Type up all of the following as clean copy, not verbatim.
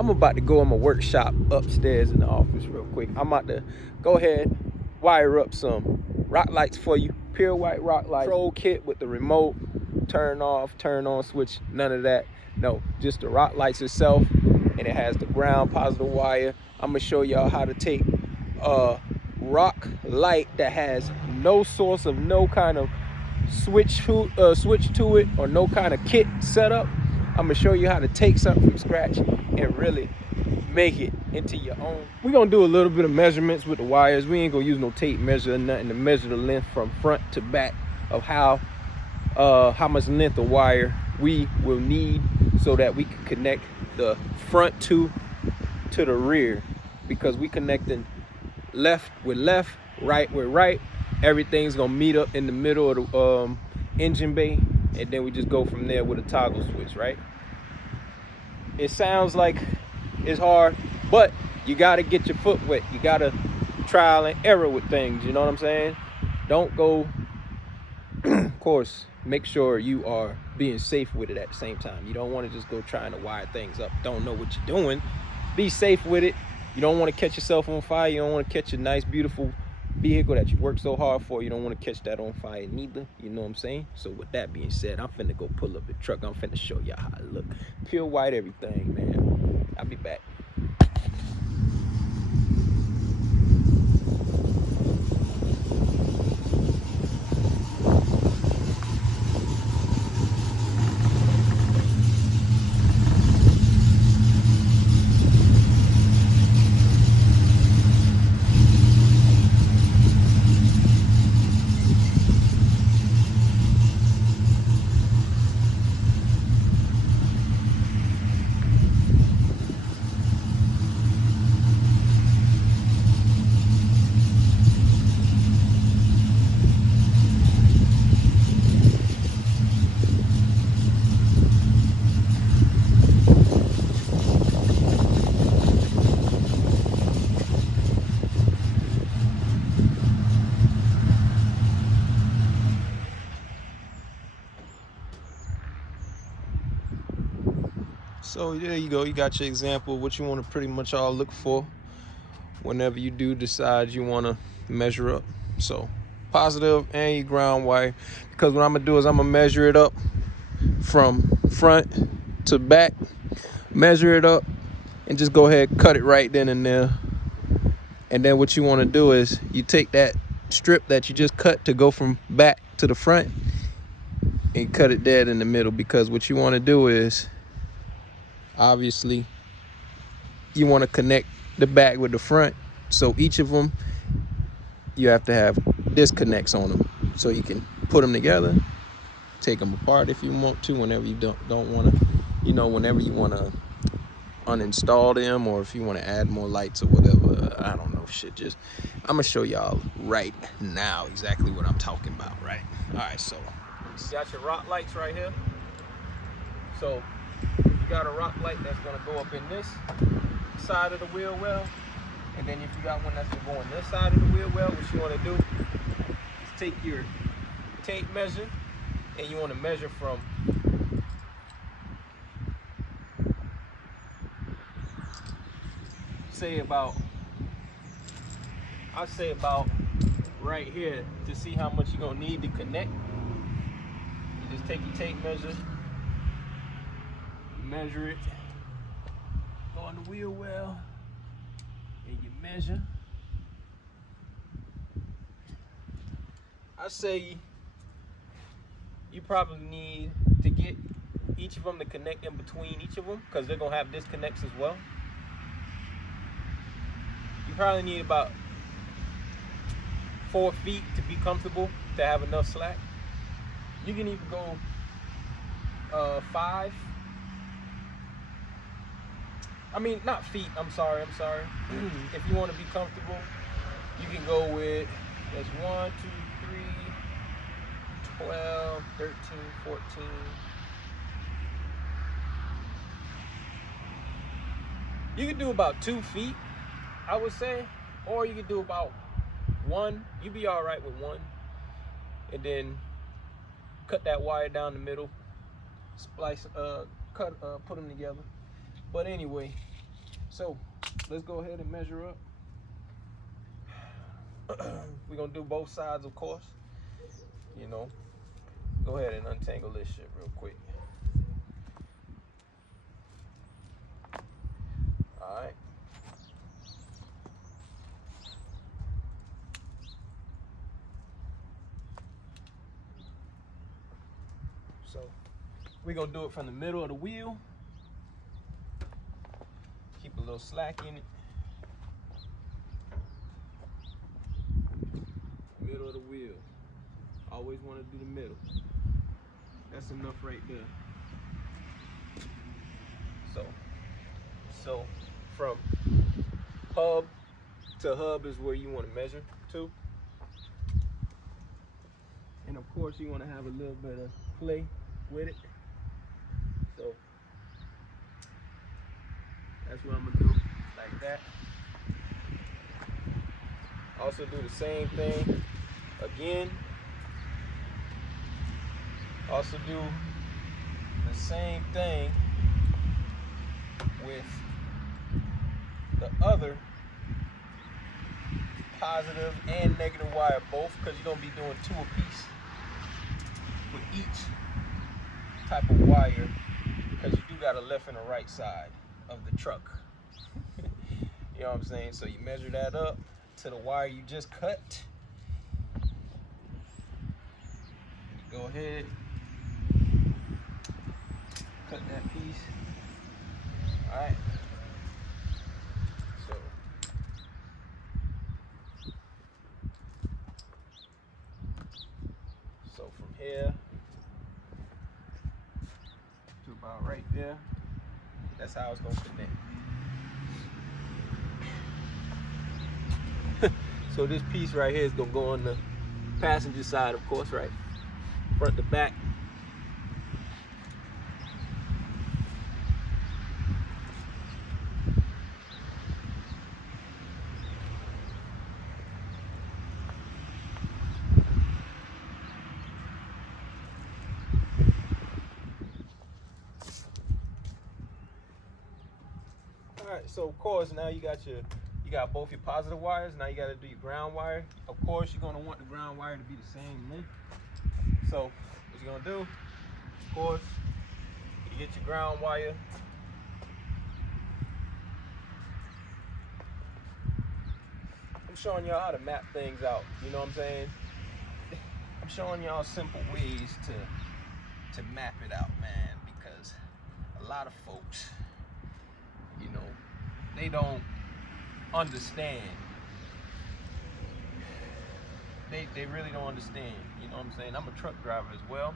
I'm about to go in my workshop upstairs in the office real quick. I'm about to go ahead, wire up some rock lights for you. Pure white rock lights. Control kit with the remote, turn off, turn on switch, none of that. No, just the rock lights itself, and it has the ground positive wire. I'm gonna show y'all how to take a rock light that has no source of no kind of switch to it or no kind of kit setup. I'm gonna show you how to take something from scratch and really make it into your own. We're gonna do a little bit of measurements with the wires. We ain't gonna use no tape measure or nothing to measure the length from front to back of how much length of wire we will need so that we can connect the front to the rear, because we connecting left with left, right with right. Everything's gonna meet up in the middle of the engine bay, and then we just go from there with a toggle switch, right? It sounds like it's hard, but you gotta get your foot wet. You gotta trial and error with things, you know what I'm saying? Don't go, of course, make sure you are being safe with it at the same time. You don't want to just go trying to wire things up, don't know what you're doing. Be safe with it. You don't want to catch yourself on fire. You don't want to catch a nice, beautiful vehicle that you worked so hard for. You don't want to catch that on fire neither. You know what I'm saying? So with that being said, I'm finna go pull up the truck. I'm finna show y'all how it look. Pure white everything, man. I'll be back. So there you go. You got your example of what you want to pretty much all look for whenever you do decide you want to measure up. So positive and your ground wire, because what I'm gonna do is I'm gonna measure it up from front to back, measure it up, and just go ahead and cut it right then and there. And then what you want to do is you take that strip that you just cut to go from back to the front and cut it dead in the middle, because what you want to do is, obviously, you want to connect the back with the front. So each of them, you have to have disconnects on them, so you can put them together, take them apart if you want to, whenever you don't want to, you know, whenever you want to uninstall them, or if you want to add more lights or whatever. I don't know, shit. Just, I'm gonna show y'all right now exactly what I'm talking about, right? All right, so you got your rock lights right here. So you got a rock light that's gonna go up in this side of the wheel well, and then if you got one that's gonna go on this side of the wheel well, what you want to do is take your tape measure, and you want to measure from I'd say about right here to see how much you're gonna need to connect. You just take your tape measure, measure it, go on the wheel well, and you measure. I say you probably need to get each of them to connect in between each of them, because they're gonna have disconnects as well. You probably need about 4 feet to be comfortable, to have enough slack. You can even go 5. I mean, not feet, I'm sorry. If you want to be comfortable, you can go with, that's 1, 2, 3, 12, 13, 14. You can do about 2 feet, I would say, or you could do about 1. You'd be all right with 1, and then cut that wire down the middle, splice, put them together. But anyway, So let's go ahead and measure up. We're gonna do both sides, of course. You know, go ahead and untangle this shit real quick. All right. So we're gonna do it from the middle of the wheel. Keep a little slack in it. Middle of the wheel. Always want to do the middle. That's enough right there. So from hub to hub is where you want to measure to. And of course you want to have a little bit of play with it. So that's what I'm gonna do, like that. Also do the same thing again. Also do the same thing with the other positive and negative wire, both, because you're gonna be doing 2 apiece for each type of wire, because you do got a left and a right side of the truck. You know what I'm saying? So you measure that up to the wire you just cut. Go ahead, cut that piece. All right. So from here to about right there, that's how it's gonna connect. So this piece right here is gonna go on the passenger side, of course, right? Front to back. All right, so of course now you got both your positive wires. Now you got to do your ground wire. Of course you're gonna want the ground wire to be the same length. So what you're gonna do, of course, you get your ground wire. I'm showing y'all how to map things out. You know what I'm saying? I'm showing y'all simple ways to map it out, man, because a lot of folks, you know, they don't understand. They really don't understand. You know what I'm saying? I'm a truck driver as well.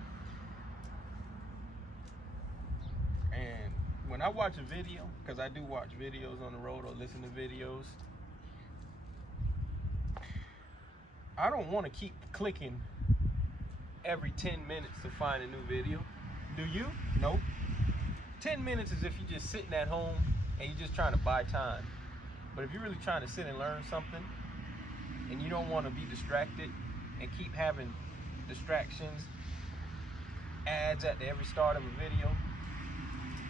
And when I watch a video, because I do watch videos on the road or listen to videos, I don't want to keep clicking every 10 minutes to find a new video. Do you? Nope. 10 minutes is if you're just sitting at home and you're just trying to buy time. But if you're really trying to sit and learn something and you don't want to be distracted and keep having distractions, ads at every start of a video,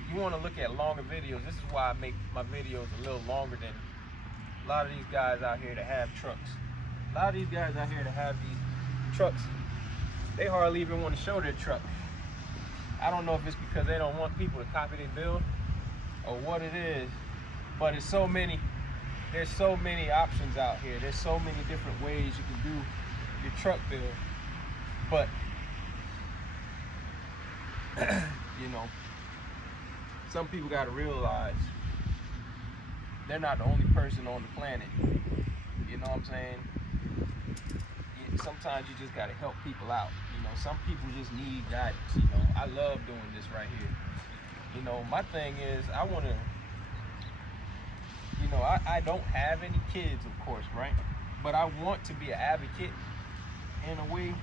you want to look at longer videos. This is why I make my videos a little longer than a lot of these guys out here that have trucks. A lot of these guys out here that have these trucks, they hardly even want to show their truck. I don't know if it's because they don't want people to copy their build or what it is, but there's so many options out here. There's so many different ways you can do your truck build. But you know, some people got to realize they're not the only person on the planet. You know what I'm saying? Sometimes you just got to help people out. You know, some people just need guidance. You know, I love doing this right here. You know, my thing is I want to, you know, I don't have any kids, of course, right? But I want to be an advocate in a way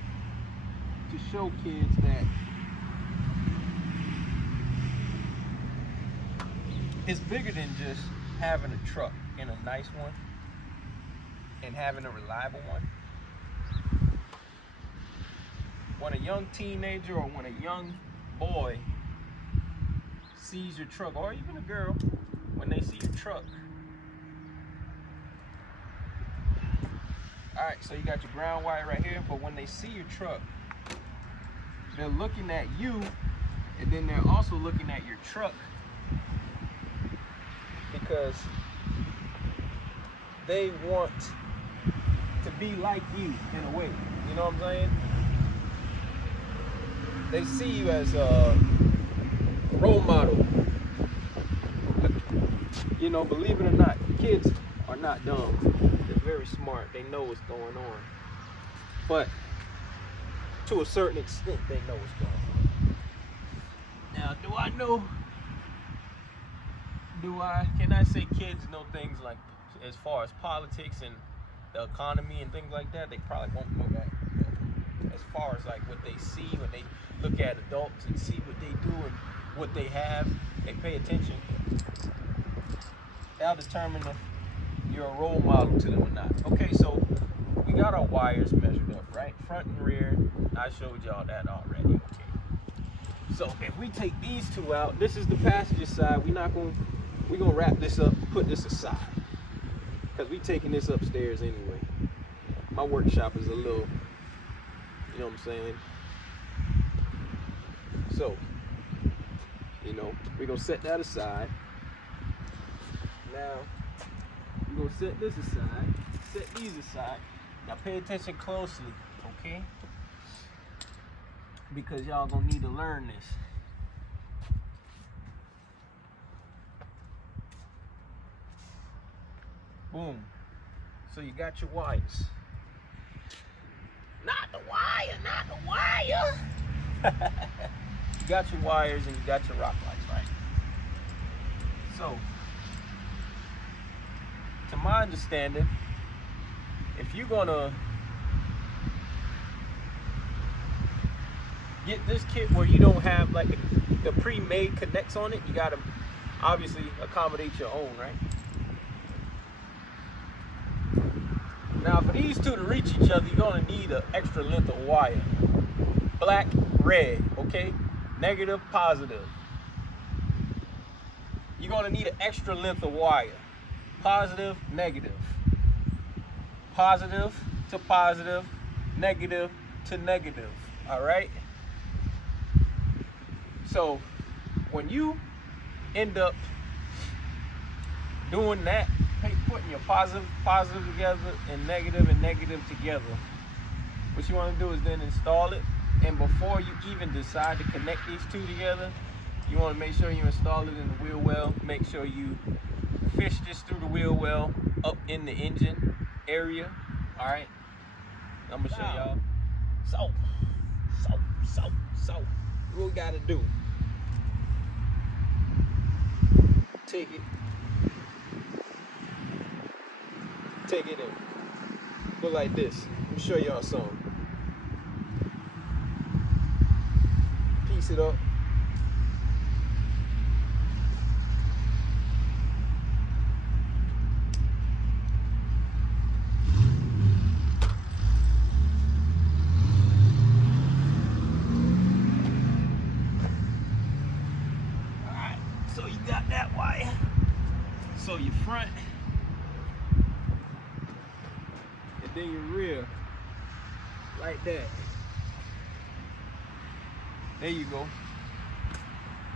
to show kids that it's bigger than just having a truck and a nice one and having a reliable one. When a young teenager or when a young boy sees your truck, or even a girl, when they see your truck, all right, so you got your ground wire right here, but when they see your truck, they're looking at you, and then they're also looking at your truck, because they want to be like you in a way. You know what I'm saying? They see you as a role model. You know, believe it or not, kids are not dumb. They're very smart. They know what's going on. But to a certain extent, they know what's going on. Now, can I say kids know things like, as far as politics and the economy and things like that? They probably won't know that. As far as like what they see when they look at adults and see what they do and what they have, they pay attention. That'll determine if you're a role model to them or not. Okay, so we got our wires measured up, right? Front and rear. I showed y'all that already. Okay. So if we take these two out, this is the passenger side. We're gonna wrap this up, put this aside, because we taking this upstairs anyway. My workshop is a little, you know what I'm saying? So, you know, we're gonna set that aside. Now, we're gonna set this aside, set these aside. Now pay attention closely, okay? Because y'all gonna need to learn this. Boom. So you got your wires. Not the wire, not the wire. You got your wires and you got your rock lights, right? So, to my understanding, if you're gonna get this kit where you don't have like the pre-made connects on it, you gotta obviously accommodate your own, right? Now for these two to reach each other, you're gonna need an extra length of wire. Black, red, okay? Negative, positive. You're gonna need an extra length of wire. Positive, negative. Positive to positive, negative to negative, all right? So when you end up doing that, putting your positive together and negative together, what you want to do is then install it. And before you even decide to connect these two together, you want to make sure you install it in the wheel well. Make sure you fish this through the wheel well up in the engine area. All right, I'm gonna show y'all. So what we gotta do? Take it in. Go like this. Let me show y'all something. Piece it up. Alright, so you got that wire. So your front and then your rear, like that. There you go.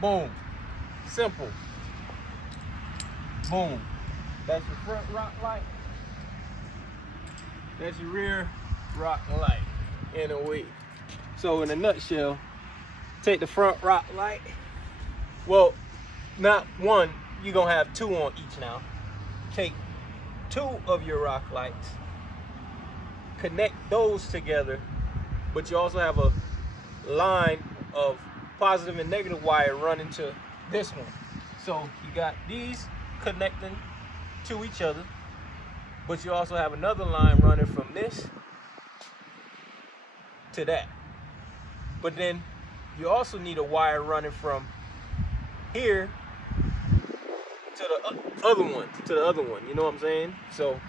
Boom. Simple. Boom. That's your front rock light. That's your rear rock light in a way. So in a nutshell, take the front rock light. Well, not one, you're gonna have two on each now. Take two of your rock lights, connect those together, but you also have a line of positive and negative wire running to this one. So you got these connecting to each other, but you also have another line running from this to that. But then you also need a wire running from here to the other one, you know what I'm saying? So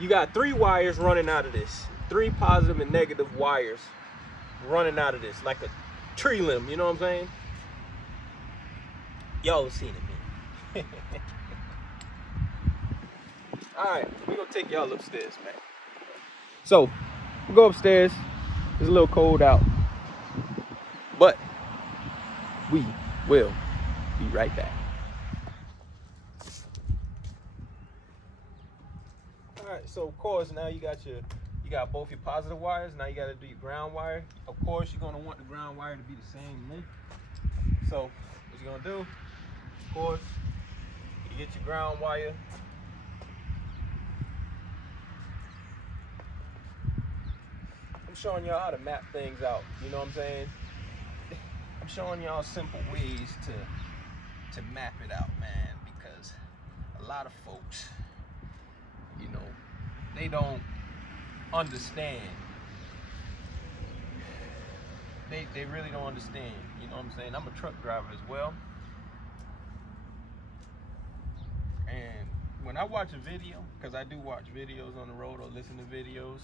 you got three wires running out of this, three positive and negative wires running out of this, like a tree limb, you know what I'm saying? Y'all have seen it, man. Alright, we're gonna take y'all upstairs, man. So, we go upstairs. It's a little cold out. But we will be right back. Alright, so of course now you got both your positive wires. Now you gotta do your ground wire. Of course you're gonna want the ground wire to be the same length. So what you're gonna do, of course, you get your ground wire. I'm showing y'all how to map things out, you know what I'm saying? I'm showing y'all simple ways to map it out, man, because a lot of folks, you know, they don't understand. They really don't understand, you know what I'm saying? I'm a truck driver as well. And when I watch a video, because I do watch videos on the road or listen to videos,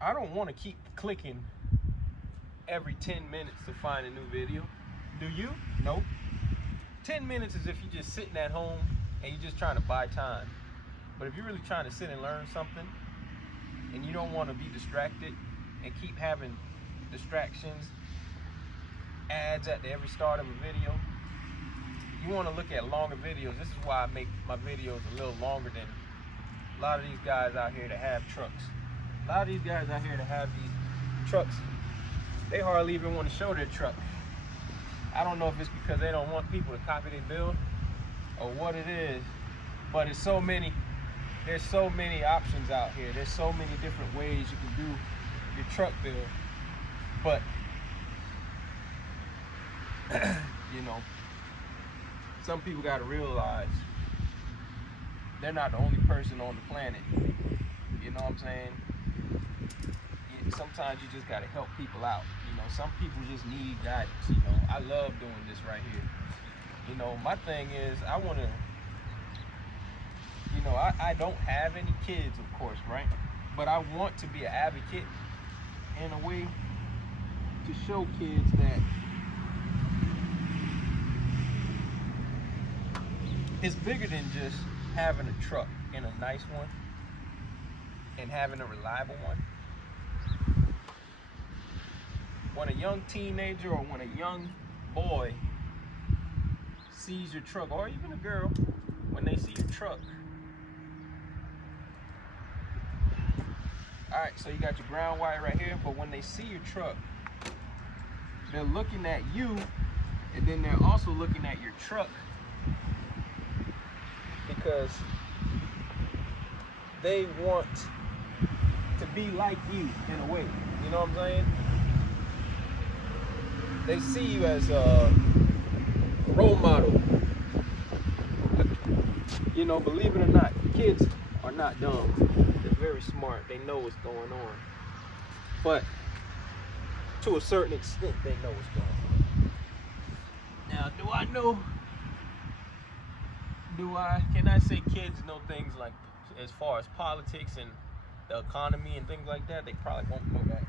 I don't want to keep clicking every 10 minutes to find a new video. Do you? No. 10 minutes is if you're just sitting at home and you're just trying to buy time. But if you're really trying to sit and learn something and you don't want to be distracted and keep having distractions, ads at every start of a video, you want to look at longer videos. This is why I make my videos a little longer than a lot of these guys out here that have trucks. A lot of these guys out here that have these trucks, they hardly even want to show their truck. I don't know if it's because they don't want people to copy their build or what it is, but there's so many options out here. There's so many different ways you can do your truck build. But you know, some people got to realize they're not the only person on the planet. You know what I'm saying? Sometimes you just got to help people out. You know, some people just need guidance. You know, I love doing this right here. You know, my thing is I want to, you know, I don't have any kids, of course, right? But I want to be an advocate in a way to show kids that it's bigger than just having a truck and a nice one and having a reliable one. When a young teenager or when a young boy sees your truck, or even a girl, when they see your truck, all right, so you got your ground wire right here, but when they see your truck, they're looking at you, and then they're also looking at your truck, because they want to be like you in a way. You know what I'm saying? They see you as a role model. You know, believe it or not, kids are not dumb. They're very smart. They know what's going on. But to a certain extent, they know what's going on. Now, can I say kids know things like, as far as politics and the economy and things like that? They probably won't know that.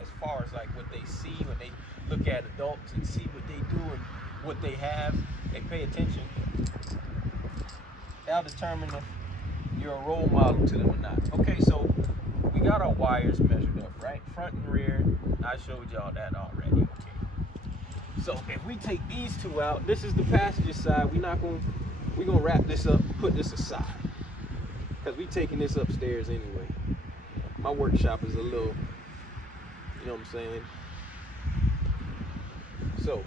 As far as like what they see, when they look at adults and see what they do and what they have, they pay attention. That'll determine if you're a role model to them or not. Okay, so we got our wires measured up, right? Front and rear. I showed y'all that already. Okay. So if we take these two out, this is the passenger side. We're gonna wrap this up, put this aside, because we taking this upstairs anyway. My workshop is a little, you know what I'm saying? So,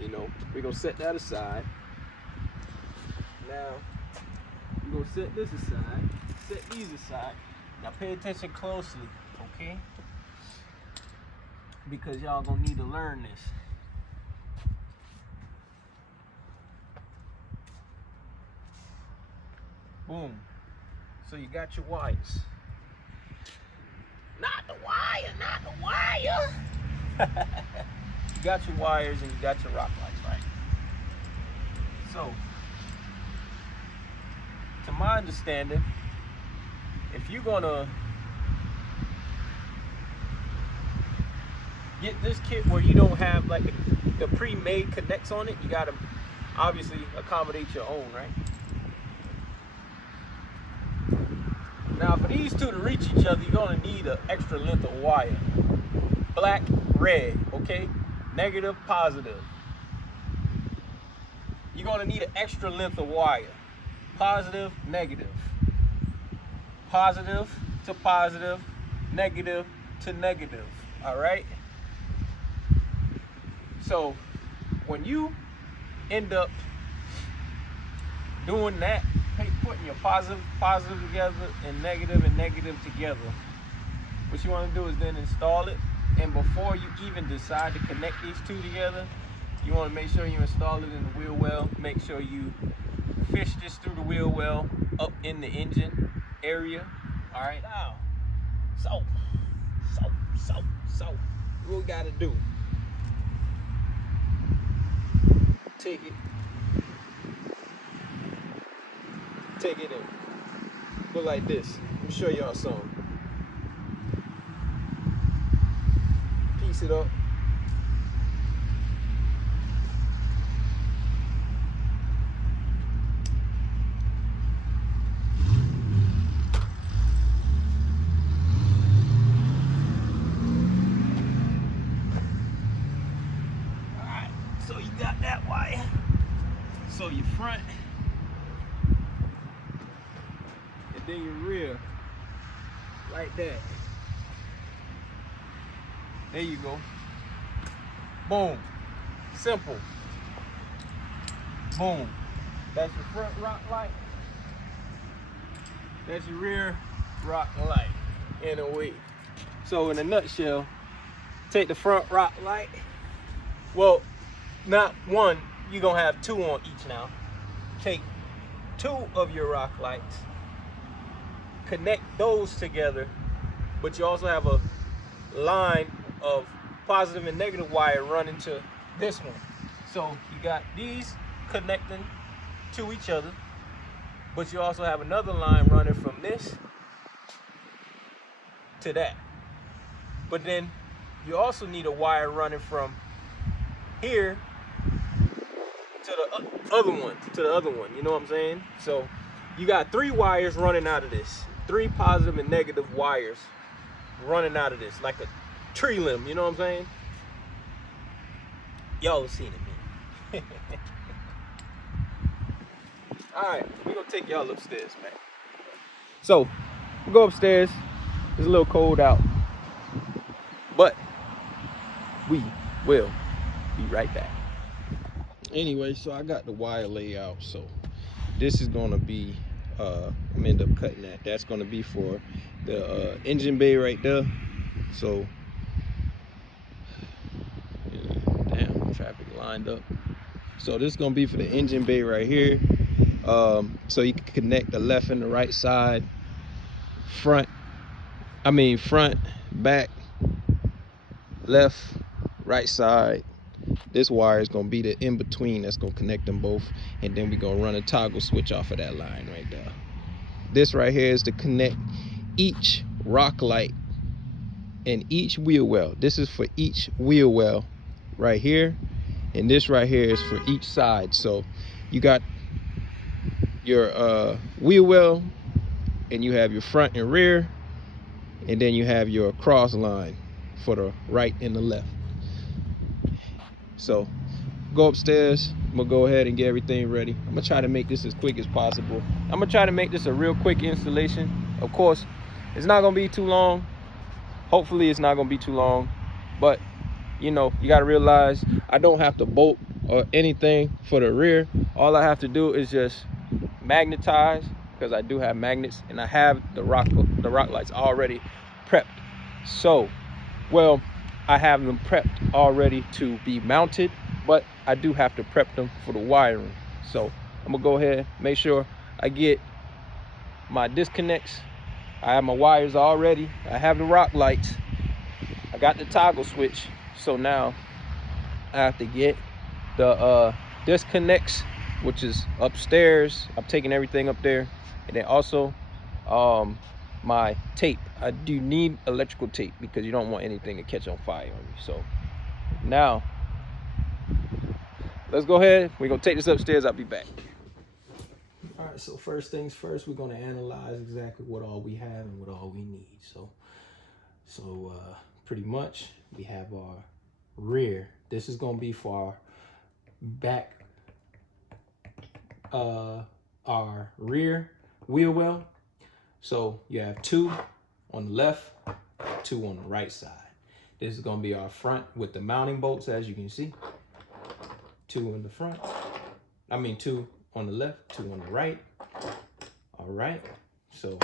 you know, we're gonna set that aside. Now, we're gonna set this aside, set these aside. Now pay attention closely, okay? Because y'all gonna need to learn this. Boom. So you got your wires. Not the wire. You got your wires and you got your rock lights, right? So, to my understanding, if you're gonna get this kit where you don't have like the pre-made connects on it, you gotta obviously accommodate your own, right? Now for these two to reach each other, you're gonna need an extra length of wire. Black, red, okay? Negative, positive. You're gonna need an extra length of wire. Positive, negative. Positive to positive, negative to negative, all right? So when you end up doing that, putting your positive together and negative together, what you want to do is then install it. And before you even decide to connect these two together, you want to make sure you install it in the wheel well. Make sure you fish this through the wheel well up in the engine area. All right, now, so what we got to do, take it in, go like this. Let me show y'all something. Piece it up. Alright, so you got that wire. So your front, and then your rear, like that. There you go. Boom. Simple. Boom. That's your front rock light. That's your rear rock light in a way. So in a nutshell, take the front rock light. Well, not one, you're gonna have two on each now. Take two of your rock lights, connect those together, but you also have a line of positive and negative wire running to this one. So you got these connecting to each other, but you also have another line running from this to that. But then you also need a wire running from here to the other one, you know what I'm saying? So you got three wires running out of this, three positive and negative wires running out of this, like a tree limb, you know what I'm saying? Y'all seen it, man. All right, we're gonna take y'all upstairs, man. So we go upstairs. It's a little cold out, but we will be right back. Anyway, so I got the wire layout. So this is gonna be, I'm gonna end up cutting that. That's gonna be for the engine bay right there. So, yeah, damn, traffic lined up. So this is gonna be for the engine bay right here. So you can connect the left and the right side, front, back, left, right side. This wire is gonna be the in-between that's gonna connect them both, and then we're gonna run a toggle switch off of that line right there. This right here is to connect each rock light and each wheel well. This is for each wheel well right here, and this right here is for each side. So you got your wheel well, and you have your front and rear, and then you have your cross line for the right and the left. So go upstairs. I'm gonna go ahead and get everything ready. I'm gonna try to make this as quick as possible. I'm gonna try to make this a real quick installation. Of course, it's not gonna be too long. Hopefully it's not gonna be too long, but you know, you gotta realize I don't have to bolt or anything for the rear. All I have to do is just magnetize, because I do have magnets, and I have the rock lights already prepped. So, well, I have them prepped already to be mounted, but I do have to prep them for the wiring. So I'm gonna go ahead, make sure I get my disconnects. I have my wires already. I have the rock lights. I got the toggle switch. So now I have to get the disconnects, which is upstairs. I'm taking everything up there. And then also my tape. I do need electrical tape because you don't want anything to catch on fire on you. So now let's go ahead. We're gonna take this upstairs. I'll be back. All right, so first things first, we're gonna analyze exactly what all we have and what all we need. So pretty much we have our rear. This is gonna be for our back, our rear wheel well. So you have 2 on the left, 2 on the right side. This is gonna be our front with the mounting bolts, as you can see. 2 in the front. 2 on the left, 2 on the right. All right. So you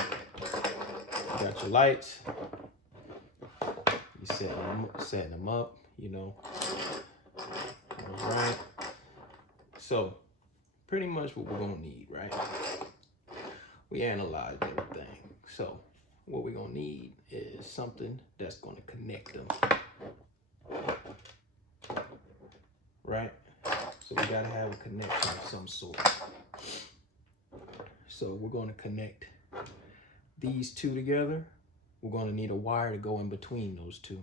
got your lights. You setting them up, you know. All right. So pretty much what we're gonna need, right? We analyzed everything. So what we're gonna need is something that's gonna connect them. Right? So we gotta have a connection of some sort. So we're gonna connect these 2 together. We're gonna need a wire to go in between those 2.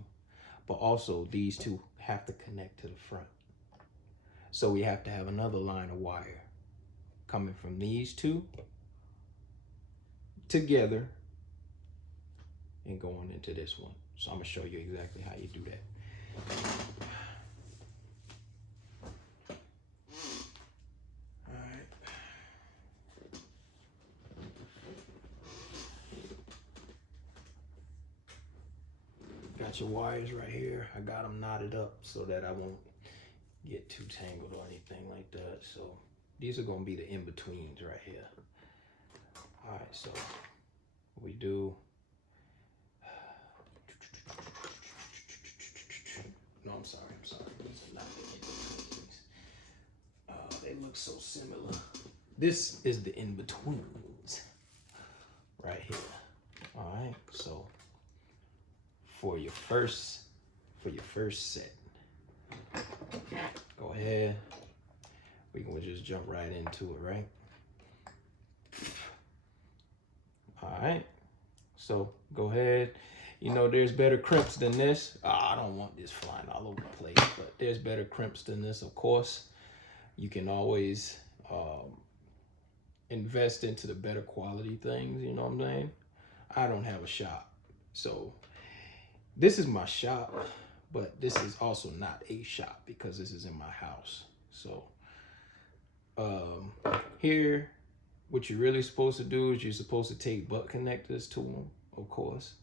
But also these 2 have to connect to the front. So we have to have another line of wire coming from these 2 together and going into this one. So I'm gonna show you exactly how you do that. Got your wires right here. I got them knotted up so that I won't get too tangled or anything like that. So these are gonna be the in-betweens right here. All right, so what we do. No, I'm sorry. These are not the in-betweens. They look so similar. This is the in-betweens right here. All right, so for your first set, go ahead. We can just jump right into it, right? All right, so go ahead. You know, there's better crimps than this. I don't want this flying all over the place, but there's better crimps than this, of course. You can always invest into the better quality things, you know what I'm saying? I don't have a shop, so this is my shop, but this is also not a shop because this is in my house. So here, what you're really supposed to do is you're supposed to take butt connectors to them, of course.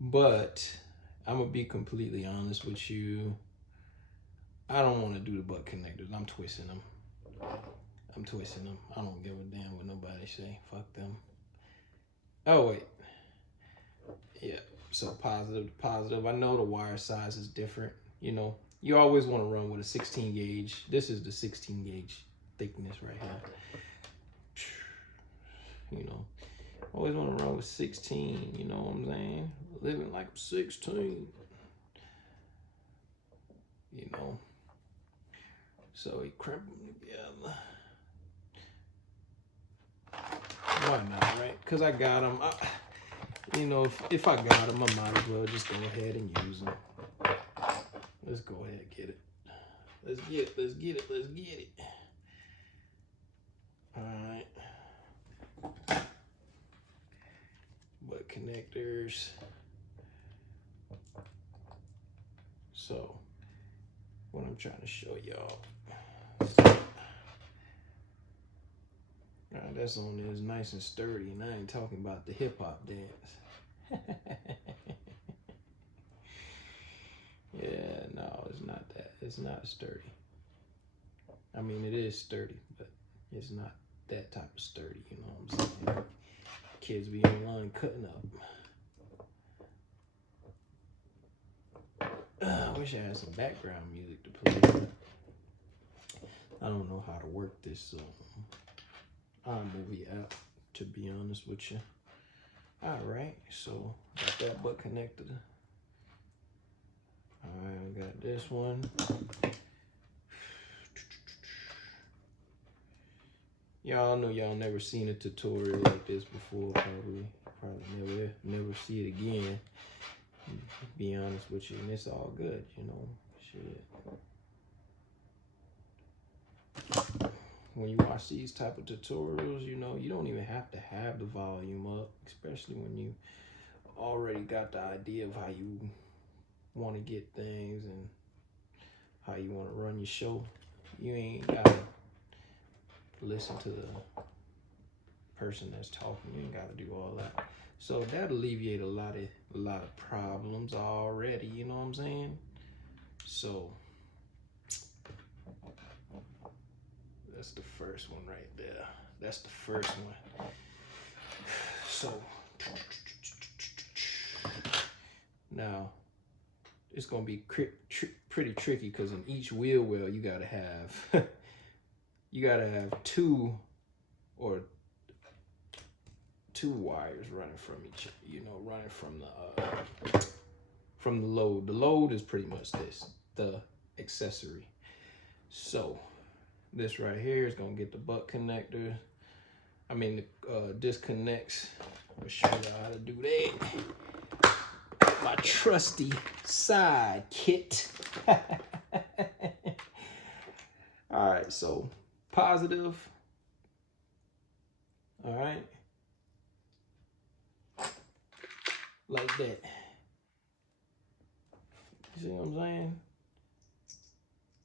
But I'm gonna be completely honest with you. I don't want to do the butt connectors. I'm twisting them. I don't give a damn what nobody say. Fuck them. Oh wait. Yeah. So positive to positive. I know the wire size is different. You know, you always want to run with a 16 gauge. This is the 16 gauge thickness right here. You know, always want to run with 16. You know what I'm saying? Living like I'm 16. You know. So he crimp them together. Why not, right? Because I got them. You know, if I got them, I might as well just go ahead and use them. Let's go ahead and get it. Let's get it. All right. Butt connectors. So, what I'm trying to show y'all. That's on there. It's nice and sturdy, and I ain't talking about the hip hop dance. Yeah, no, it's not that. It's not sturdy. I mean, it is sturdy, but it's not that type of sturdy, you know what I'm saying? Kids be online cutting up. I wish I had some background music to play. I don't know how to work this iMovie app, to be honest with you. All right, so got that butt connected. All right, we got this one. Y'all know y'all never seen a tutorial like this before, probably never see it again. Be honest with you, and it's all good, you know. Shit. When you watch these type of tutorials, you know, you don't even have to have the volume up, especially when you already got the idea of how you want to get things and how you want to run your show. You ain't gotta listen to the person that's talking. You ain't gotta do all that. So that alleviate a lot of problems already, you know what I'm saying? So that's the first one right there. That's the first one. So now it's gonna be pretty tricky because in each wheel well you gotta have two wires running from each, you know, running from the load. The load is pretty much the accessory. So this right here is gonna get the butt connector. I mean the disconnects. I'll show you how to do that. My trusty side kit. All right, so positive. All right. Like that. You see what I'm saying?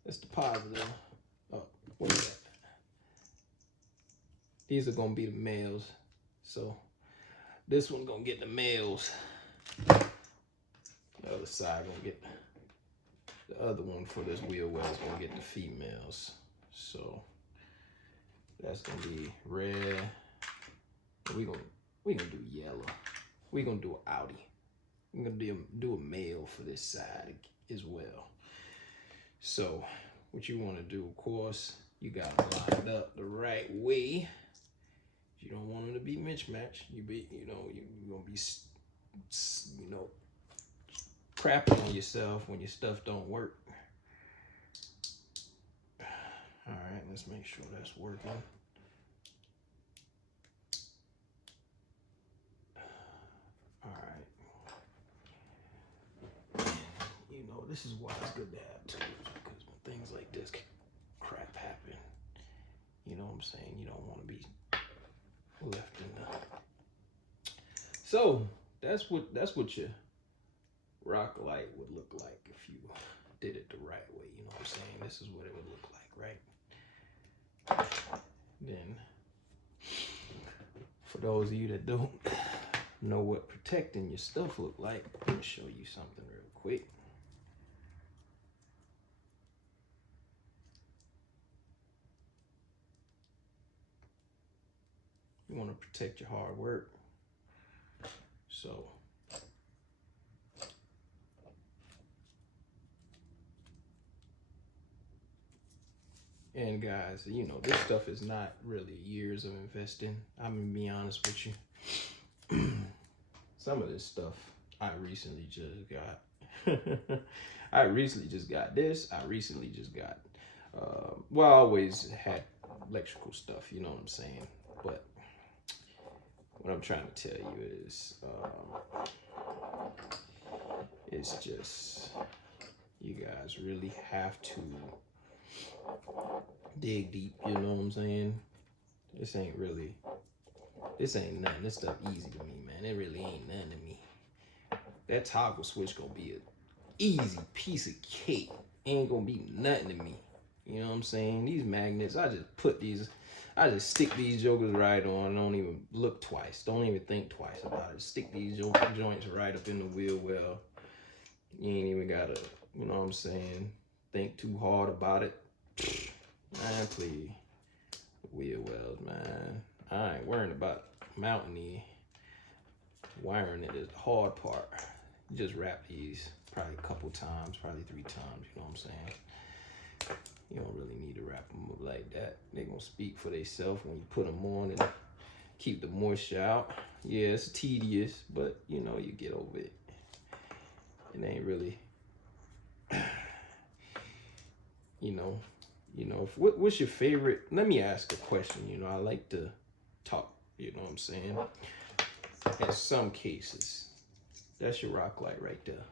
That's the positive. Oh, what is that? These are gonna be the males. So this one's gonna get the males. The other side gonna get the other one for this wheel well is gonna get the females. So that's gonna be red. We gonna do yellow. We gonna do an Audi. I'm gonna do a male for this side as well. So what you want to do, of course, you got to line it up the right way. You don't want them to be mismatched. You're gonna be, you know, crapping on yourself when your stuff don't work. All right, let's make sure that's working. All right. You know, this is why it's good to have tools, because when things like this crap happen, you know what I'm saying, you don't want to be left in the. So that's what your rock light would look like if you did it the right way. You know what I'm saying? This is what it would look like, right? Then for those of you that don't know what protecting your stuff look like, I'm gonna show you something real quick. You want to protect your hard work. So and guys, you know, this stuff is not really years of investing. I'm gonna be honest with you. Some of this stuff I recently just got. I recently just got this. I recently just got, well, I always had electrical stuff, you know what I'm saying? But what I'm trying to tell you is, it's just, you guys really have to dig deep, you know what I'm saying? This ain't nothing. This stuff easy to me, man. It really ain't nothing to me. That toggle switch gonna be an easy piece of cake. Ain't gonna be nothing to me. You know what I'm saying? These magnets, I just stick these jokers right on. Don't even look twice. Don't even think twice about it. Stick these joints right up in the wheel well. You ain't even gotta, you know what I'm saying, think too hard about it. Man, please. Wheel wells, man. I ain't worrying about mounting the wiring. It is the hard part. You just wrap these probably a couple times, probably 3 times, you know what I'm saying? You don't really need to wrap them up like that. They're gonna speak for themselves when you put them on and keep the moisture out. Yeah, it's tedious, but you know, you get over it. It ain't really, you know, what's your favorite? Let me ask a question. You know, I like to talk, you know what I'm saying? In some cases, That's your rock light right there.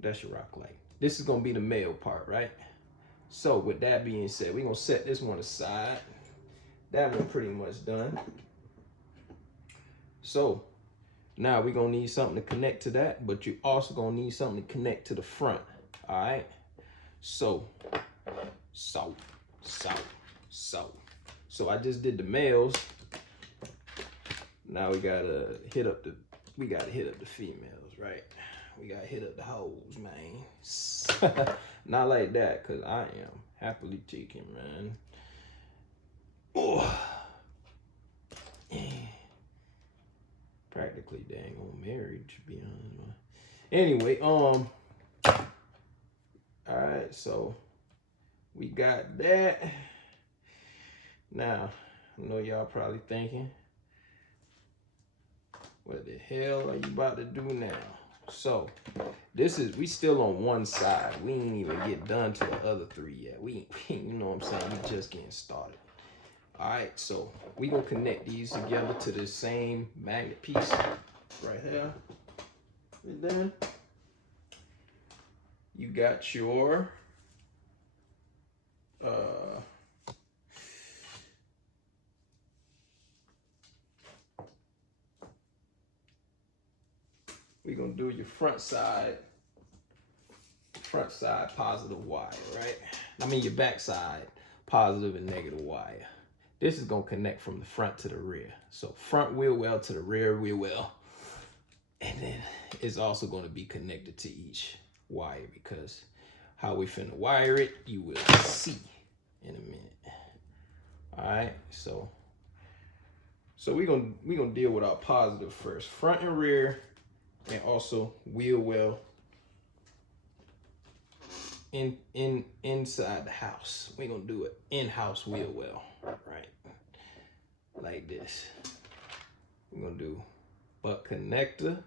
That's your rock light. This is gonna be the male part, right? So with that being said, we're gonna set this one aside. That one pretty much done. So now we're gonna need something to connect to that, but you also gonna need something to connect to the front. All right. So I just did the males. Now we gotta hit up the females, right? We gotta hit up the hoes, man. Not like that, cause I am happily taken, man. Oh, practically dang on married, to be honest. Anyway, all right, so we got that. Now, I know y'all probably thinking, what the hell are you about to do now? So, we still on one side. We ain't even get done to the other three yet. We you know what I'm saying? We just getting started. All right, so we gonna connect these together to the same magnet piece right here. And then you got your we're gonna do your front side positive wire, right? I mean your back side positive and negative wire. This is gonna connect from the front to the rear. So front wheel well to the rear wheel well. And then it's also gonna be connected to each wire, because how we finna wire it, you will see in a minute. All right, so we're gonna deal with our positive first, front and rear, and also wheel well inside the house. We're gonna do it in-house wheel well, right? Like this. We're gonna do butt connector.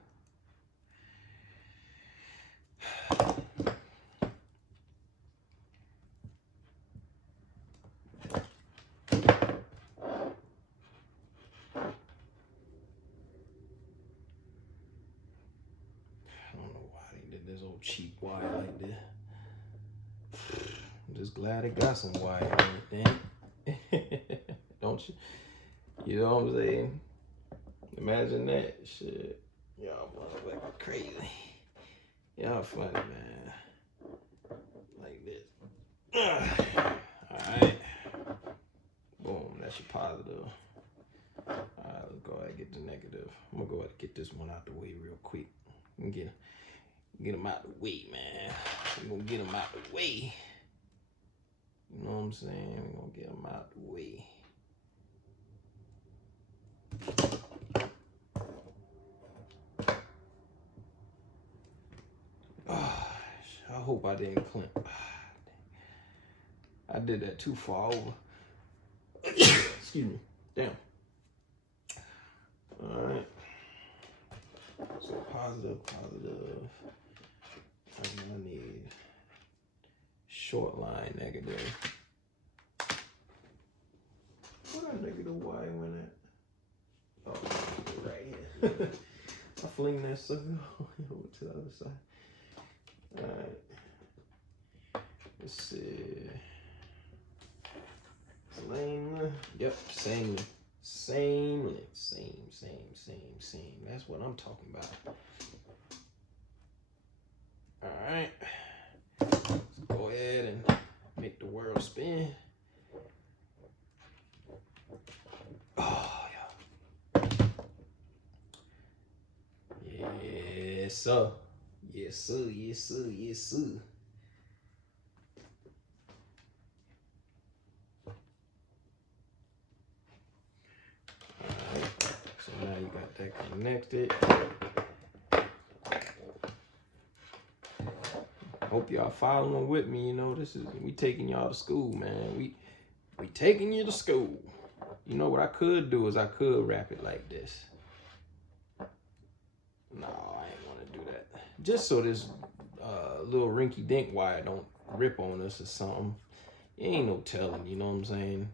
This old cheap wire like this. I'm just glad it got some wire in it, then. Don't you? You know what I'm saying? Imagine that shit. Y'all motherfucking crazy. Y'all funny, man. Like this. Alright. Boom, that's your positive. Alright, let's go ahead and get the negative. I'm gonna go ahead and get this one out the way real quick. And get them out the way, man. We're gonna get them out the way. You know what I'm saying? We're gonna get them out the way. Oh, I hope I didn't clamp. I did that too far over. Excuse me. Damn. Alright. So positive. I need short line negative. Where that negative wire went at? Oh, right here. I fling that sucker over to the other side. Alright. Let's see. Same. Yep, same. Same. That's what I'm talking about. Alright. Let's go ahead and make the world spin. Oh, yeah. Yes, sir. Yes, sir. Alright. So now you got that connected. Hope y'all following with me. You know, we taking y'all to school, man. We taking you to school. You know what I could do is I could wrap it like this. No, I ain't gonna do that. Just so this little rinky dink wire don't rip on us or something. It ain't no telling, you know what I'm saying?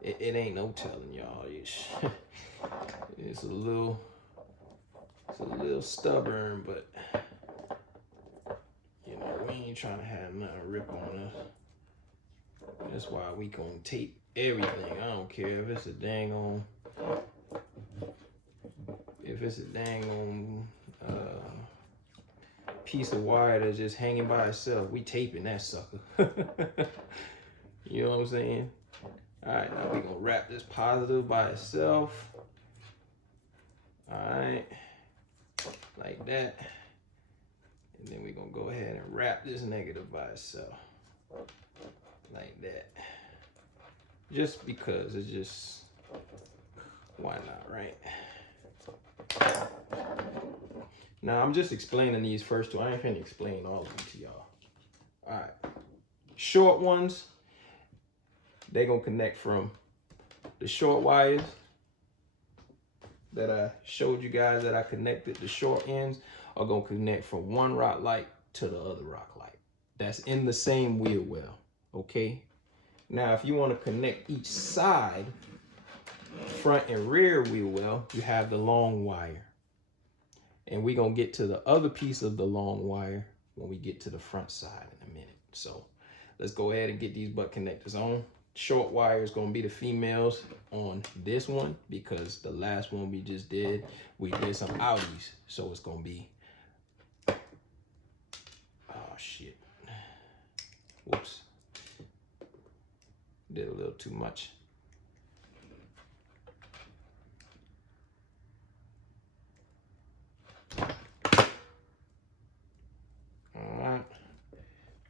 It ain't no telling, y'all. It's a little It's a little stubborn, but you know, we ain't trying to have nothing rip on us. That's why we gonna tape everything. I don't care if it's a dang on, piece of wire that's just hanging by itself. We taping that sucker. You know what I'm saying? All right, now we gonna wrap this positive by itself. All right, like that. And then we're gonna go ahead and wrap this negative by itself. Like that. Just because it's just, why not, right? Now I'm just explaining these first two. I ain't finna explain all of them to y'all. All right, short ones, they gonna connect from the short wires that I showed you guys that I connected. The short ends are gonna connect from one rock light to the other rock light. That's in the same wheel well, okay? Now, if you wanna connect each side, front and rear wheel well, you have the long wire. And we're gonna get to the other piece of the long wire when we get to the front side in a minute. So let's go ahead and get these butt connectors on. Short wire is gonna be the females on this one because the last one we just did, we did some outies. So it's gonna be, oh shit. Whoops. Did a little too much. All right.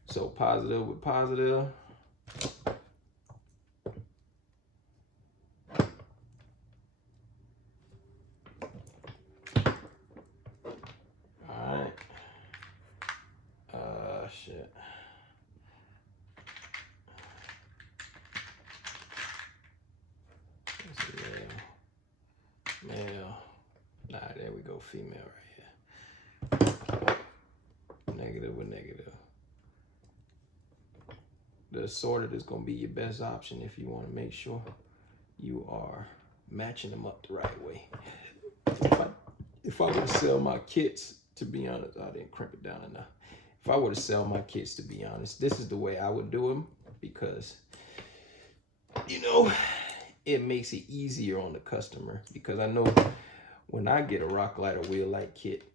So positive with positive. All right. Shit. Male. Nah, there we go. Female right here. Negative with negative. The assorted is going to be your best option if you want to make sure you are matching them up the right way. If I were to sell my kits, to be honest, I didn't crimp it down enough. If I were to sell my kits, to be honest, this is the way I would do them because, you know, it makes it easier on the customer because I know when I get a rock light or wheel light kit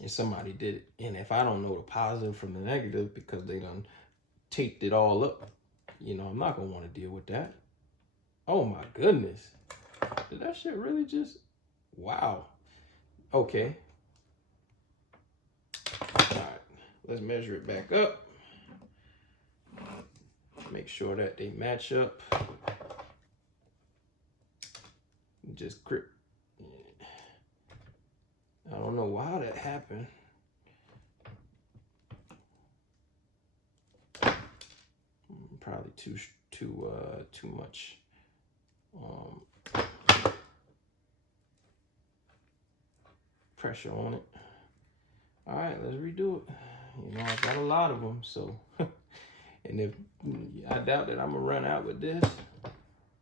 and somebody did it, and if I don't know the positive from the negative because they done taped it all up, you know, I'm not gonna want to deal with that. Oh my goodness, did that shit really just, wow. Okay, all right, let's measure it back up, make sure that they match up. Just grip. I don't know why that happened. Probably too much pressure on it. All right, let's redo it. You know, I got a lot of them, so and if I doubt that I'm gonna run out with this,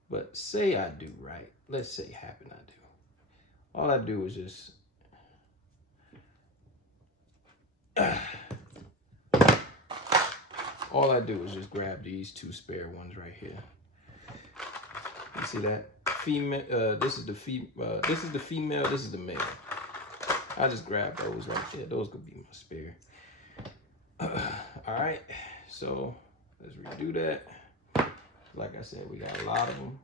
but say I do, right? Let's say happen I do. All I do is just all I do is just grab these two spare ones right here. You see that? Female. This is the female. This is the female. This is the male. I just grab those right there. Those could be my spare. All right. So let's redo that. Like I said, we got a lot of them.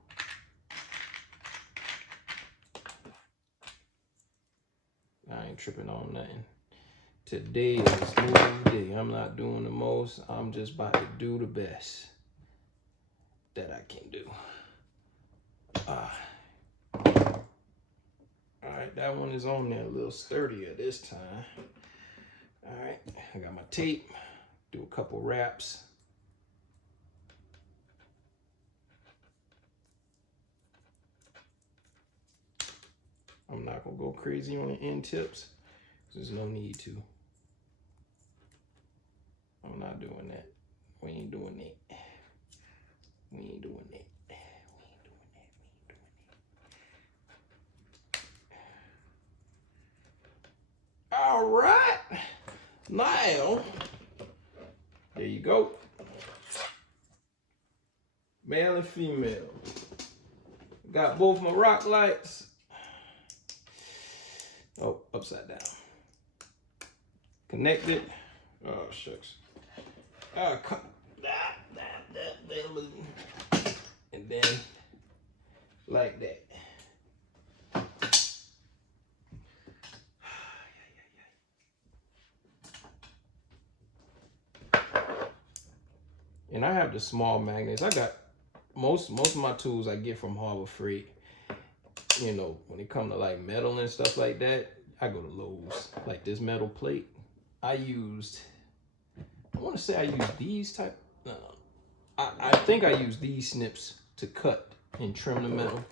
I ain't tripping on nothing. Today is a smooth day. I'm not doing the most. I'm just about to do the best that I can do. All right, that one is on there a little sturdier this time. All right, I got my tape. Do a couple wraps. I'm not gonna go crazy on the end tips. There's no need to. I'm not doing that. We ain't doing that. We ain't doing that. Now, there you go. Male and female. Got both my rock lights. Oh, upside down. Connected. Oh, shucks. And then like that. And I have the small magnets. I got most of my tools I get from Harbor Freight. You know, when it comes to like metal and stuff like that, I go to Lowe's. Like this metal plate, I want to say I used these type. I think I used these snips to cut and trim the metal.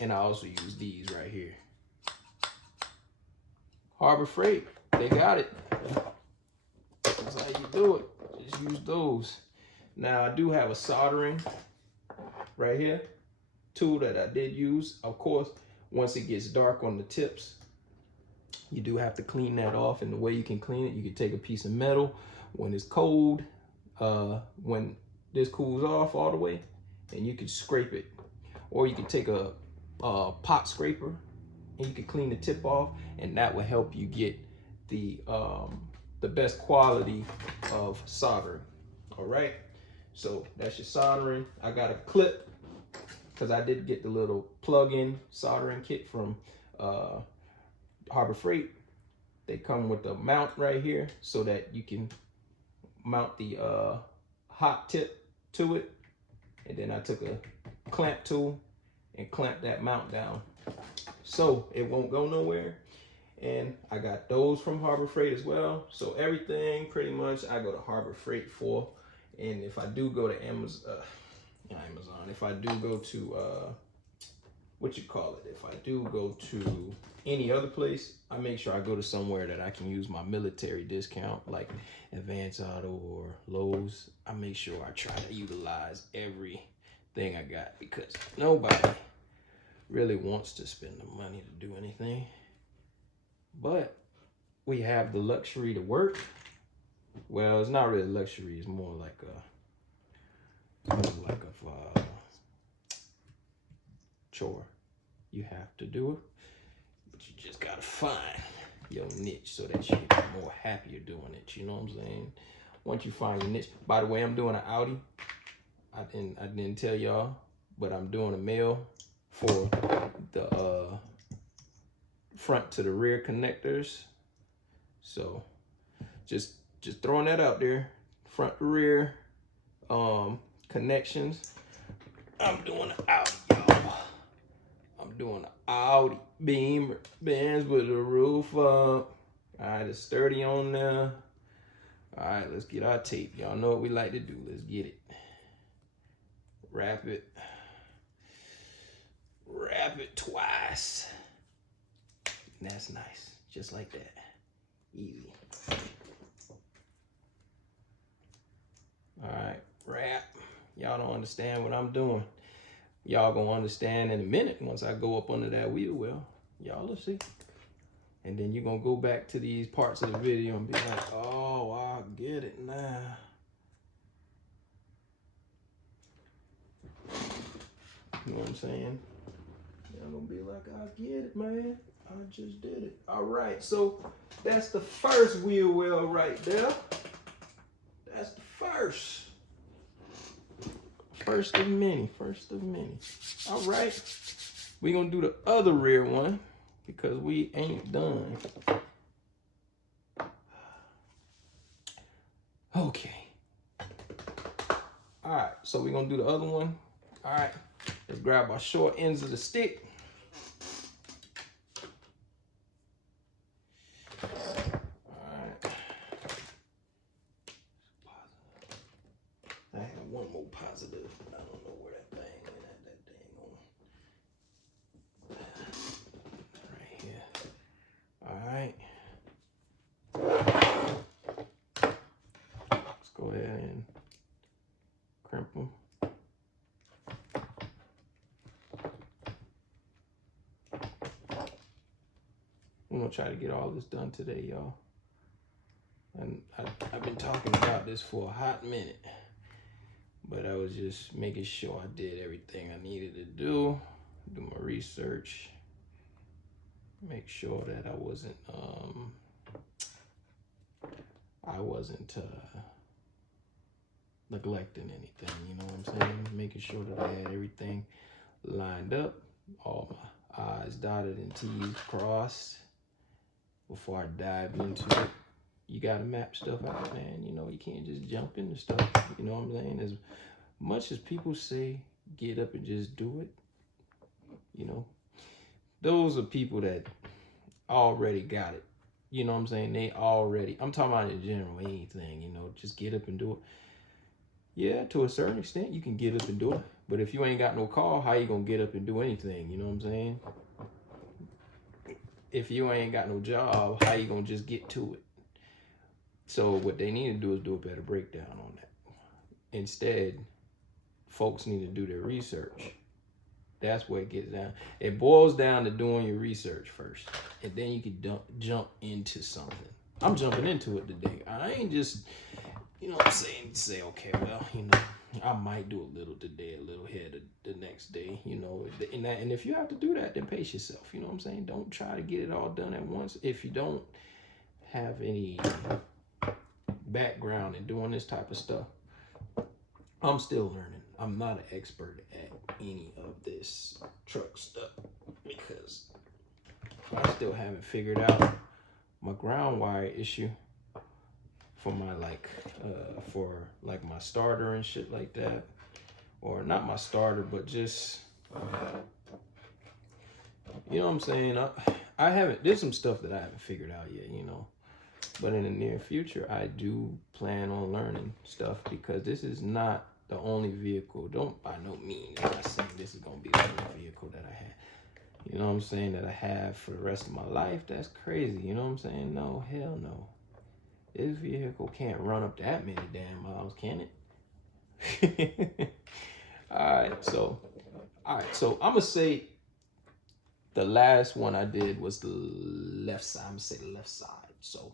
And I also use these right here. Harbor Freight, they got it. That's how you do it. Just use those. Now I do have a soldering right here tool that I did use. Of course, once it gets dark on the tips, you do have to clean that off. And the way you can clean it, you can take a piece of metal when it's cold, when this cools off all the way, and you can scrape it. Or you can take a pot scraper and you can clean the tip off, and that will help you get the best quality of soldering. All right, so that's your soldering. I got a clip because I did get the little plug-in soldering kit from Harbor Freight. They come with a mount right here so that you can mount the hot tip to it. And then I took a clamp tool and clamped that mount down so it won't go nowhere. And I got those from Harbor Freight as well. So everything pretty much I go to Harbor Freight for. And if I do go to Amazon, if I do go to if I do go to any other place, I make sure I go to somewhere that I can use my military discount, like Advance Auto or Lowe's. I make sure I try to utilize everything I got, because nobody really wants to spend the money to do anything. But we have the luxury to work. Well, it's not really luxury, it's more like a chore. You have to do it, but you just gotta find your niche so that you can be more happier doing it. You know what I'm saying? Once you find your niche. By the way, I'm doing an Audi. I didn't tell y'all, but I'm doing a male for the front to the rear connectors. So just throwing that out there. Front to rear connections. I'm doing an Audi, y'all. I'm doing an Audi Beamer Benz with the roof up. All right, it's sturdy on there. All right, let's get our tape. Y'all know what we like to do. Let's get it. Wrap it. Wrap it twice. And that's nice. Just like that. Easy. All right, wrap. Y'all don't understand what I'm doing. Y'all gonna understand in a minute once I go up under that wheel well. Y'all will see. And then you're gonna go back to these parts of the video and be like, oh, I get it now. You know what I'm saying? Y'all gonna be like, I get it, man. I just did it. All right, so that's the first wheel well right there. That's the first. First of many, first of many. All right, we're gonna do the other rear one because we ain't done. Okay. All right, so we're gonna do the other one. All right, let's grab our short ends of the stick. One more positive, but I don't know where that thing is. That right here. All right. Let's go ahead and crimp them. I'm gonna try to get all this done today, y'all. been talking about this for a hot minute, but I was just making sure I did everything I needed to do my research, make sure that I wasn't neglecting anything, you know what I'm saying? Making sure that I had everything lined up, all my I's dotted and T's crossed before I dive into it. You gotta map stuff out, man. You know, you can't just jump into stuff, you know what I'm saying? As much as people say, get up and just do it, you know, those are people that already got it. You know what I'm saying? I'm talking about in general, anything, you know, just get up and do it. Yeah, to a certain extent, you can get up and do it. But if you ain't got no car, how you gonna get up and do anything? You know what I'm saying? If you ain't got no job, how you gonna just get to it? So what they need to do is do a better breakdown on that. Instead, folks need to do their research. That's where it gets down. It boils down to doing your research first, and then you can jump into something. I'm jumping into it today. I ain't just, you know what I'm saying, say, okay, well, you know, I might do a little today, a little here the next day, you know, and if you have to do that, then pace yourself, you know what I'm saying? Don't try to get it all done at once if you don't have any background in doing this type of stuff. I'm still learning. I'm not an expert at any of this truck stuff because I still haven't figured out my ground wire issue for my my starter and shit like that. Or not my starter, but just, you know what I'm saying? I haven't, there's some stuff that I haven't figured out yet, you know. But in the near future, I do plan on learning stuff because this is not the only vehicle. Don't by no means am I saying this is going to be the only vehicle that I have. You know what I'm saying? That I have for the rest of my life. That's crazy. You know what I'm saying? No, hell no. This vehicle can't run up that many damn miles, can it? All right, so I'm going to say the last one I did was the left side. I'm going to say the left side. So,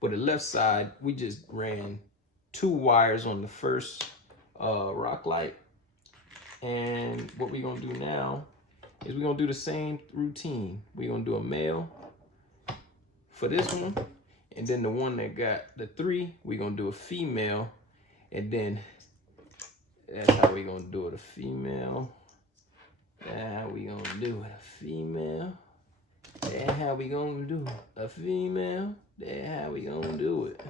but the left side, we just ran 2 wires on the first rock light. And what we're going to do now is we're going to do the same routine. We're going to do a male for this one. And then the one that got the 3, we're going to do a female. And then that's how we're going to do it, a female. That's how we going to do it, a female. That's how we going to do it, a female. That's how we going to do it.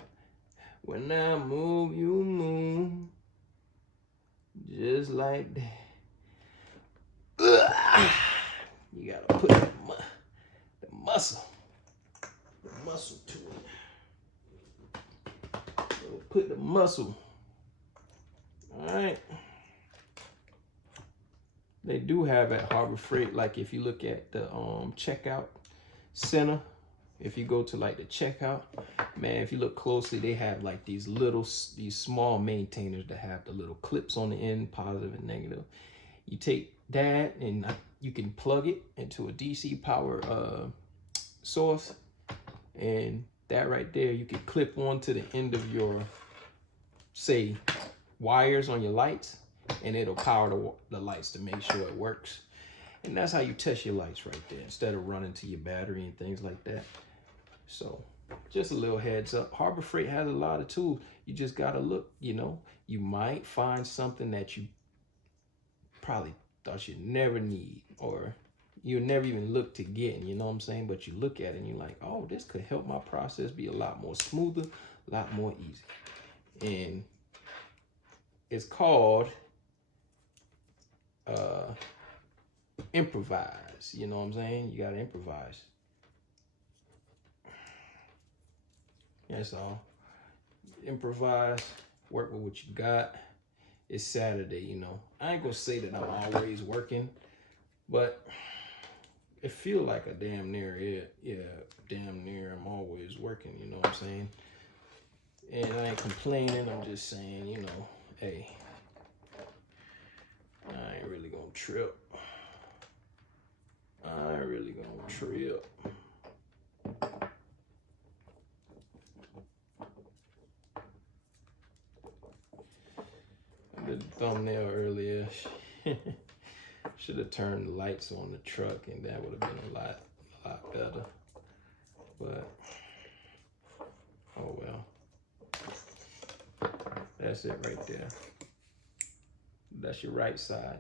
When I move, you move. Just like that. You got to put the muscle to it. So put the muscle. All right. They do have at Harbor Freight, like if you look at the checkout center, if you go to like the checkout, man, if you look closely, they have like these small maintainers that have the little clips on the end, positive and negative. You take that and you can plug it into a DC power source, and that right there, you can clip onto the end of your, say, wires on your lights, and it'll power the lights to make sure it works. And that's how you test your lights right there, instead of running to your battery and things like that. So just a little heads up. Harbor Freight has a lot of tools. You just got to look, you know. You might find something that you probably thought you'd never need, or you never even look to get, you know what I'm saying? But you look at it and you're like, oh, this could help my process be a lot more smoother, a lot more easy. And it's called improvise. You know what I'm saying? You got to improvise. That's all. Improvise, work with what you got. It's Saturday, you know. I ain't gonna say that I'm always working, but it feel like a damn near it. Yeah, damn near I'm always working, you know what I'm saying? And I ain't complaining, I'm just saying, you know, hey, I ain't really gonna trip. I ain't really gonna trip. thumbnail earlier. Should have turned the lights on the truck, and that would have been a lot better. But oh well. That's it right there. That's your right side.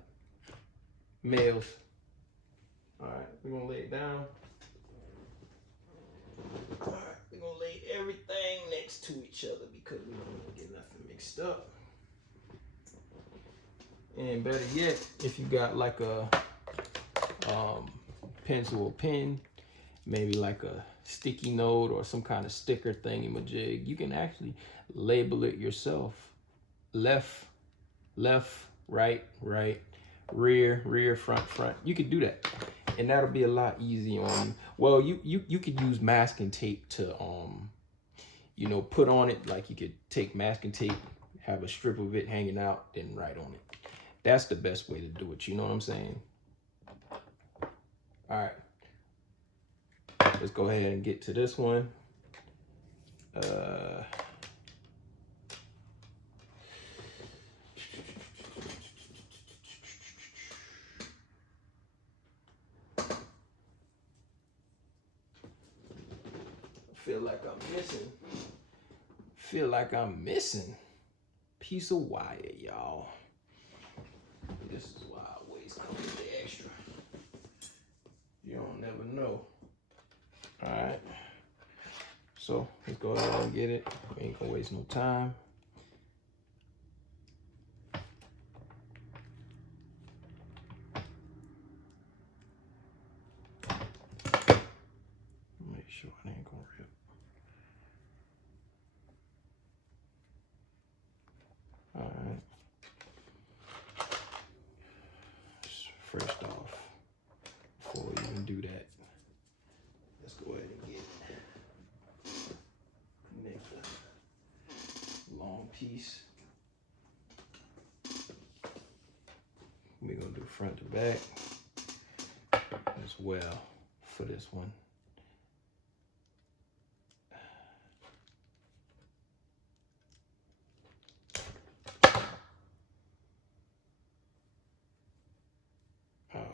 Males. All right, we're gonna lay it down. All right, we're gonna lay everything next to each other because we don't want to get nothing mixed up. And better yet, if you got like a pencil or pen, maybe like a sticky note or some kind of sticker thingy-majig, you can actually label it yourself. Left, right, rear, front. You could do that, and that'll be a lot easier on you. Well, you could use masking tape to you know, put on it. Like you could take masking tape, have a strip of it hanging out, then write on it. That's the best way to do it. You know what I'm saying? All right. Let's go ahead and get to this one. Feel like I'm missing piece of wire, y'all. This is why I always come with the extra. You don't never know. All right. So let's go ahead and get it. We ain't gonna waste no time. Make sure it ain't gonna rip. All right. First off, before we even do that, let's go ahead and get connect the long piece. We're gonna do front to back as well for this one. Oh wow,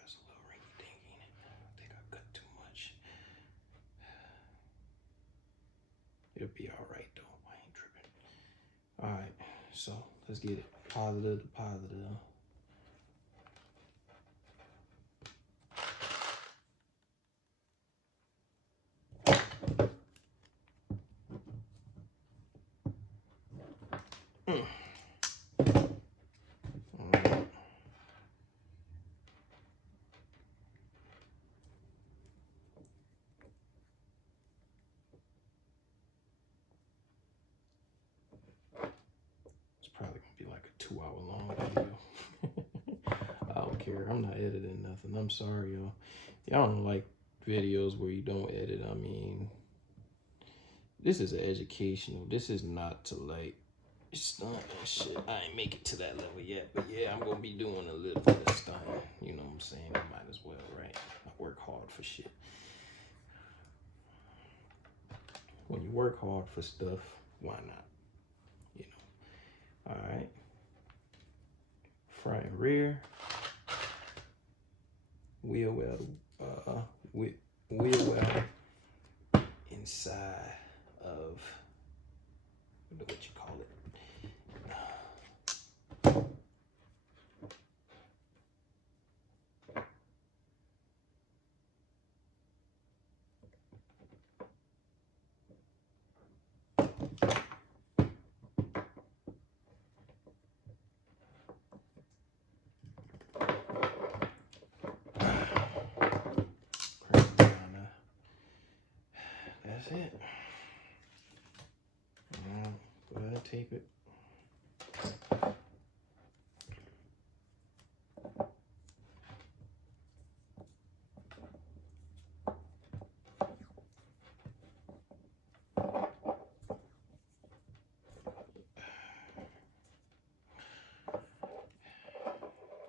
that's a little rinky dinky. I think I cut too much. It'll be all right though. I ain't tripping. All right, so let's get it positive to positive. Probably gonna be like a 2-hour long video. I don't care. I'm not editing nothing. I'm sorry, y'all. Y'all don't like videos where you don't edit. I mean, this is educational. This is not to like stunt and shit. I ain't make it to that level yet, but yeah, I'm gonna be doing a little bit of stunt. You know what I'm saying? I might as well, right? I work hard for shit. When you work hard for stuff, why not? All right, front and rear, wheel well inside of what you call it. That's it. Now, go ahead and tape it.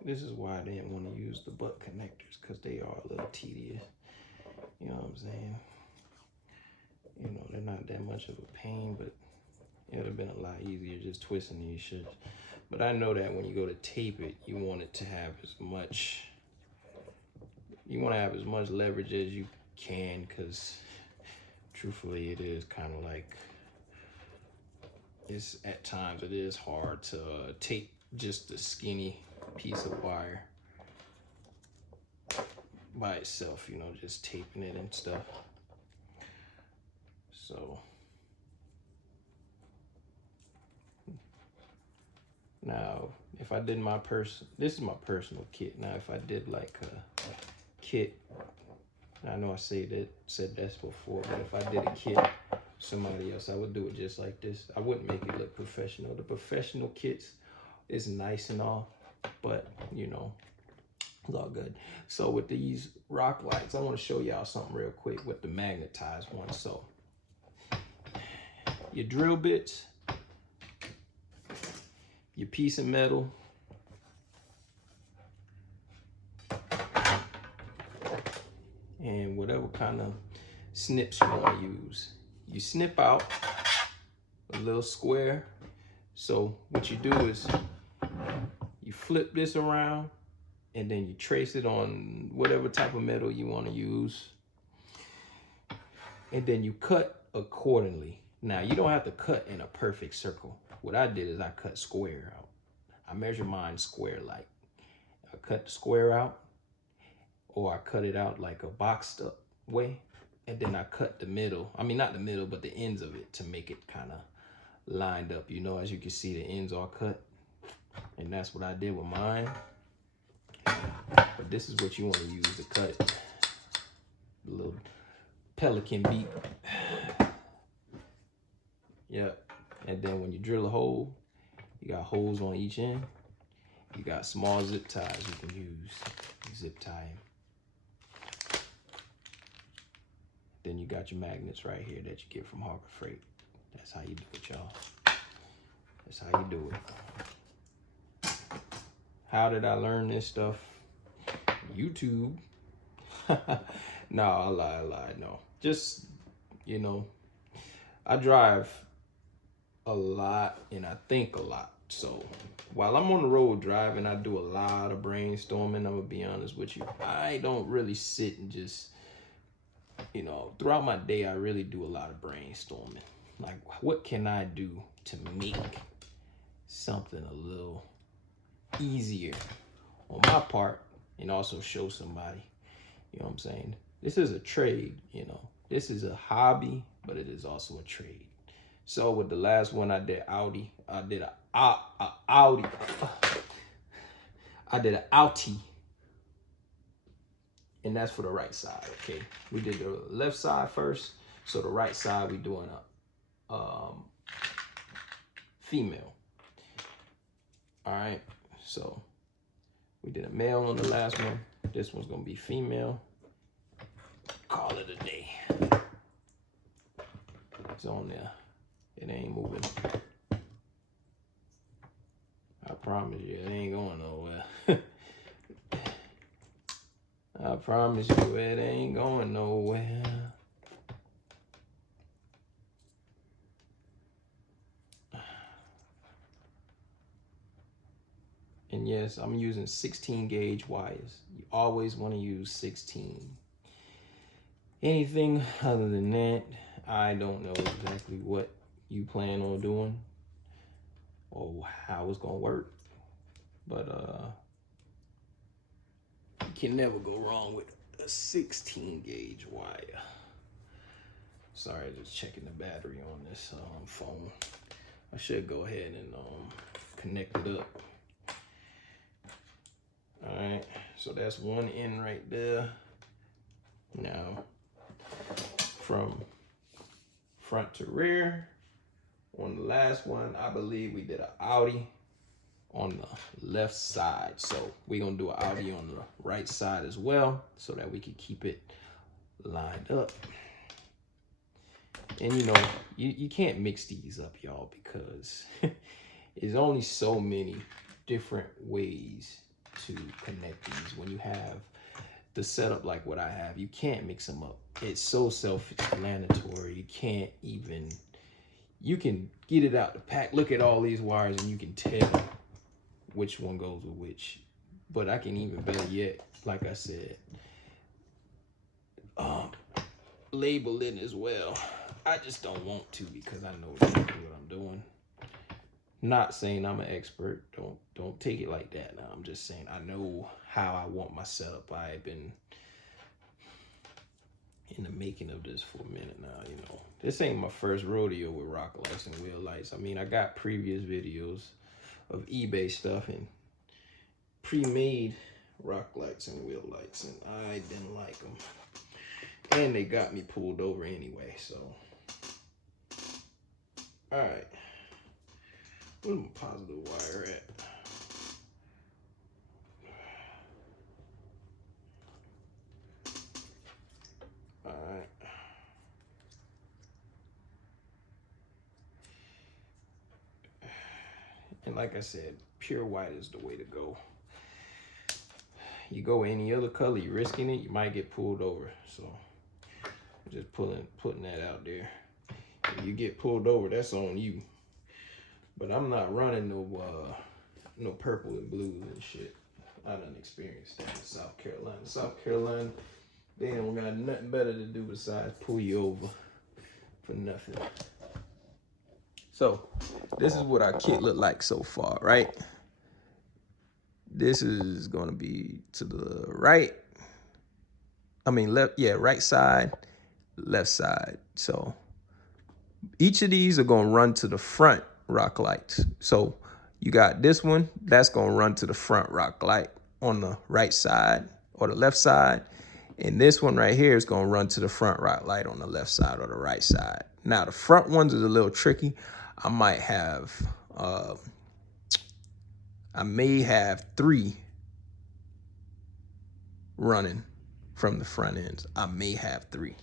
This is why I didn't want to use the butt connectors, because they are a little tedious. You know what I'm saying? You know, they're not that much of a pain, but It would have been a lot easier just twisting these shits. But I know that when you go to tape it, you want it to have as much, you want to have as much leverage as you can, because truthfully it is kind of like, it's at times it is hard to tape just a skinny piece of wire by itself, you know, just taping it and stuff. So now if I did my this is my personal kit. Now if I did like a kit, I know I said this before, but if I did a kit somebody else, I would do it just like this. I wouldn't make it look professional. The professional kits is nice and all, but you know, it's all good. So with these rock lights, I want to show y'all something real quick with the magnetized one. So your drill bits, your piece of metal, and whatever kind of snips you want to use. You snip out a little square. So what you do is you flip this around and then you trace it on whatever type of metal you want to use. And then you cut accordingly. Now you don't have to cut in a perfect circle. What I did is I cut square out. I measure mine square like. I cut the square out, or I cut it out like a boxed up way. And then I cut the middle, I mean not the middle, but the ends of it to make it kind of lined up. You know, as you can see, the ends are cut. And that's what I did with mine. But this is what you want to use to cut it. The little pelican beak. Yep. And then when you drill a hole, you got holes on each end. You got small zip ties you can use. Zip tie them. Then you got your magnets right here that you get from Harbor Freight. That's how you do it, y'all. That's how you do it. How did I learn this stuff? YouTube. No, I lie. No, just, you know, I drive a lot and I think a lot. So while I'm on the road driving, I do a lot of brainstorming. I'm gonna be honest with you. I don't really sit and just, you know, throughout my day, I really do a lot of brainstorming. Like, what can I do to make something a little easier on my part and also show somebody, you know what I'm saying? This is a trade, you know. This is a hobby, but it is also a trade. So with the last one I did Audi, I did an Audi. And that's for the right side, okay? We did the left side first, so the right side we doing a female. All right, so we did a male on the last one. This one's gonna be female. Call it a day. It's on there. It ain't moving. I promise you, it ain't going nowhere. I promise you, it ain't going nowhere. And yes, I'm using 16 gauge wires. You always want to use 16. Anything other than that, I don't know exactly what you plan on doing or how it's gonna work. But you can never go wrong with a 16 gauge wire. Sorry, just checking the battery on this phone. I should go ahead and connect it up. All right, so that's one end right there. Now, from front to rear, on the last one, I believe we did an Audi on the left side. So we're gonna do an Audi on the right side as well, so that we can keep it lined up. And you know, you can't mix these up, y'all, because there's only so many different ways to connect these. When you have the setup like what I have, you can't mix them up. It's so self-explanatory. You you can get it out the pack. Look at all these wires and you can tell which one goes with which. But I can even better yet, like I said, label it as well. I just don't want to because I know exactly what I'm doing. Not saying I'm an expert. Don't take it like that. Now I'm just saying I know how I want my setup. I've been in the making of this for a minute now. You know, this ain't my first rodeo with rock lights and wheel lights. I mean, I got previous videos of eBay stuff and pre-made rock lights and wheel lights, and I didn't like them. And they got me pulled over anyway, so. All right. Where's my positive wire at? All right. And like I said, pure white is the way to go. You go any other color, you're risking it, you might get pulled over. So just putting that out there. If you get pulled over, that's on you. But I'm not running no purple and blues and shit. I done experienced that in South Carolina. South Carolina, they don't got nothing better to do besides pull you over for nothing. So this is what our kit look like so far, right? This is gonna be to the right. I mean left, yeah, right side, left side. So each of these are gonna run to the front rock lights. So you got this one, that's gonna run to the front rock light on the right side or the left side. And this one right here is gonna run to the front rock light on the left side or the right side. Now the front ones is a little tricky. I might have, I may have 3 running from the front ends. I may have 3,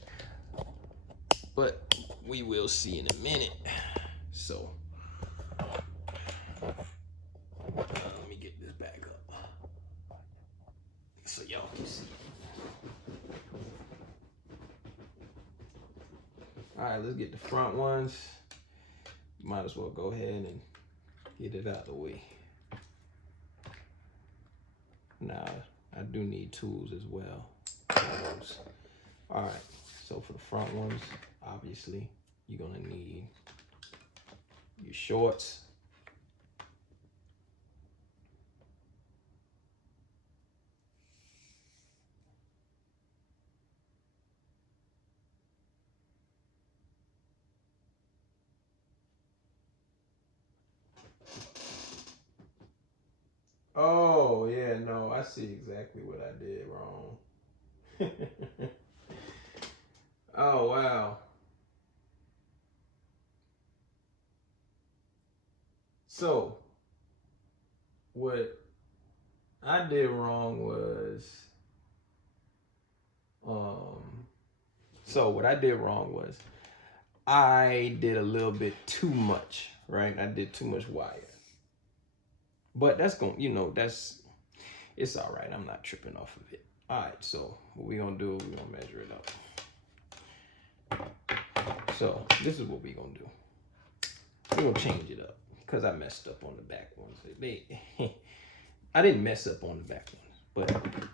but we will see in a minute. So let me get this back up so y'all can see. All right, let's get the front ones. Might as well go ahead and get it out of the way. Now, I do need tools as well. All right, so for the front ones, obviously, you're gonna need your shorts. Oh, yeah, no, I see exactly what I did wrong. Oh, wow. So, what I did wrong was, I did a little bit too much, right? I did too much wire. But that's going, you know, it's all right. I'm not tripping off of it. All right, so what we're going to do, we're going to measure it up. So this is what we're going to do. We're going to change it up because I messed up on the back ones. I didn't mess up on the back ones, but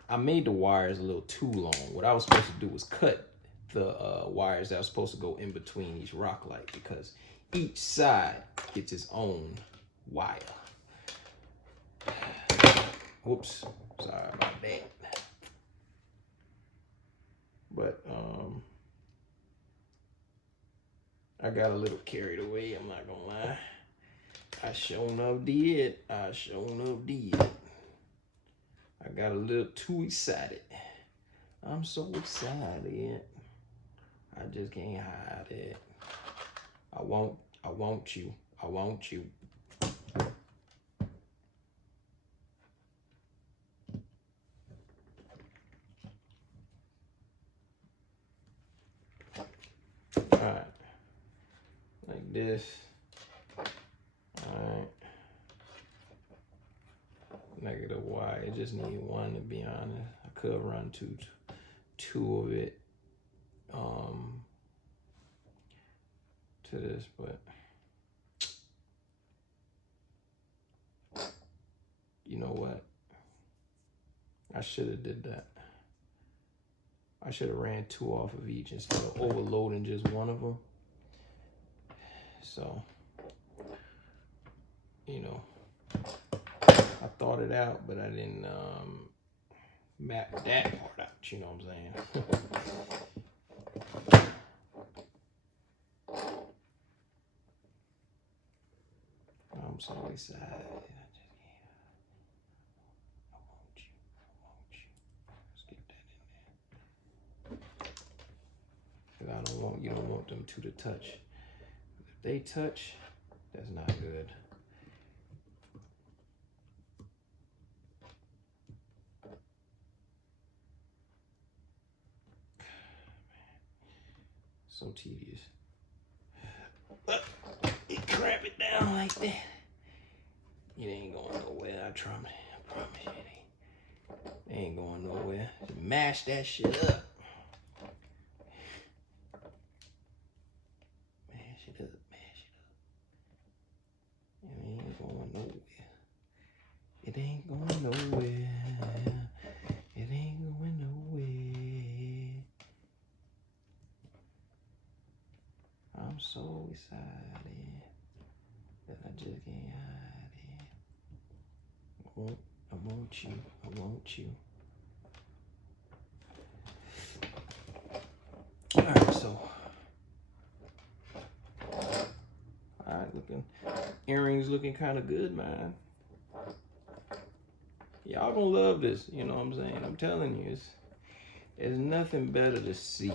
I made the wires a little too long. What I was supposed to do was cut the wires that was supposed to go in between each rock light because each side gets its own wire. Whoops, sorry about that. But I got a little carried away, I'm not gonna lie. I sure enough did. I got a little too excited. I'm so excited. I just can't hide it. I want you. I want you. Alright. Like this. Alright. Negative Y. I just need one, to be honest. I could run two of it to this, but You know what? I should have did that. I should have ran 2 off of each instead of overloading just one of them. So, you know, I thought it out, but I didn't map that part out, you know what I'm saying? I'm so excited. I want you. Let's get that in there. Because you don't want them two to touch. If they touch, that's not good. So tedious. But you cramp it down like that. It ain't going nowhere, I promise you it ain't going nowhere. Just mash that shit up. Mash it up. It ain't going nowhere. It ain't going nowhere. It ain't going nowhere. I'm so excited that I just can't hide it. I want you. Alright, so. Alright, earrings looking kind of good, man. Y'all gonna love this, you know what I'm saying? I'm telling you, there's nothing better to see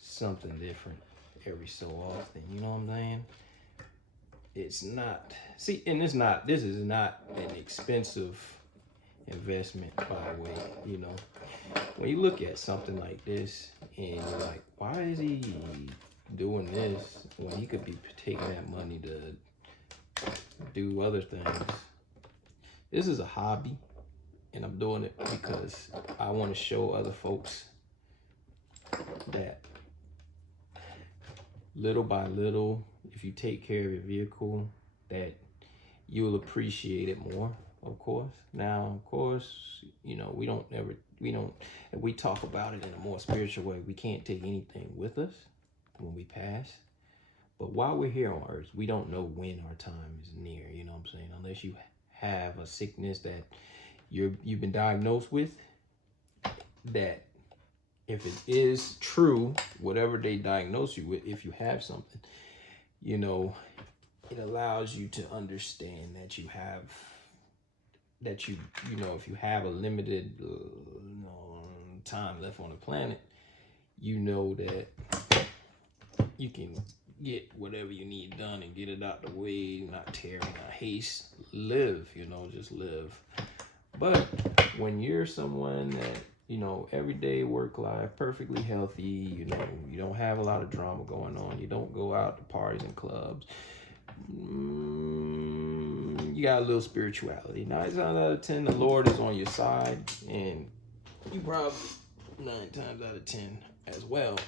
something different every so often, you know what I'm saying? It's not, see, and this is not an expensive investment, by the way, you know. When you look at something like this and you're like, why is he doing this when he could be taking that money to do other things? This is a hobby, and I'm doing it because I want to show other folks that little by little, if you take care of your vehicle, that you'll appreciate it more, of course. Now, of course, you know, we talk about it in a more spiritual way. We can't take anything with us when we pass. But while we're here on earth, we don't know when our time is near, you know what I'm saying? Unless you have a sickness that you've been diagnosed with, that if it is true, whatever they diagnose you with, if you have something, you know, it allows you to understand that you have, you know, if you have a limited time left on the planet, you know that you can get whatever you need done and get it out the way, not tear, not haste, live, you know, just live. But when you're someone that, you know, everyday work life, perfectly healthy, you know, you don't have a lot of drama going on, you don't go out to parties and clubs, you got a little spirituality. 9 times out of 10, the Lord is on your side, and you probably 9 times out of 10 as well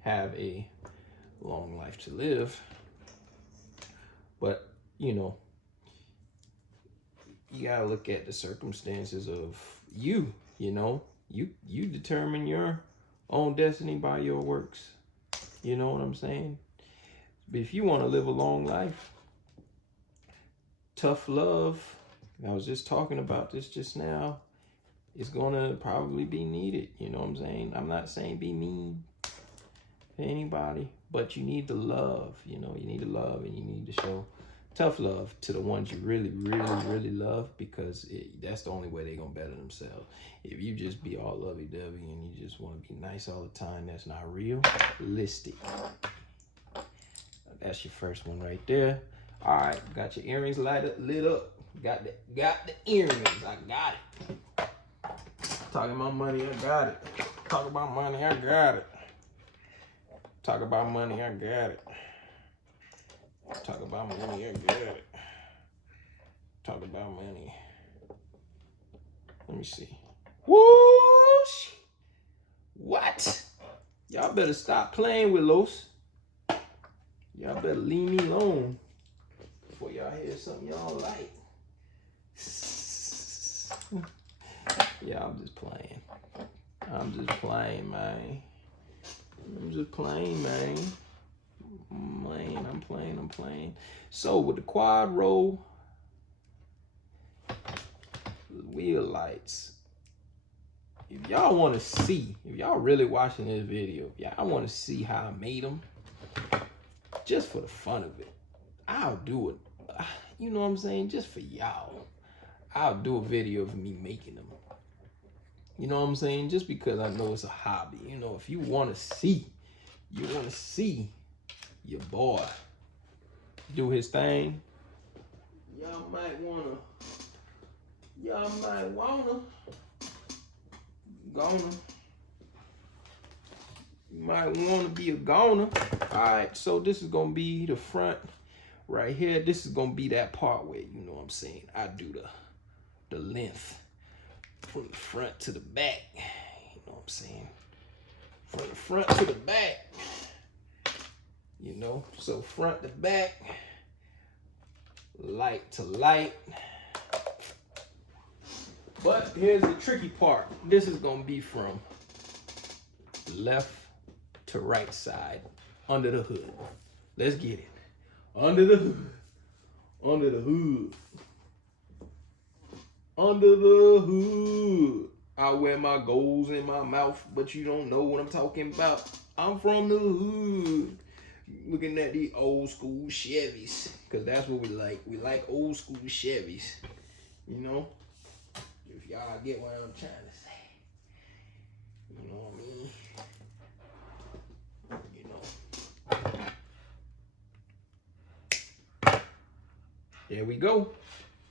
have a long life to live. But, you know, you gotta look at the circumstances of you, you know. You determine your own destiny by your works. You know what I'm saying? But if you want to live a long life, tough love, I was just talking about this just now, it's gonna probably be needed, you know what I'm saying? I'm not saying be mean to anybody, but you need to love, you know, you need to love, and you need to show tough love to the ones you really, really, really love, because that's the only way they're gonna better themselves. If you just be all lovey-dovey and you just want to be nice all the time, that's not realistic. That's your first one right there. All right, got your earrings lit up. Got the earrings. I got it. Talking about money, I got it. Talk about money, I got it. Talk about money, I got it. Talk about money, I got it. Talk about money. Let me see. Whoosh! What? Y'all better stop playing with Los. Y'all better leave me alone before y'all hear something y'all like. Yeah, I'm just playing. I'm just playing, man. I'm just playing, man. I'm playing. So with the quad roll wheel lights, if y'all want to see, if y'all really watching this video, if y'all want to see how I made them, just for the fun of it, I'll do it. You know what I'm saying? Just for y'all, I'll do a video of me making them. You know what I'm saying? Just because I know it's a hobby. You know, if you want to see, your boy do his thing, y'all might wanna be a goner. All right, so this is gonna be the front right here. This is gonna be that part where, you know what I'm saying, I do the length from the front to the back. You know what I'm saying? From the front to the back. You know, so front to back, light to light. But here's the tricky part. This is gonna be from left to right side, under the hood. Let's get it. Under the hood. Under the hood. Under the hood. I wear my goals in my mouth, but you don't know what I'm talking about. I'm from the hood. Looking at these old school Chevys, because that's what we like. We like old school Chevys. You know? If y'all get what I'm trying to say. You know what I mean? You know. There we go.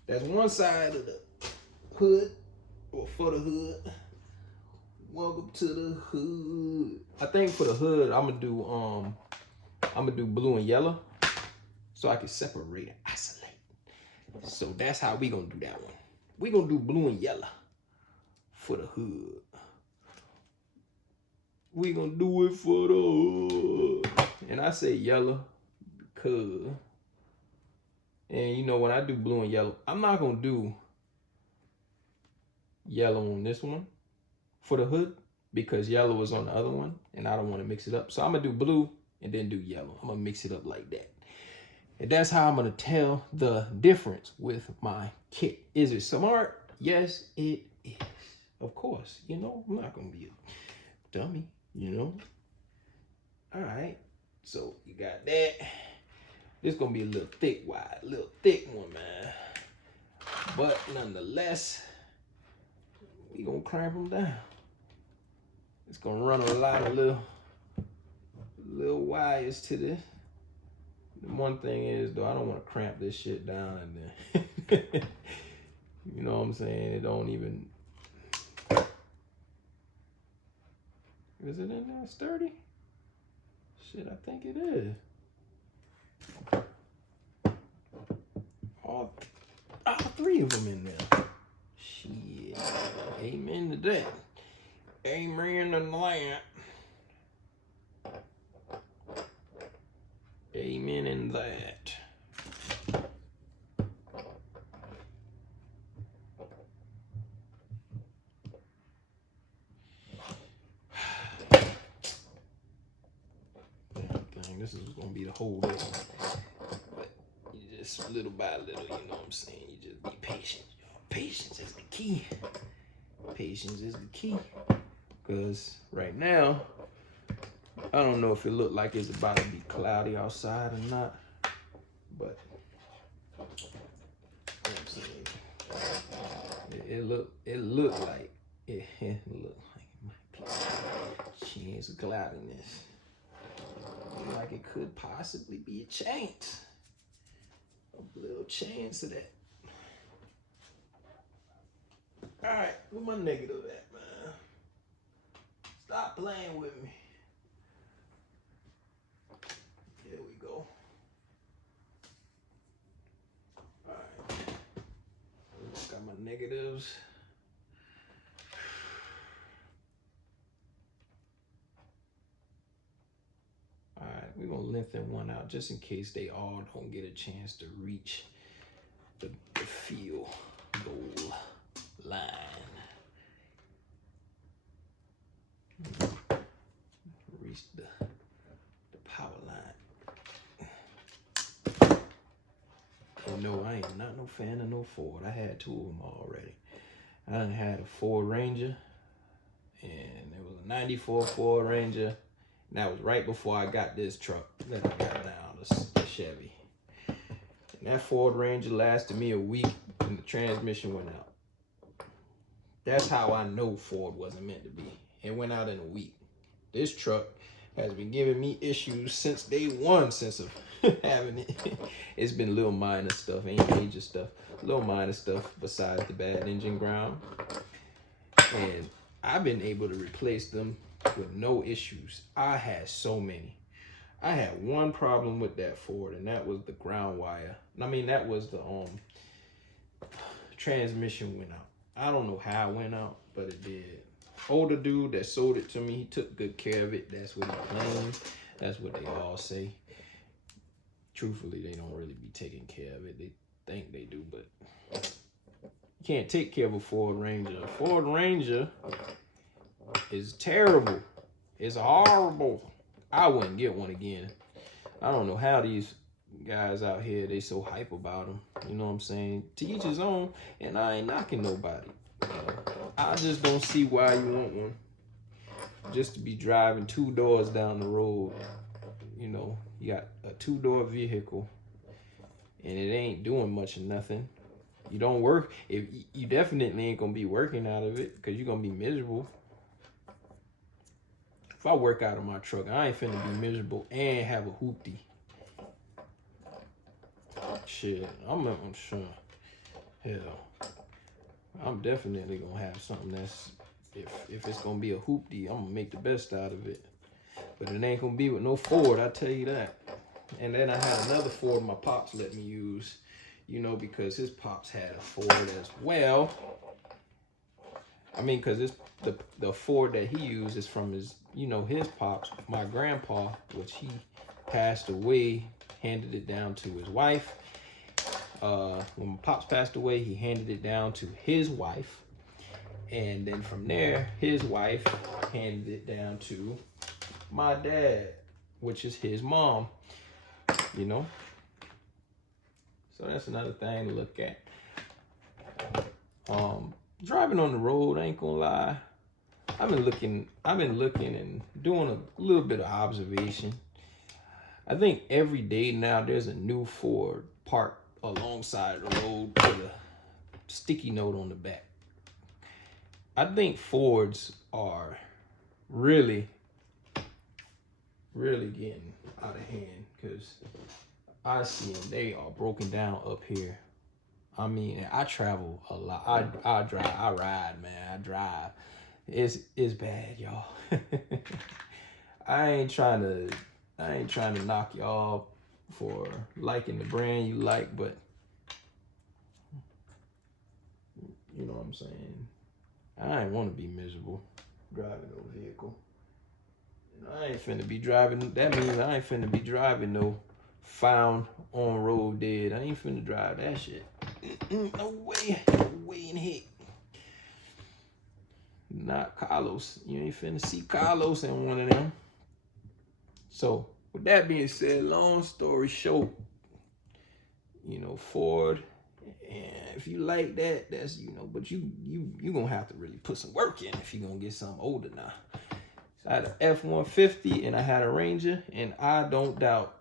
That's one side of the hood, or for the hood. Welcome to the hood. I think for the hood, I'm gonna do blue and yellow, so I can separate and isolate. So that's how we gonna do that one. We gonna do blue and yellow for the hood. We gonna do it for the hood. And I say yellow because, and you know, when I do blue and yellow, I'm not gonna do yellow on this one for the hood because yellow is on the other one and I don't want to mix it up. So I'm gonna do blue and then do yellow. I'm gonna mix it up like that. And that's how I'm gonna tell the difference with my kit. Is it smart? Yes, it is. Of course, you know, I'm not gonna be a dummy, you know. All right, so you got that. This gonna be a little thick one, man. But nonetheless, we gonna clamp them down. It's gonna run a lot of little wires to this. The one thing is, though, I don't want to cramp this shit down and then, you know what I'm saying? It don't even. Is it in there sturdy? Shit, I think it is. All three of them in there. Shit. Amen to that. Amen to that. Amen in that. Dang, this is gonna be the whole day. But you just little by little, you know what I'm saying? You just be patient. Patience is the key. Patience is the key. Because right now, I don't know if it looked like it's about to be cloudy outside or not, but you know what I'm saying? It looked like it looked like it might be a chance of cloudiness. Like it could possibly be a chance, a little chance of that. All right, where my negative at, man? Stop playing with me. There we go. All right. Got my negatives. All right, we're gonna lengthen one out just in case they all don't get a chance to reach the field goal line. Reach the power line. And no, I ain't not no fan of no Ford. I had 2 of them already. I done had a Ford Ranger, and it was a 94 Ford Ranger. And that was right before I got this truck that I got now, the Chevy. And that Ford Ranger lasted me a week and the transmission went out. That's how I know Ford wasn't meant to be. It went out in a week. This truck has been giving me issues since day one, since of having it. It's been little minor stuff, ain't major stuff. Little minor stuff besides the bad engine ground. And I've been able to replace them with no issues. I had so many. I had one problem with that Ford, and that was the ground wire. I mean, that was the transmission went out. I don't know how it went out, but it did. Older dude that sold it to me, he took good care of it. That's what he claimed. That's what they all say. Truthfully, they don't really be taking care of it. They think they do, but you can't take care of a Ford Ranger. A Ford Ranger is terrible. It's horrible. I wouldn't get one again. I don't know how these guys out here, they so hype about them. You know what I'm saying? To each his own, and I ain't knocking nobody. I just don't see why you want one. Just to be driving 2 doors down the road. You know, you got a 2-door vehicle, and it ain't doing much of nothing. You don't work. If you definitely ain't gonna be working out of it, because you're gonna be miserable. If I work out of my truck, I ain't finna be miserable and have a hoopty. Shit, I'm sure. Hell, I'm definitely gonna have something that's, if it's gonna be a hoopty, I'm gonna make the best out of it. But it ain't gonna be with no Ford, I tell you that. And then I had another Ford my pops let me use, you know, because his pops had a Ford as well. I mean, because the Ford that he used is from his, you know, his pops. My grandpa, which he passed away, handed it down to his wife. When my pops passed away, he handed it down to his wife. And then from there, his wife handed it down to my dad, which is his mom, you know. So that's another thing to look at. Driving on the road, I ain't gonna lie, I've been looking and doing a little bit of observation. I think every day now there's a new Ford parked alongside the road with a sticky note on the back. I think Fords are really getting out of hand, because I see them, they are broken down up here. I mean, I travel a lot. I drive, I ride, man. I drive. It's bad, y'all. I ain't trying to knock y'all for liking the brand you like, but you know what I'm saying. I ain't want to be miserable driving no vehicle. I ain't finna be driving. That means I ain't finna be driving no found on road dead. I ain't finna drive that shit. No way in heck. Not Carlos. You ain't finna see Carlos in one of them. So with that being said, long story short, you know, Ford, and if you like that, that's, you know, but you gonna have to really put some work in if you're gonna get something older now. So I had an F-150 and I had a Ranger, and I don't doubt,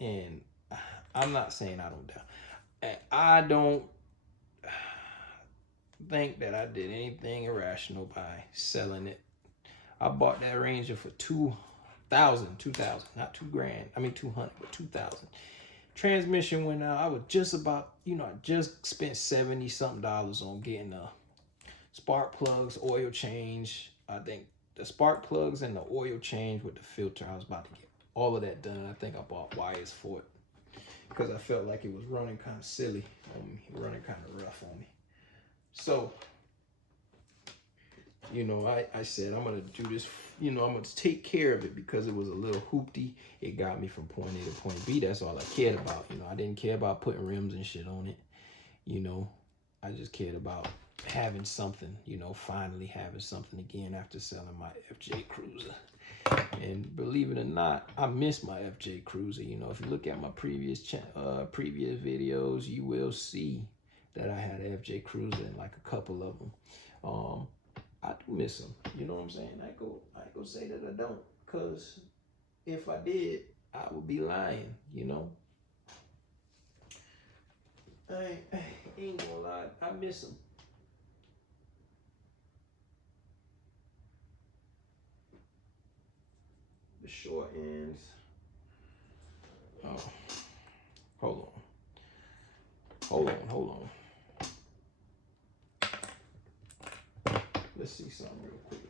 and I'm not saying I don't doubt, and I don't think that I did anything irrational by selling it. I bought that Ranger for $2,000, not $2,000. I mean $200, but $2,000. Transmission went out. I was just about, you know, I just spent $70 something on getting the spark plugs, oil change. I think the spark plugs and the oil change with the filter, I was about to get all of that done. I think I bought wires for it because I felt like it was running kind of silly on me, running kind of rough on me. So, you know, I said, I'm going to do this, you know, I'm going to take care of it because it was a little hoopty. It got me from point A to point B. That's all I cared about. You know, I didn't care about putting rims and shit on it. You know, I just cared about having something, you know, finally having something again after selling my FJ Cruiser. And believe it or not, I miss my FJ Cruiser. You know, if you look at my previous videos, you will see that I had an FJ Cruiser and like a couple of them. I do miss them. You know what I'm saying? I ain't gonna say that I don't, cause if I did, I would be lying. You know. I ain't gonna lie, I miss them. The short ends. Oh, hold on. Let's see something real quick.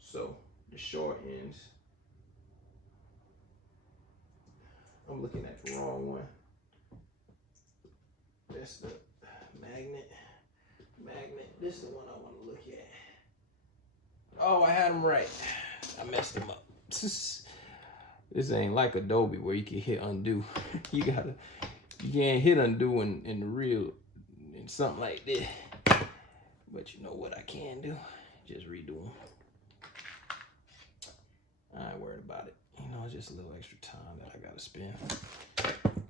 So the short ends, I'm looking at the wrong one. That's the magnet. This is the one I want to look at. Oh, I had them right. I messed them up. This ain't like Adobe where you can hit undo. You can't hit undo in the real, in something like this. But you know what I can do? Just redo them. I ain't worried about it. You know, it's just a little extra time that I gotta spend.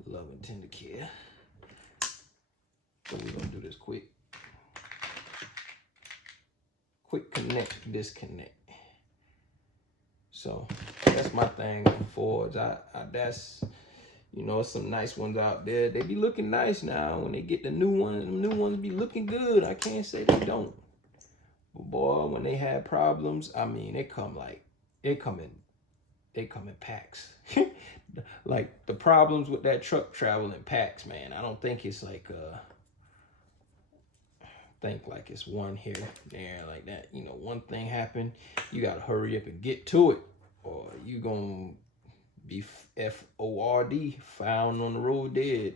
Love and tender care. So we're gonna do this quick. Quick connect, disconnect. So that's my thing on Fords. That's, you know, some nice ones out there. They be looking nice now. When they get the new ones be looking good. I can't say they don't. But boy, when they had problems, I mean, they come in packs. Like the problems with that truck travel in packs, man. I don't think it's like think like it's one here, there, like that. You know, one thing happened, you gotta hurry up and get to it, or you gonna be FORD, found on the road dead.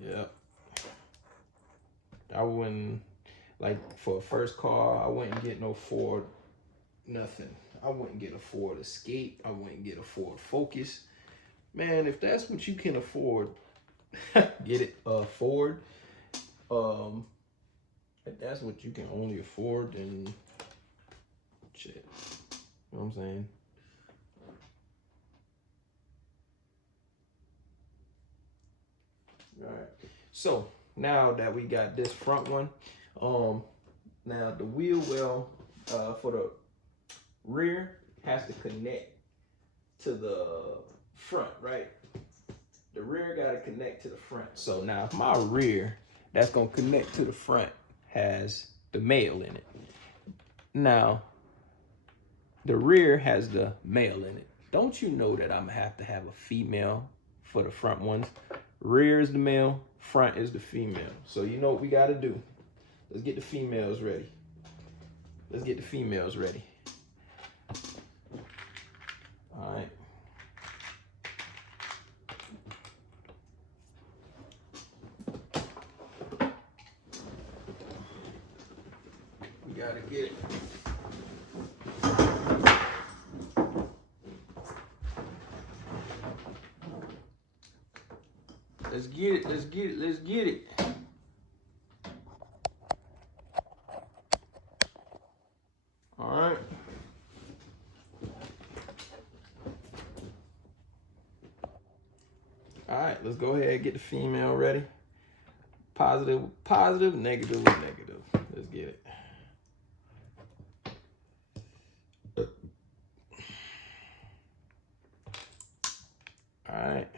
Yep. I wouldn't, like, for a first car, I wouldn't get no Ford nothing. I wouldn't get a Ford Escape. I wouldn't get a Ford Focus. Man, if that's what you can afford, get it. Ford. If that's what you can only afford, then shit. You know what I'm saying? All right. So now that we got this front one, now the wheel well for the rear has to connect to the front, right? The rear got to connect to the front. So now my rear that's gonna connect to the front has the male in it. Now the rear has the male in it. Don't you know that I'm gonna have to have a female for the front ones? Rear is the male, front is the female. So you know what we gotta do? Let's get the females ready. Let's get the females ready. All right. We gotta get it. Let's get it, let's get it, let's get it. All right. All right, let's go ahead and get the female ready. Positive, positive, negative, negative. Let's get it. All right.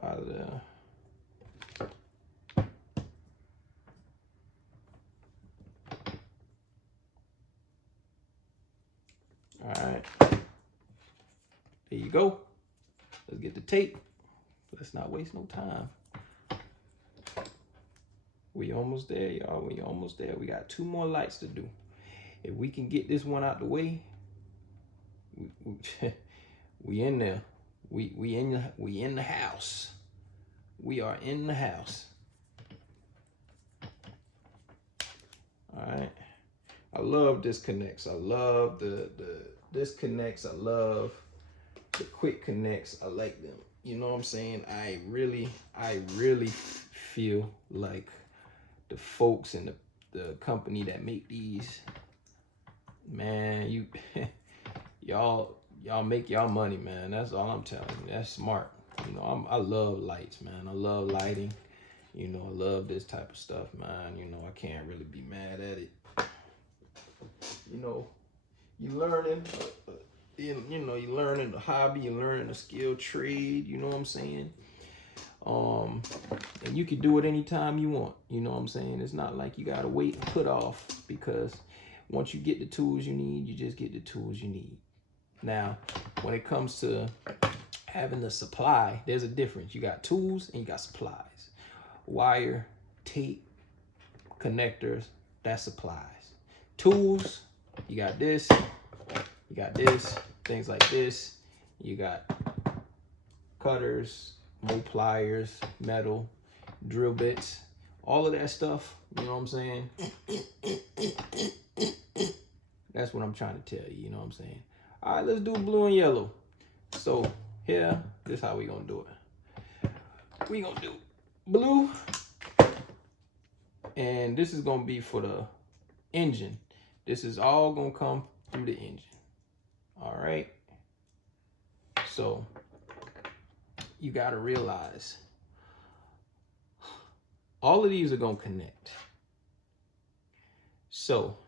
Positive. All right. There you go. Let's get the tape. Let's not waste no time. We almost there, y'all. We almost there. We got 2 more lights to do. If we can get this one out the way, we in there. We in the house. We are in the house. All right. I love disconnects. I love the disconnects. I love the quick connects. I like them. You know what I'm saying? I really feel like the folks and the company that make these, man, you y'all make y'all money, man. That's all I'm telling you. That's smart. You know, I love lights, man. I love lighting. You know, I love this type of stuff, man. You know, I can't really be mad at it. You know, you learning, you know, you learning the hobby, you learning a skilled trade. You know what I'm saying? And you can do it anytime you want. You know what I'm saying? It's not like you gotta wait and put off, because once you get the tools you need, you just get the tools you need. Now, when it comes to having the supply, there's a difference. You got tools and you got supplies. Wire, tape, connectors, that's supplies. Tools, you got this, things like this. You got cutters, pliers, metal, drill bits, all of that stuff. You know what I'm saying? That's what I'm trying to tell you. You know what I'm saying? All right, let's do blue and yellow. So here, this is how we gonna do it. We gonna do blue, and this is gonna be for the engine. This is all gonna come through the engine. All right. So you gotta realize all of these are gonna connect. So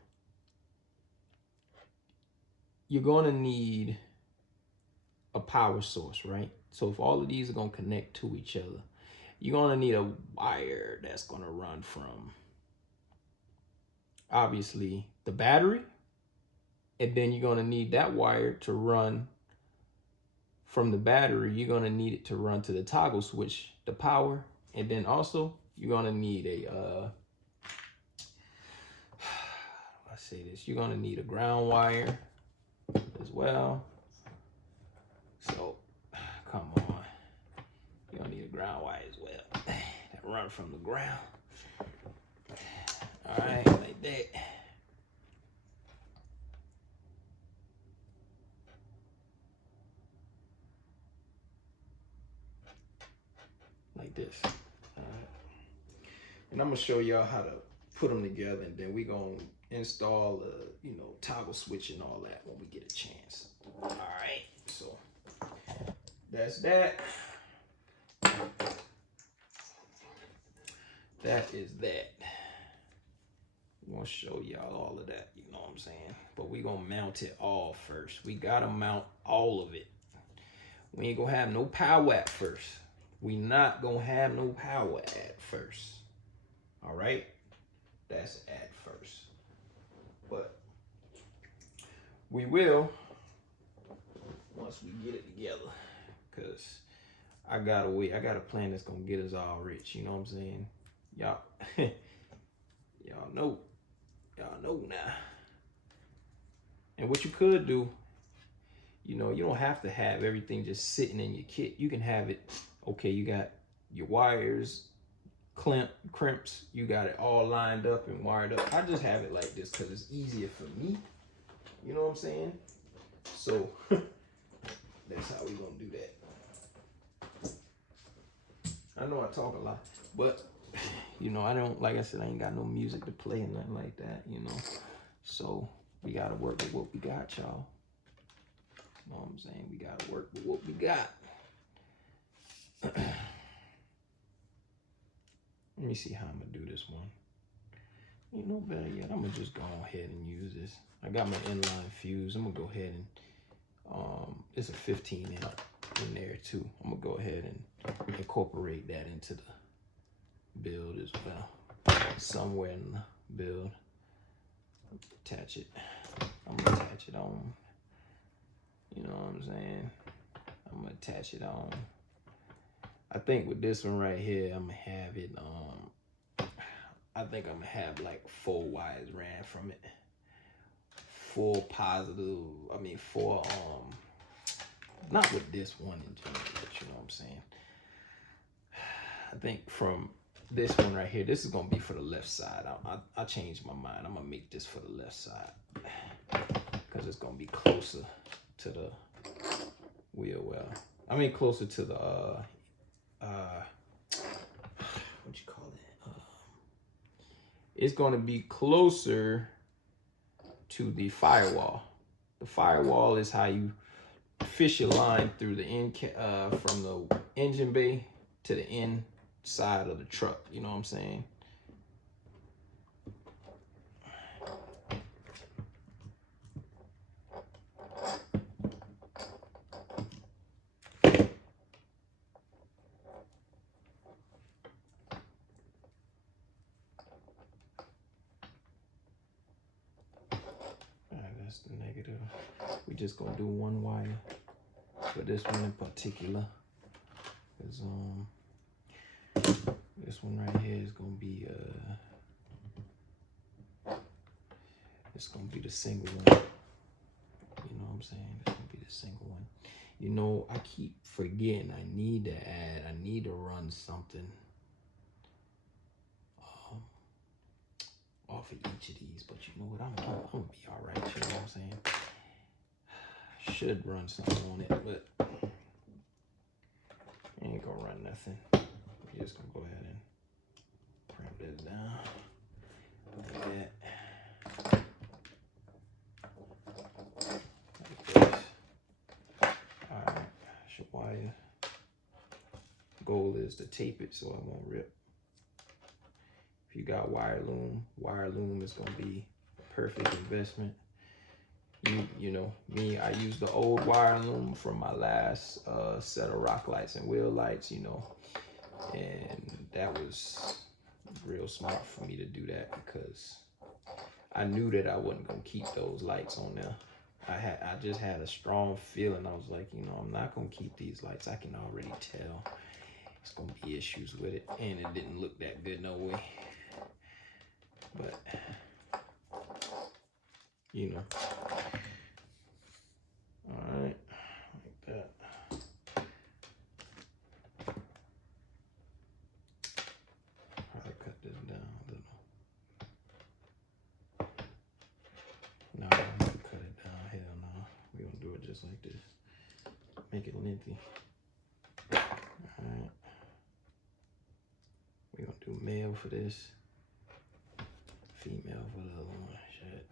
you're gonna need a power source, right? So if all of these are gonna connect to each other, you're gonna need a wire that's gonna run from, obviously, the battery, and then you're gonna need that wire to run from the battery. You're gonna need it to run to the toggle switch, the power, and then also you're gonna need a you're gonna need a ground wire as well. So come on, you're gonna need a ground wire as well that run from the ground. All right, like that. Like this. All right. And I'm gonna show y'all how to put them together, and then we gonna install the, you know, toggle switch and all that when we get a chance. All right, so that's that. That is that. I'm gonna show y'all all of that, you know what I'm saying? But we gonna mount it all first. We gotta mount all of it. We ain't gonna have no power at first. We not gonna have no power at first. All right, that's at first. But we will once we get it together, because I got a plan that's gonna get us all rich. You know what I'm saying? Y'all, y'all know now. And what you could do, you know, you don't have to have everything just sitting in your kit. You can have it, okay, you got your wires, crimps, you got it all lined up and wired up. I just have it like this because it's easier for me. You know what I'm saying? So that's how we gonna do that. I know I talk a lot, but you know, I don't, like I said, I ain't got no music to play and nothing like that, you know. So we gotta work with what we got, y'all. You know what I'm saying? We gotta work with what we got. Let me see how I'm gonna do this one. You know better yet, I'm gonna just go ahead and use this. I got my inline fuse. I'm gonna go ahead and it's a 15 amp in there too. I'm gonna go ahead and incorporate that into the build as well. Somewhere in the build. Attach it. I'm gonna attach it on. You know what I'm saying? I'm gonna attach it on. I think with this one right here, I'm gonna have it, I think I'm gonna have like 4 wires ran from it. 4 positive, I mean 4, not with this one in general, but you know what I'm saying? I think from this one right here, this is gonna be for the left side. I changed my mind. I'm gonna make this for the left side because it's gonna be closer to the wheel well. I mean closer to the what you call it? it's going to be closer to the firewall. The firewall is how you fish your line through the from the engine bay to the inside of the truck. You know what I'm saying? That's the negative. We just gonna do one wire for this one in particular, because this one right here is gonna be it's gonna be the single one. You know what I'm saying? It's gonna be the single one. You know, I keep forgetting I need to run something off of each of these, but you know what, I'm gonna be all right. You know what I'm saying? Should run something on it, but ain't gonna run nothing. We're just gonna go ahead and crimp this down like that. Like this. All right, should wire. Goal is to tape it so it won't rip. If you got wire loom is gonna be a perfect investment. You know, me, I use the old wire loom from my last set of rock lights and wheel lights, you know, and that was real smart for me to do that, because I knew that I wasn't gonna keep those lights on there. I just had a strong feeling. I was like, you know, I'm not gonna keep these lights. I can already tell it's gonna be issues with it, and it didn't look that good no way. But you know, all right, like that. Probably cut this down a little. No, I don't have to cut it down. Hell no. We're gonna do it just like this. Make it lengthy. Alright. We're gonna do male for this. Female for the other one. Shit.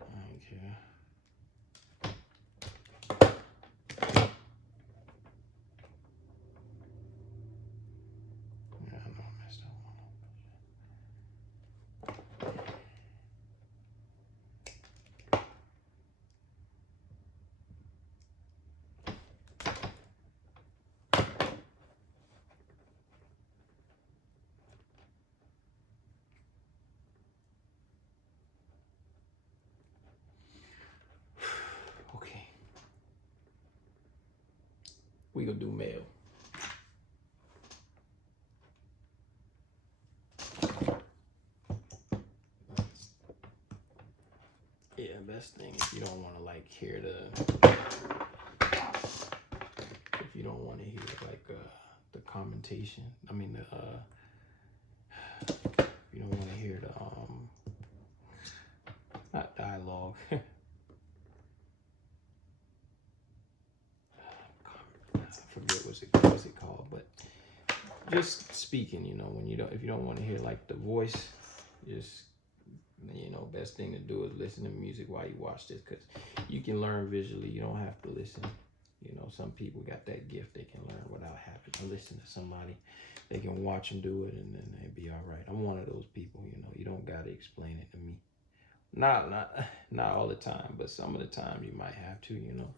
I don't care. Yeah, I know I messed that one up. Okay. We gonna do male. Yeah, best thing if you don't want to like hear if you don't want to hear like the commentation. I mean you don't want to hear the not dialogue. I forget what's it called, but just speaking, you know, when if you don't want to hear like the voice, just, you know, best thing to do is listen to music while you watch this, because you can learn visually. You don't have to listen. You know, some people got that gift. They can learn without having to listen to somebody. They can watch them do it and then they'd be all right. I'm one of those people, you know. You don't got to explain it to me. Not all the time, but some of the time you might have to, you know.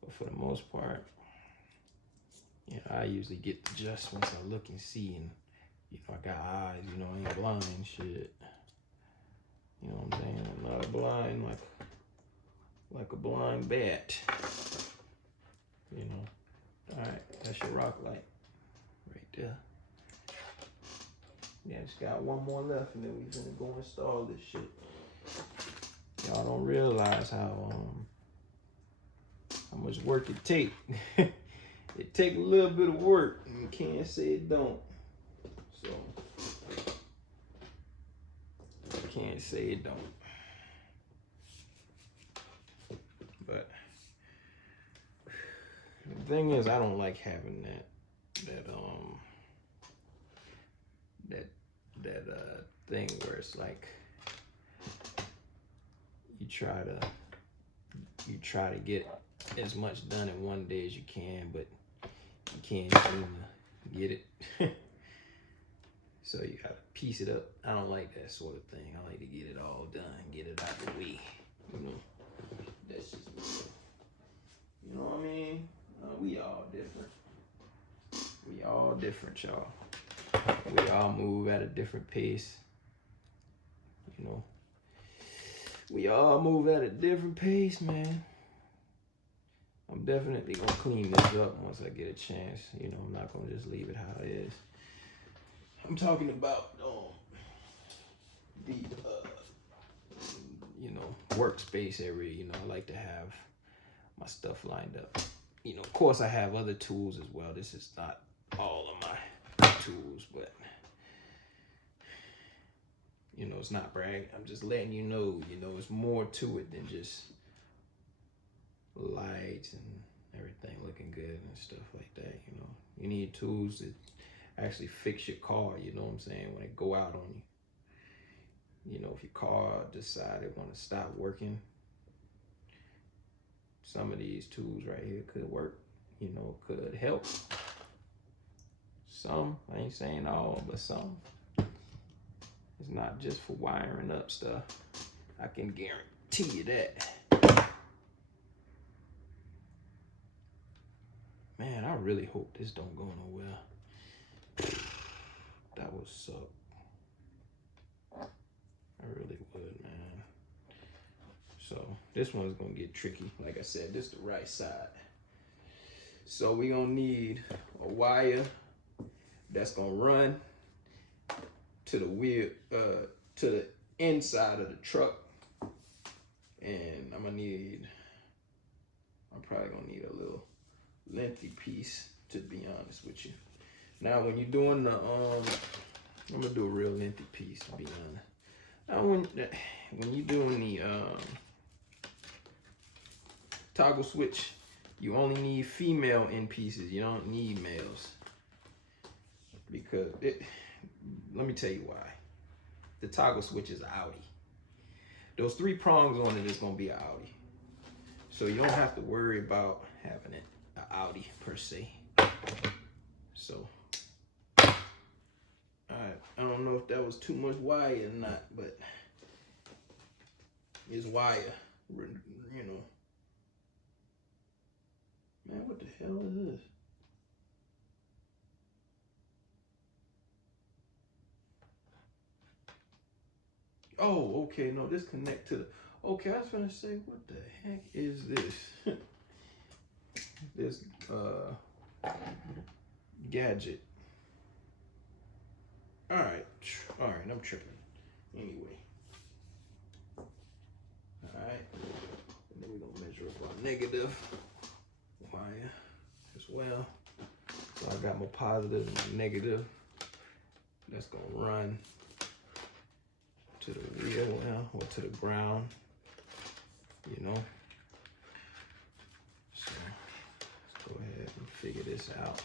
But for the most part, you know, I usually get the gist once I look and see, and you know, I got eyes, you know, I ain't blind, shit. You know what I'm saying? I'm not blind like a blind bat. You know. Alright, that's your rock light. Right there. Yeah, just got one more left and then we finna go install this shit. Y'all don't realize how much work it take. It take a little bit of work. You can't say it don't. So I can't say it don't. But the thing is, I don't like having that thing where it's like you try to get as much done in one day as you can, but you can't seem to get it. So you gotta piece it up. I don't like that sort of thing. I like to get it all done, get it out the way. You know, that's just me. You know what I mean? We all different. We all different, y'all. We all move at a different pace. You know, we all move at a different pace, man. I'm definitely gonna clean this up once I get a chance. You know, I'm not gonna just leave it how it is. I'm talking about the you know, workspace area. You know, I like to have my stuff lined up. You know, of course I have other tools as well. This is not all of my tools, but you know, it's not bragging. I'm just letting you know, it's more to it than just lights and everything looking good and stuff like that. You know, you need tools that actually fix your car, you know what I'm saying, when it go out on you. You know, if your car decided want to stop working, some of these tools right here could work, you know, could help. Some, I ain't saying all, but some. It's not just for wiring up stuff. I can guarantee you that. Man, I really hope this don't go nowhere. That would suck. I really would, man. So this one's gonna get tricky. Like I said, this is the right side. So we gonna need a wire that's gonna run to the wheel, to the inside of the truck. And I'm probably gonna need a little lengthy piece, to be honest with you. Now when you're doing the, I'm gonna do a real lengthy piece, to be honest. Now when you're doing the toggle switch, you only need female end pieces. You don't need males. Because let me tell you why. The toggle switch is an Audi. Those 3 prongs on it is gonna be an Audi. So you don't have to worry about having it an Audi per se. So, I don't know if that was too much wire or not, but it's wire, you know. Man, what the hell is this? Oh, okay, no, this connect to the, okay, I was gonna say, what the heck is this? This gadget. All right, I'm tripping. Anyway, all right, and then we're gonna measure up our negative wire as well. So I got my positive and my negative. That's gonna run to the wheel now, or to the ground, you know. So let's go ahead and figure this out,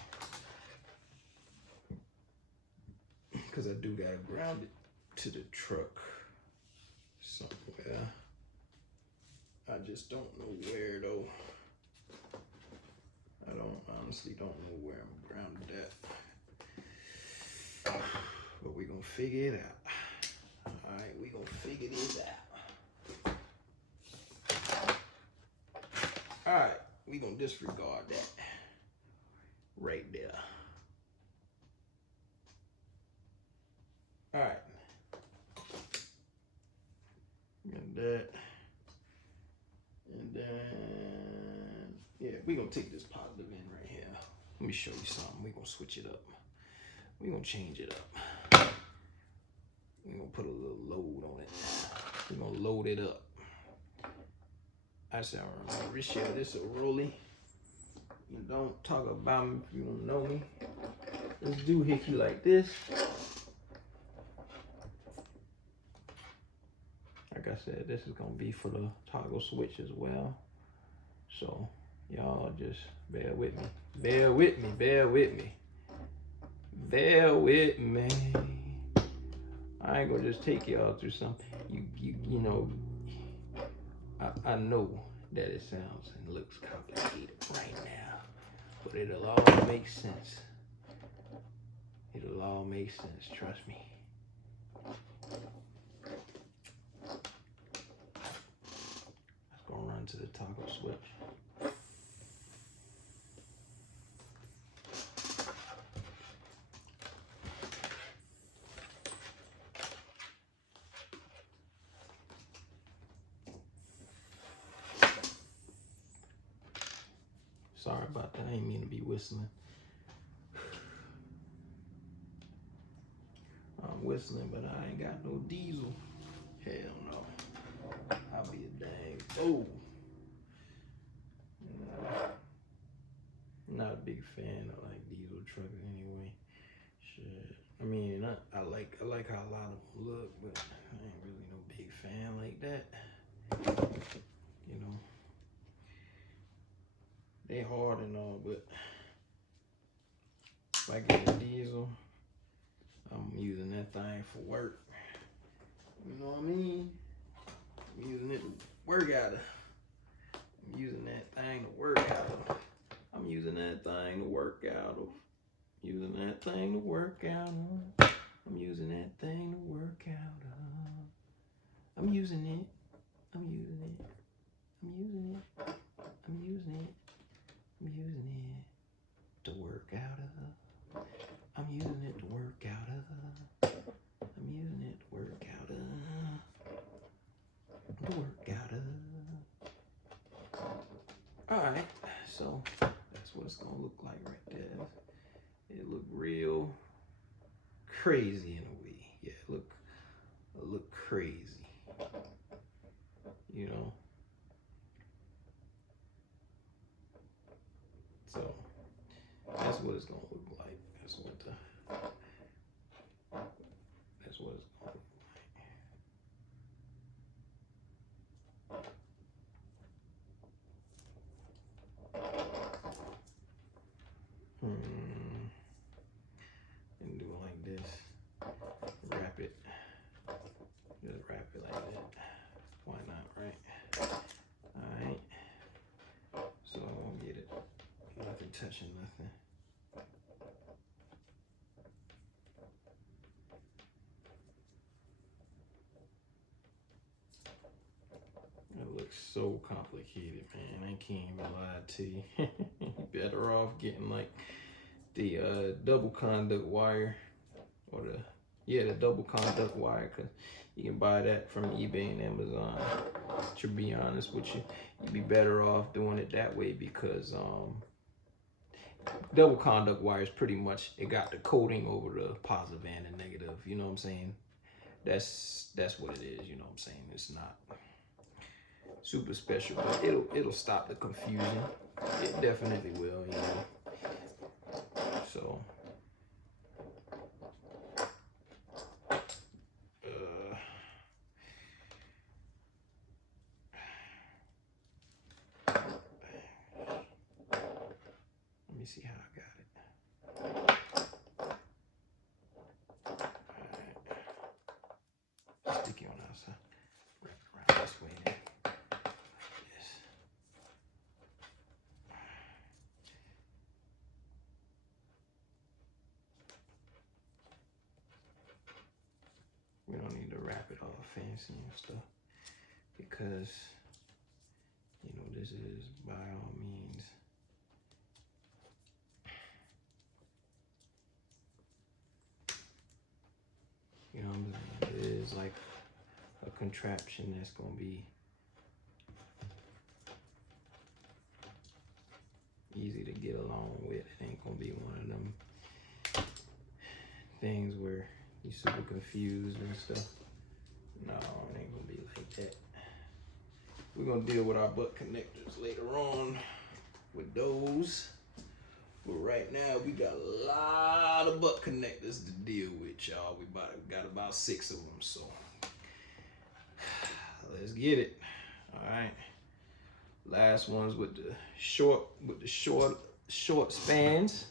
because I do gotta ground it to the truck somewhere. I just don't know where though. I honestly don't know where I'm grounded at. But we're gonna figure it out. All right, we're gonna figure this out. All right, we're gonna disregard that right there. All right. And that. And then, yeah, we're gonna take this positive in right here. Let me show you something. We're gonna switch it up. We're gonna change it up. We're gonna put a little load on it. We're gonna load it up. I said, Richard, this a rollie. You don't talk about me if you don't know me. Let's do hickey like this. Like I said, this is gonna be for the toggle switch as well. So y'all just bear with me. Bear with me, bear with me. Bear with me. I ain't gonna just take y'all through something. You know, I know that it sounds and looks complicated right now, but it'll all make sense. It'll all make sense, trust me. Let's go run to the toggle switch. Sorry about that, I ain't mean to be whistling. I'm whistling, but I ain't got no diesel. Hell no. I'll be a dang fool. Not a big fan of like diesel trucks anyway. Shit. I mean, I like how a lot of them look, but I ain't really no big fan like that. You know, they hard and all, but if I get a diesel, I'm using that thing for work. You know what I mean? I'm using it to work out of. I'm using that thing to work out of. I'm using that thing to work out of. Using that thing to work out of. I'm using that thing to work out of. I'm using it. I'm using it. I'm using it. I'm using it. I'm using it to work out of. I'm using it to work out of. I'm using it to work out of. To work out of. Alright, so that's what it's gonna look like right there. It look real crazy in a way. Yeah, it look crazy. You know. So that's what it's gonna look like. That's what it's gonna look like. And do it like this. Wrap it. Just wrap it like that. Why not, right? Alright. So I won't get it. Nothing touching nothing. It looks so complicated, man. I can't even lie to you. You're better off getting like the double conduct wire, or the double conduct wire, because you can buy that from eBay and Amazon. To be honest with you, you'd be better off doing it that way, because double conduct wire is pretty much, it got the coating over the positive and the negative. You know what I'm saying? That's what it is. You know what I'm saying? It's not super special, but it'll stop the confusion. It definitely will, you know. So let me see how I got it. Alright. Sticky on the outside. Wrap it around this way then. Yes. We don't need to wrap it all fancy and stuff, because you know this is by all means you know what I'm saying, it is like a contraption that's gonna be easy to get along with. It ain't gonna be one of them things where you're super confused and stuff. No, it ain't gonna be like that. We're gonna deal with our butt connectors later on with those. But right now we got a lot of butt connectors to deal with, y'all. We got about 6 of them, so let's get it. All right. Last ones with the short spans.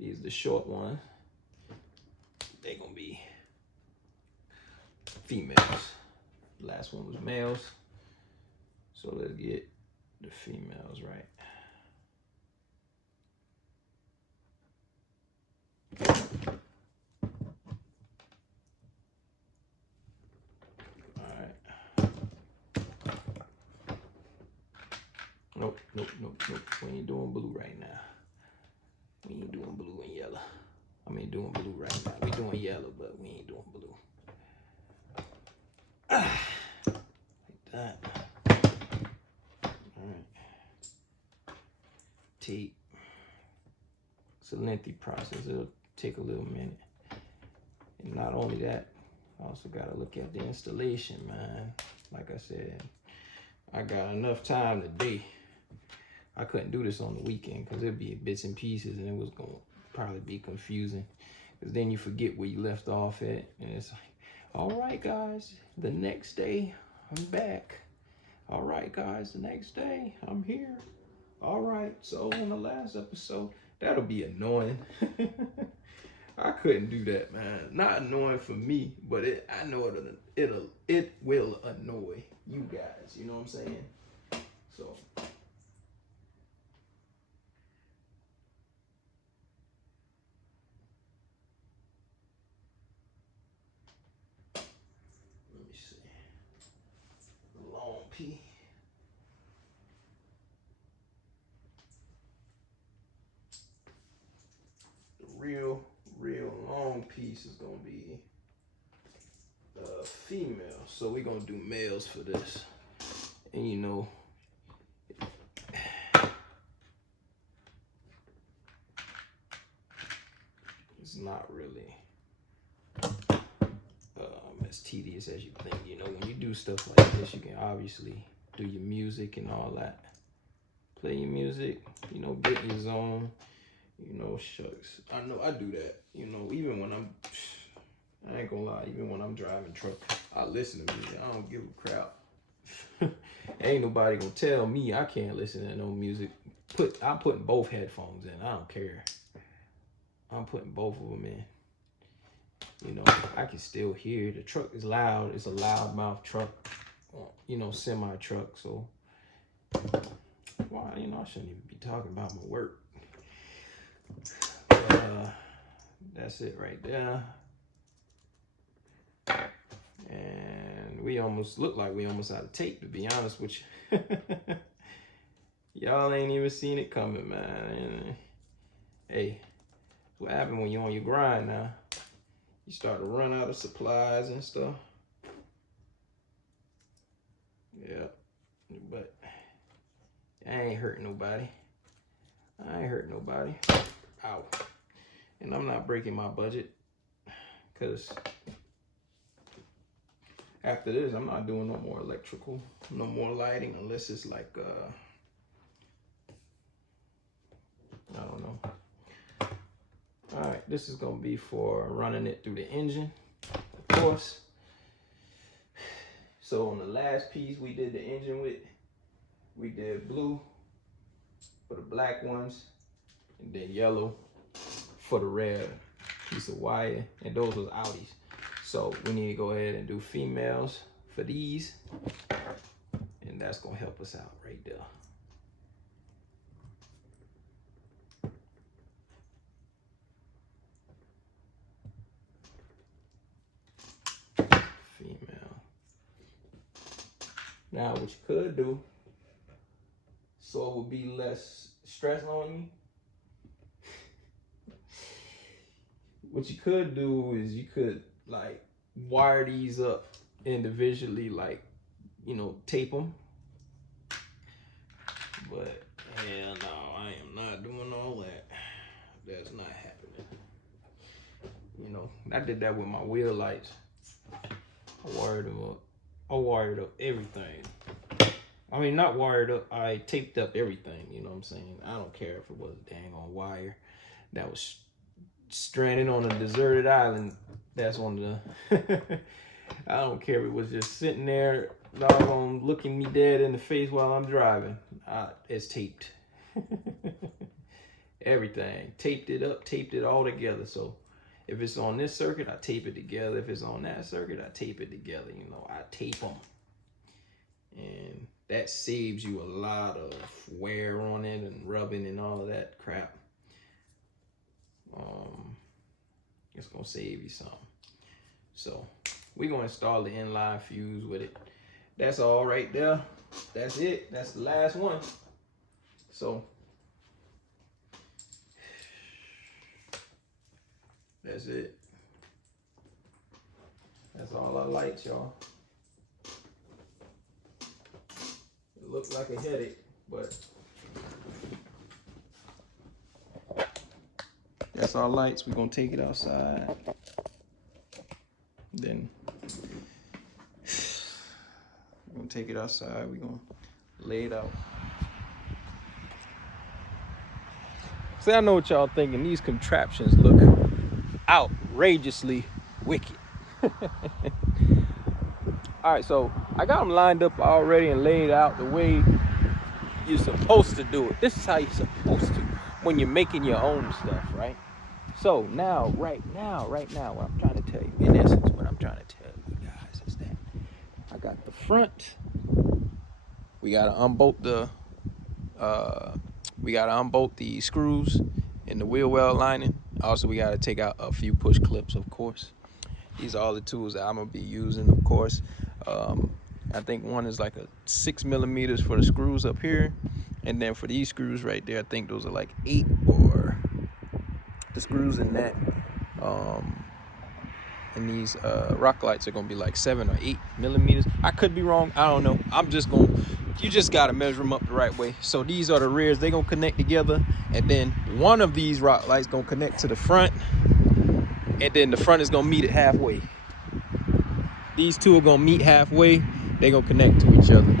These are the short ones. They gonna be females. Last one was males. So let's get the females right. Nope. We ain't doing blue right now. We ain't doing blue and yellow. I mean, doing blue right now. We doing yellow, but we ain't doing blue. Like that. All right. Tape. It's a lengthy process. It'll take a little minute. And not only that, I also got to look at the installation, man. Like I said, I got enough time today. I couldn't do this on the weekend because it'd be bits and pieces and it was going to probably be confusing. Because then you forget where you left off at. And it's like, all right, guys, the next day I'm back. All right, guys, the next day I'm here. All right, so on the last episode, that'll be annoying. I couldn't do that, man. Not annoying for me, but I know it will annoy you guys. You know what I'm saying? So. Let me see. Long P. The real long piece is gonna be female. So we're gonna do males for this. And you know, it's not really as tedious as you think. You know, when you do stuff like this, you can obviously do your music and all that. Play your music, you know, get in your zone. You know, shucks. I know I do that. You know, even when I ain't gonna lie, even when I'm driving truck, I listen to music. I don't give a crap. Ain't nobody gonna tell me I can't listen to no music. I'm putting both headphones in. I don't care. I'm putting both of them in. You know, I can still hear. The truck is loud. It's a loudmouth truck. You know, semi truck. So, why? You know, I shouldn't even be talking about my work. That's it right there. And we almost look like we almost out of tape, to be honest with you. Y'all ain't even seen it coming, man. And, hey, what happened when you're on your grind now? You start to run out of supplies and stuff. Yeah, but I ain't hurting nobody. Ow. And I'm not breaking my budget, because after this, I'm not doing no more electrical, no more lighting, unless it's like, I don't know. All right, this is gonna be for running it through the engine, of course. So on the last piece we did the engine with, we did blue for the black ones, and then yellow for the red piece of wire, and those was Audis. So we need to go ahead and do females for these, and that's gonna help us out right there. Female. Now what you could do, so it would be less stress on you, what you could do is you could like wire these up individually, like, you know, tape them. But hell no, I am not doing all that. That's not happening. You know, I did that with my wheel lights. I wired them up. I wired up everything. I mean, not wired up, I taped up everything, you know what I'm saying? I don't care if it was a dang on wire that was stranded on a deserted island. That's on the I don't care if it was just sitting there, doggone, looking me dead in the face while I'm driving. It's taped. Everything. Taped it up, taped it all together. So If it's on this circuit, I tape it together. If it's on that circuit, I tape it together. You know, I tape them. And that saves you a lot of wear on it and rubbing and all of that crap. It's gonna save you some. So we're gonna install the inline fuse with it. That's all right there. That's it. That's the last one. So that's it. That's all our lights, y'all. It looks like a headache, but that's our lights. We're gonna take it outside. Then we're gonna take it outside. We're gonna lay it out. See, I know what y'all thinking. These contraptions look outrageously wicked. All right, so I got them lined up already and laid out the way you're supposed to do it. This is how you're supposed to when you're making your own stuff, right? So now, right now, what I'm trying to tell you, in essence, what I'm trying to tell you guys is that I got the front. We gotta unbolt the screws in the wheel well lining. Also, we gotta take out a few push clips, of course. These are all the tools that I'm gonna be using, of course. I think one is like a 6 millimeters for the screws up here, and then for these screws right there, I think those are like 8, or the screws in that. And these rock lights are gonna be like 7 or 8 millimeters. I could be wrong. I don't know. You just gotta measure them up the right way. So these are the rears. They gonna connect together, and then one of these rock lights gonna connect to the front, and then the front is gonna meet it halfway. These two are gonna meet halfway. They gonna connect to each other.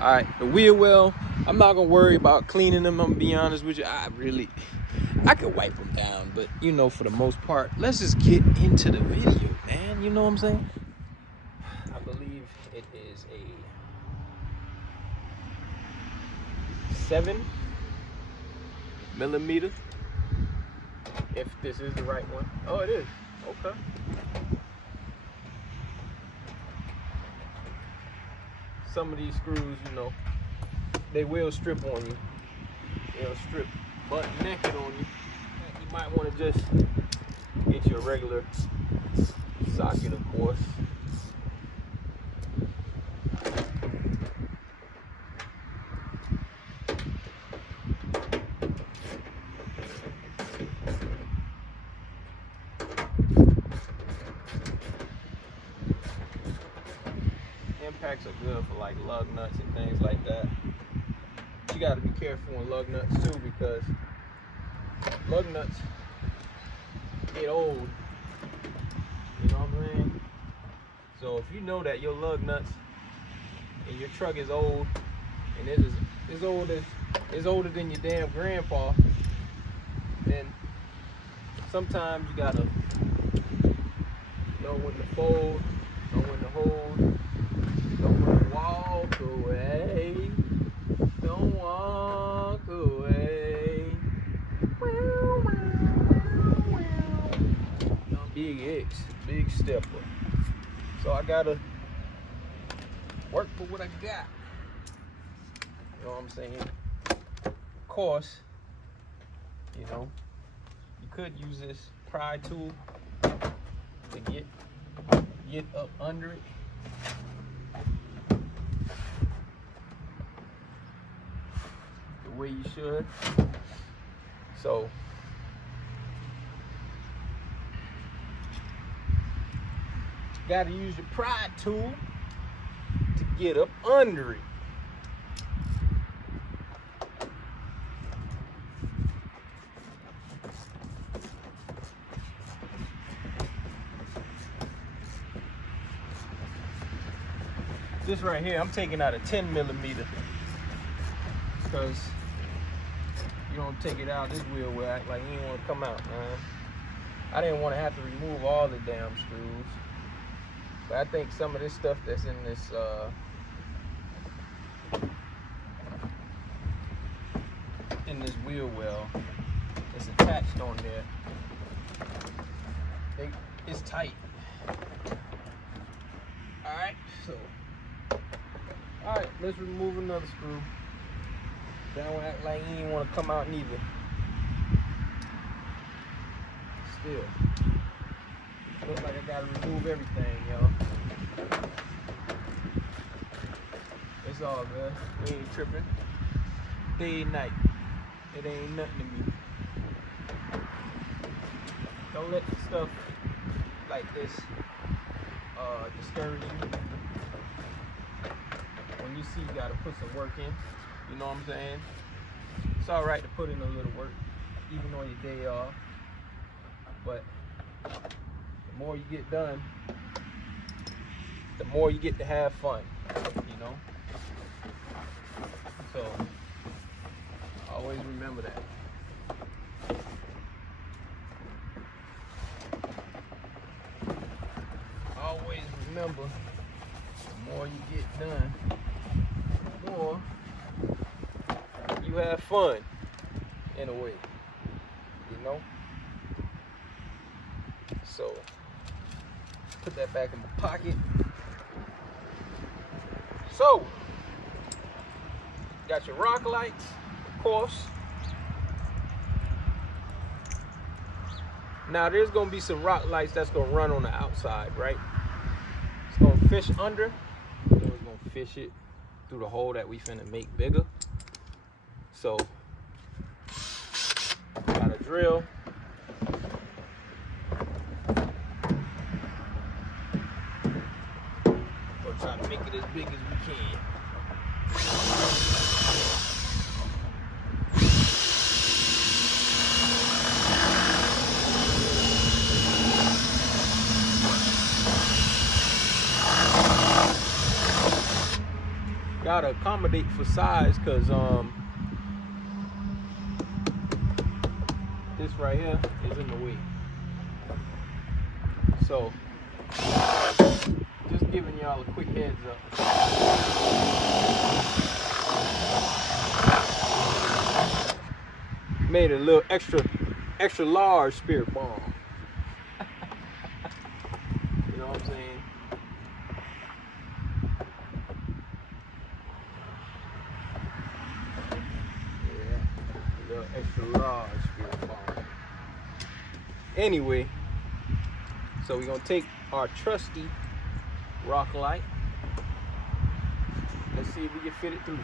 All right, the wheel well, I'm not gonna worry about cleaning them. I'm gonna be honest with you. I could wipe them down, but you know, for the most part, let's just get into the video, man. You know what I'm saying? I believe it is a 7 millimeter. If this is the right one. Oh, it is. Okay. Some of these screws, you know, they will strip on you. They'll strip butt naked on you. You might want to just get your regular socket, of course. Impacts are good for like lug nuts and things like that. You got to be careful on lug nuts too, because lug nuts get old. You know what I'm saying? So if you know that your lug nuts and your truck is old, and it is as older than your damn grandpa, then sometimes you gotta know when to fold, know when to hold, don't want to walk away. Don't walk away. Big X, big stepper. So I gotta work for what I got. You know what I'm saying? Of course, you know, you could use this pry tool to get up under it. The way you should. So you gotta use your pry tool to get up under it. This right here, I'm taking out a 10 millimeter, because you don't take it out, this wheel will act like you ain't want to come out, man. I didn't want to have to remove all the damn screws, but I think some of this stuff that's in this wheel well, it's attached on there. it's tight. Alright, so alright, let's remove another screw. Don't act like you ain't want to come out neither. Still, looks like I gotta remove everything, y'all. It's all good. We ain't tripping. Day and night. It ain't nothing to me. Don't let stuff like this discourage you. When you see you gotta put some work in, you know what I'm saying? It's alright to put in a little work, even on your day off. But the more you get done, the more you get to have fun, you know? So, always remember that. Always remember, the more you get done, the more you have fun, in a way, you know? So, put that back in my pocket. So, got your rock lights, of course. Now there's gonna be some rock lights that's gonna run on the outside, right? It's gonna fish under, then we're gonna fish it through the hole that we finna make bigger. So, got a drill. We'll try to make it as big as we can. Gotta accommodate for size, cause this right here is in the way. So just giving y'all a quick heads up. Made a little extra large spirit bomb. You know what I'm saying? Extra large spirit bomb. Anyway, so we're gonna take our trusty rock light. Let's see if we can fit it through.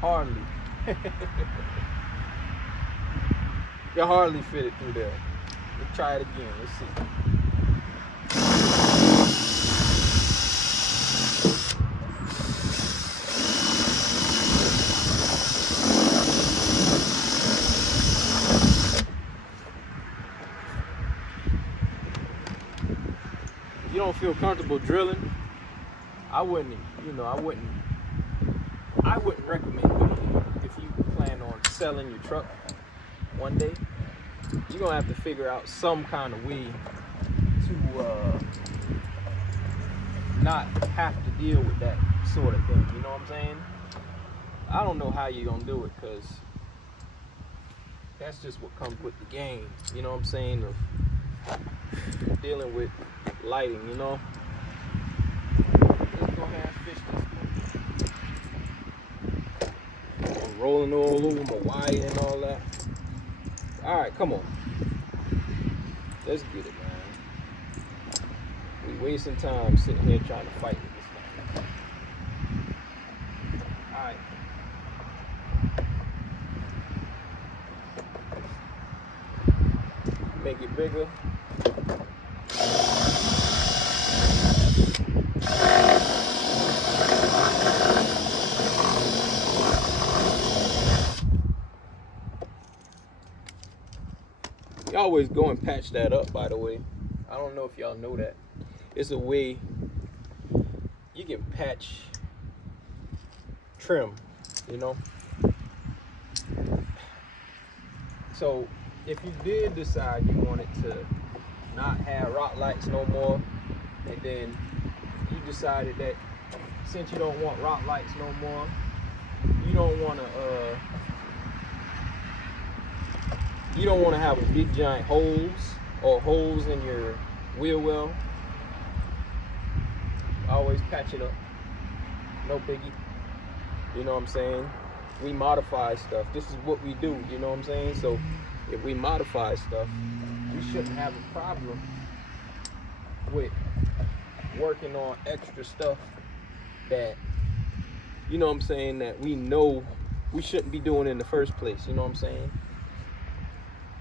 Hardly. You hardly fit it through there. Let's try it again. Let's see. You don't feel comfortable drilling, I wouldn't recommend doing it. If you plan on selling your truck one day, you're gonna have to figure out some kind of way to not have to deal with that sort of thing, you know what I'm saying? I don't know how you're gonna do it, because that's just what comes with the game, you know what I'm saying, of dealing with lighting, you know. Let's go ahead and fish this. I'm rolling all over my wire and all that. Alright, come on. Let's get it, man. We wasting time sitting here trying to fight with this thing. Alright. Make it bigger. You always go and patch that up, by the way. I don't know if y'all know that. It's a way you can patch trim, you know. So if you did decide you wanted to not have rock lights no more, and then you decided that since you don't want rock lights no more, you don't want to You don't want to have big giant holes or holes in your wheel well. Always patch it up. No biggie. You know what I'm saying? We modify stuff. This is what we do. You know what I'm saying? So if we modify stuff, we shouldn't have a problem with working on extra stuff that, you know what I'm saying, that we know we shouldn't be doing in the first place. You know what I'm saying?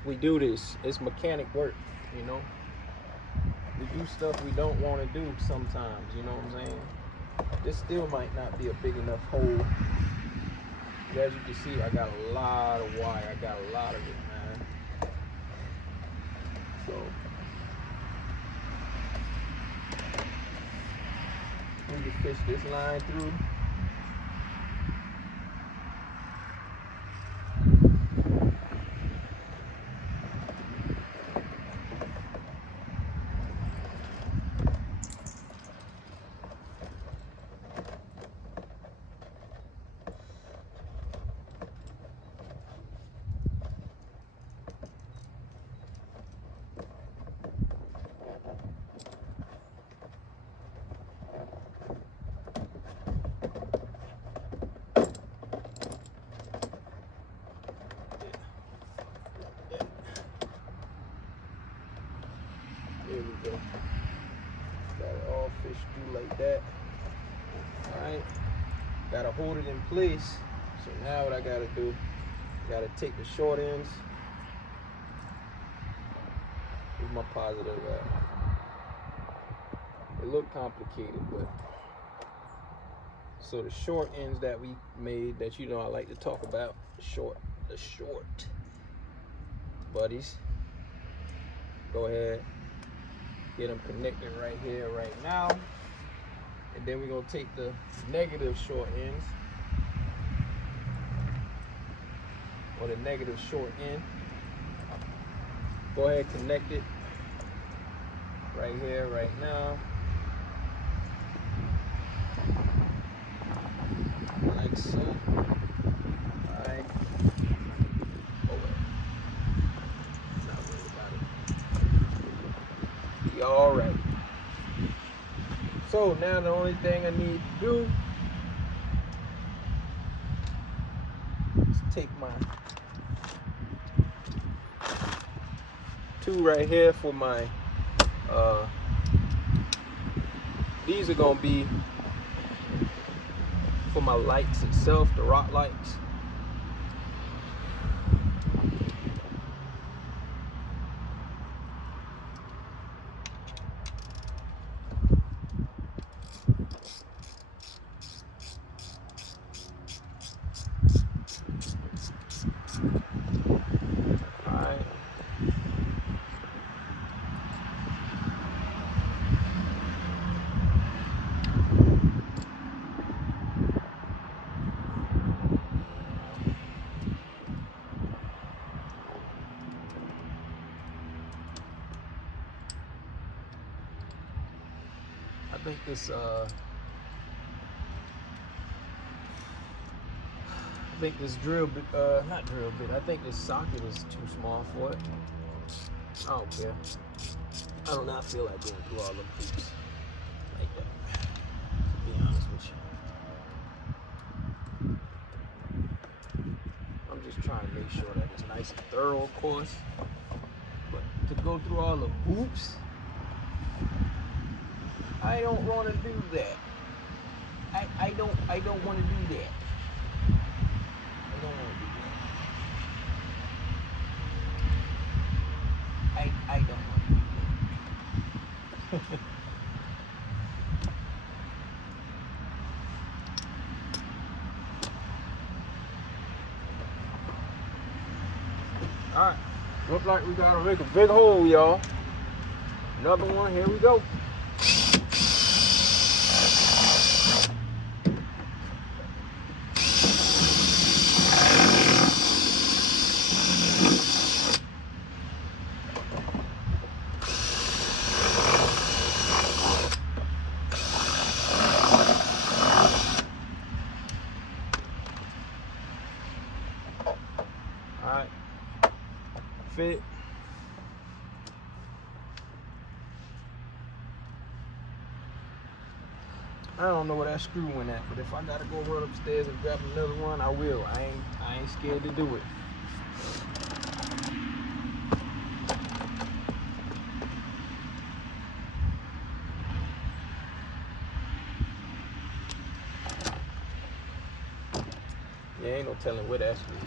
We do this. It's mechanic work, you know? We do stuff we don't want to do sometimes, you know what I'm saying? This still might not be a big enough hole. But as you can see, I got a lot of wire. I got a lot of it, man. So we can fish this line through. There we go. Got it all fished through like that. Alright. Gotta hold it in place. So now what I gotta do, gotta take the short ends. Where's my positive at? It looked complicated, but so the short ends that we made, that you know I like to talk about, the short buddies. Go ahead, get them connected right here, right now. And then we're gonna take the negative short ends, or the negative short end. Go ahead, connect it right here, right now. Like so. Alright. Oh well. Not worried about it. Be alright. So now the only thing I need to do is take my two right here for my these are gonna be for my lights itself, the rock lights. Alright. I think this drill bit, not drill bit, I think this socket is too small for it. I don't care. I do not feel like going through all the hoops like that, to be honest with you. I'm just trying to make sure that it's nice and thorough, of course. But to go through all the hoops, I don't want to do that. I don't want to do that. I don't want to do that. I don't want to do that. Alright. Looks like we gotta make a big hole, y'all. Another one, here we go. Alright. fit. I don't know where that screw went at, but if I gotta go run upstairs and grab another one, I will. I ain't scared to do it. Yeah, ain't no telling where that screw.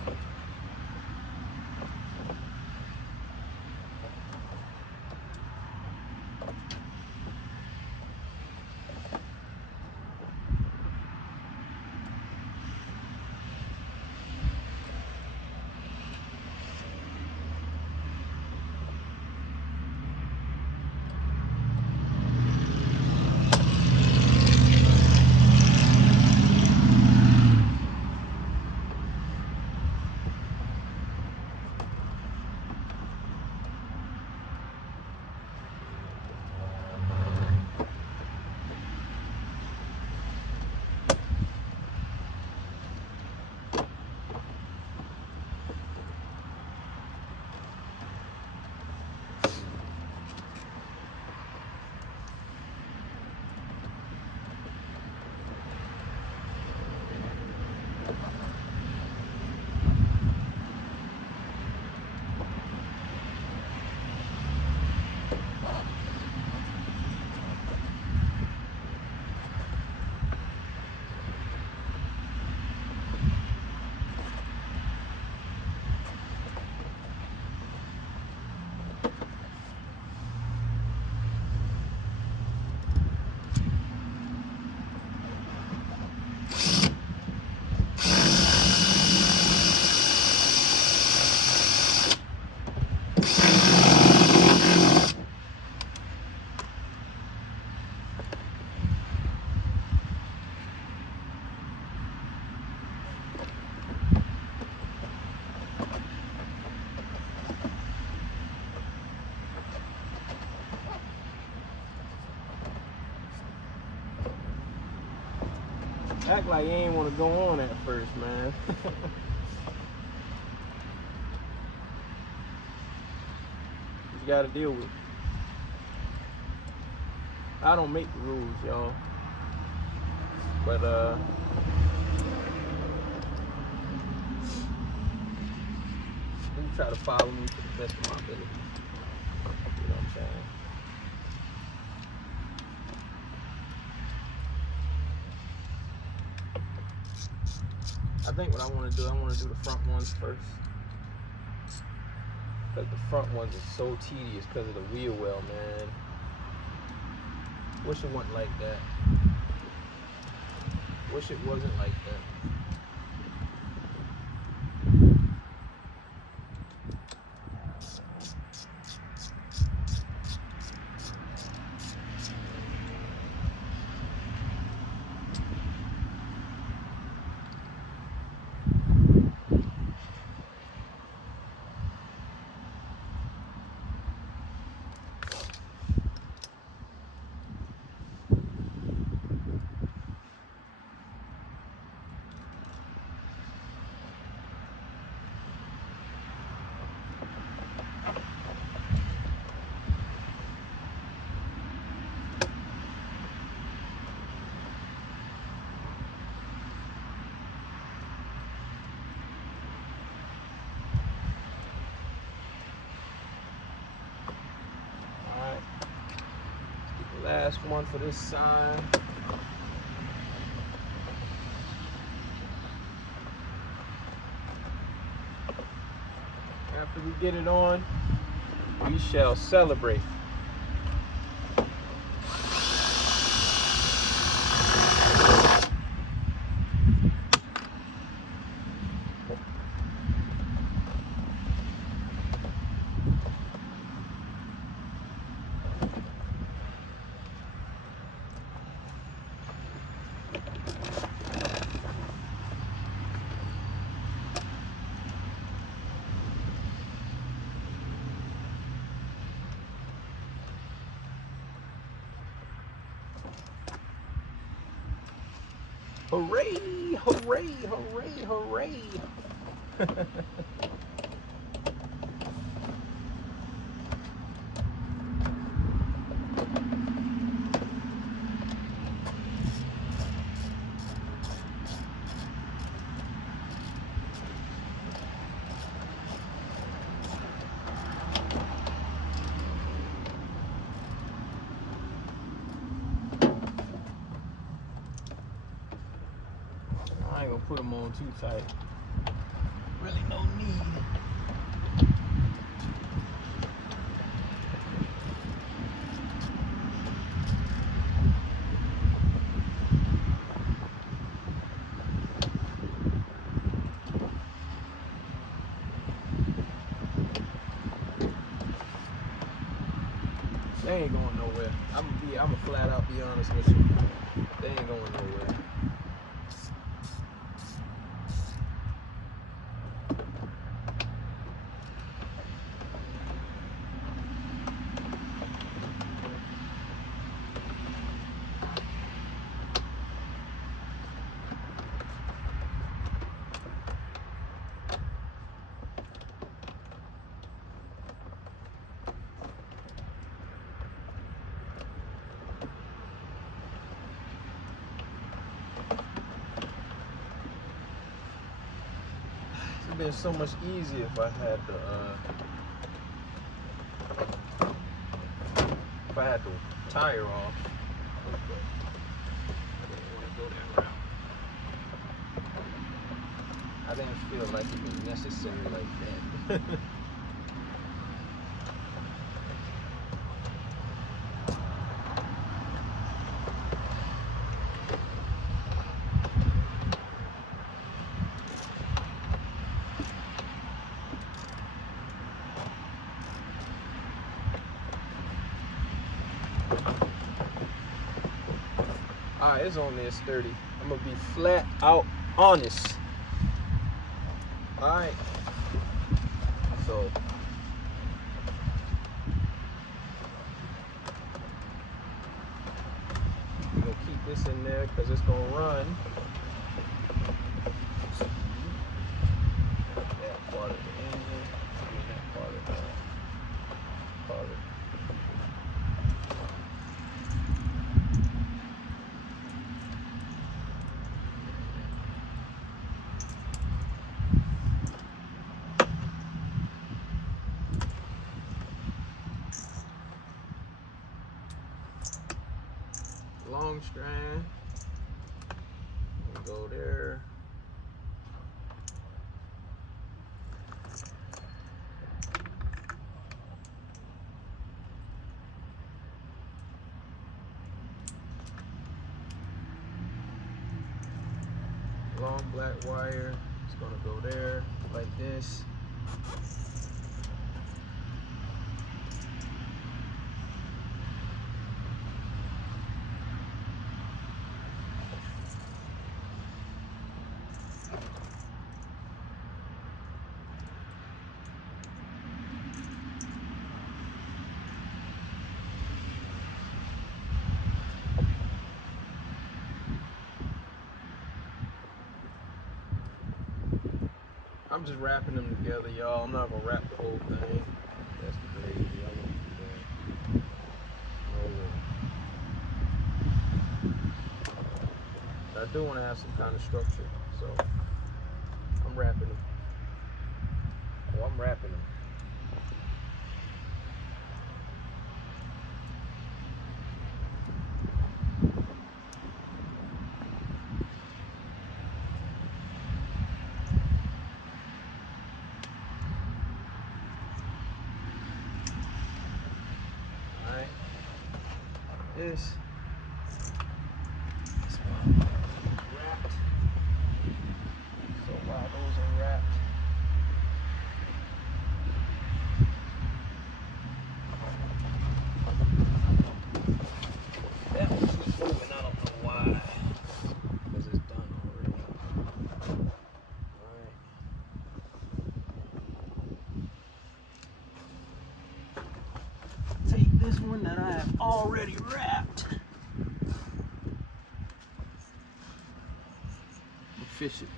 Act like you ain't want to go on at first, man. You gotta deal with it. I don't make the rules, y'all. But you try to follow me to the best of my ability. You know what I'm saying? I think what I want to do the front ones first. Because the front ones are so tedious because of the wheel well, man. Wish it wasn't like that. Wish it wasn't like that. Last one for this sign. After we get it on, we shall celebrate. Hooray, hooray, hooray, hooray. I ain't gonna put them on too tight. Really no need. They ain't going nowhere. I'm flat out be honest with you. They ain't going nowhere. It'd been so much easier if I had the tire off. But I didn't want to go that route. I didn't feel like it was necessary like that. Alright, it's on there sturdy. I'm gonna be flat out honest. Alright. So we're gonna keep this in there because it's gonna run. That part of the engine. I mean that part of the long strand. We'll go there. Long black wire. It's gonna go there like this. I'm just wrapping them together, y'all. I'm not gonna wrap the whole thing. That's crazy. I won't do that. No way. I do want to have some kind of structure, so I'm wrapping them. Oh, I'm wrapping them. This wrapped. So while those are wrapped, that one keeps moving. I don't know why, because it's done already. Alright. Take this one that I have already wrapped. Fish it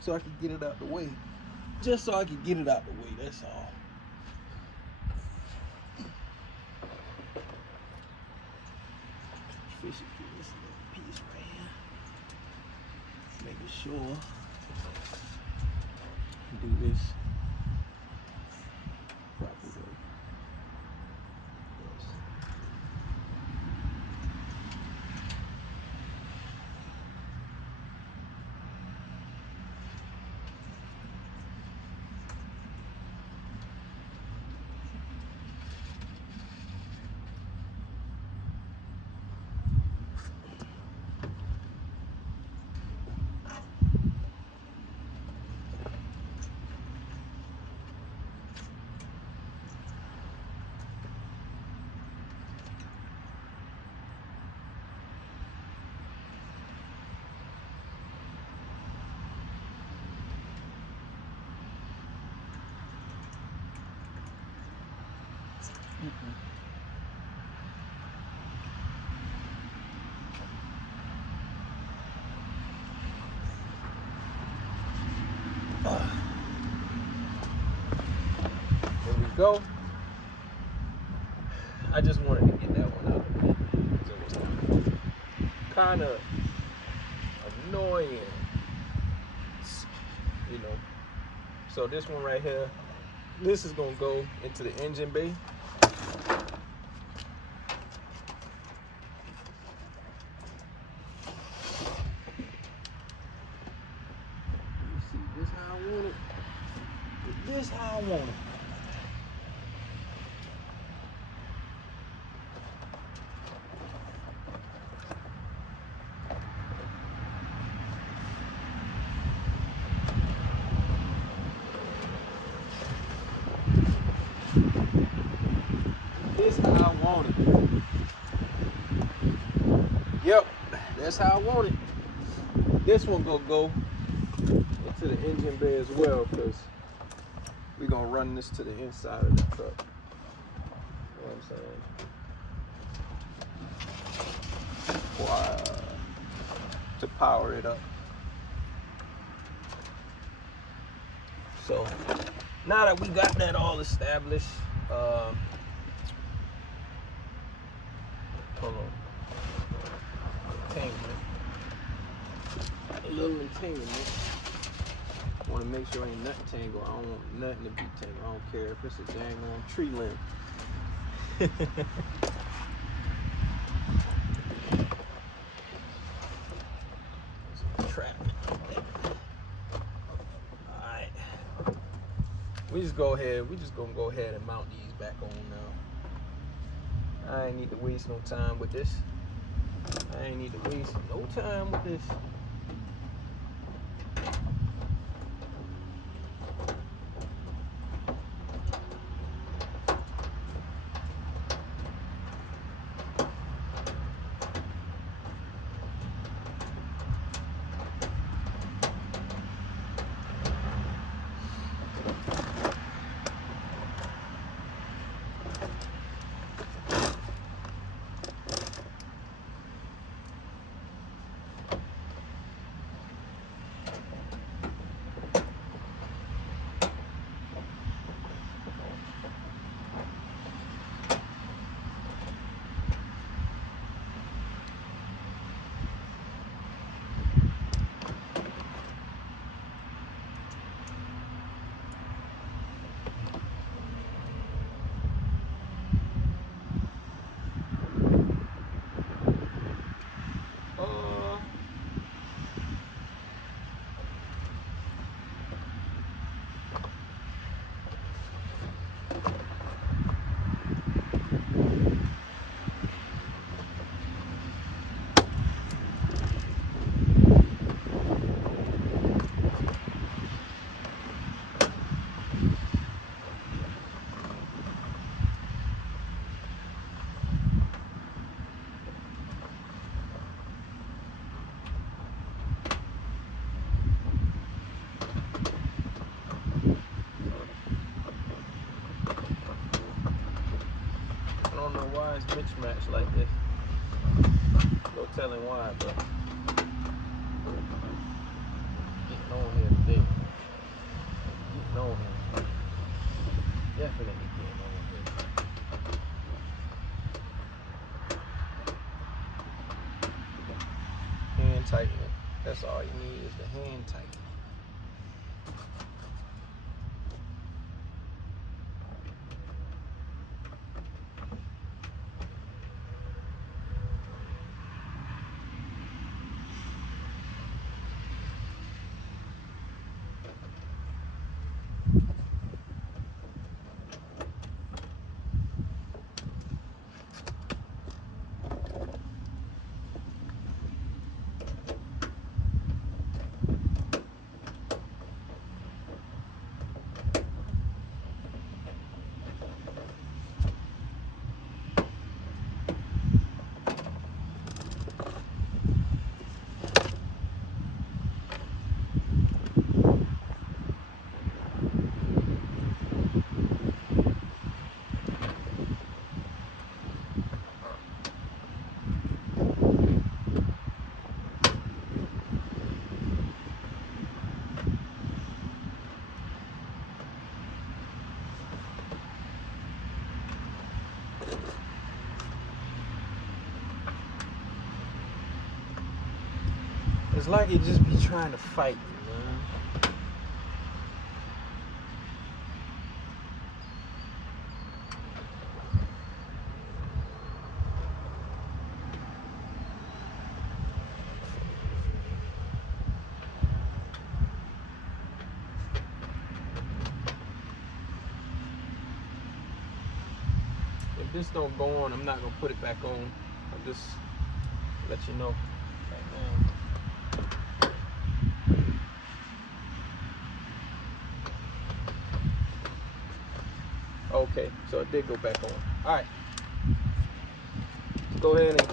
so I can get it out the way. Just so I can get it out the way, that's all. Fish it through this little piece right here. Making sure I do this proper way. Yes. There we go. I just wanted to get that one out of it because it was kind of annoying, you know. So this one right here, this is gonna go into the engine bay. See, this how I want it. This how I want it. This how I want it. Yep, that's how I want it. This one gonna go into the engine bay as well, because we're gonna run this to the inside of the truck. You know what I'm saying? To power it up. So now that we got that all established, hold on. Entanglement. A little entanglement. I want to make sure ain't nothing tangled. I don't want nothing to be tangled. I don't care if it's a dang on tree limb. Trap. Alright. We just gonna go ahead and mount these back on now. I ain't need to waste no time with this. I ain't need to waste no time with this. Why it's mismatched like this. No telling why, but getting on here today. Getting on here. Definitely getting on here. Hand tightening. That's all you need is the hand tightening. It's like it just be trying to fight you, man. If this don't go on, I'm not gonna put it back on. I'll just let you know right now. Okay, so it did go back on. All right, go ahead and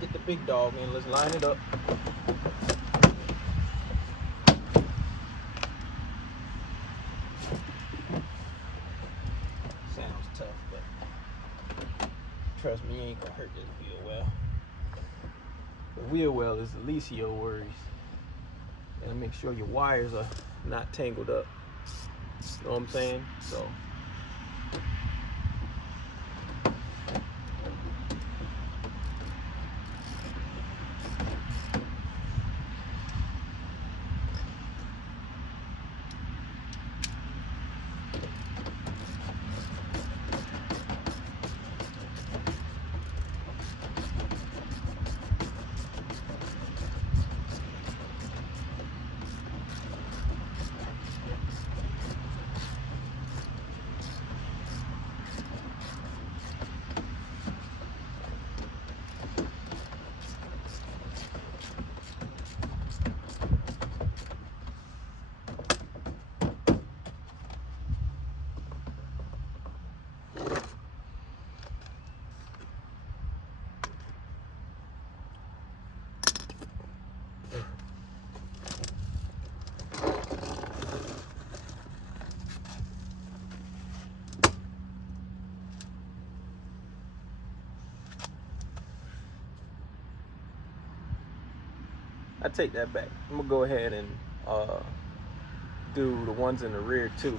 get the big dog in. Let's line it up. Sounds tough, but trust me, you ain't gonna hurt this wheel well. The wheel well is the least of your worries. And make sure your wires are not tangled up. You know what I'm saying? So. I take that back. I'm gonna go ahead and do the ones in the rear too.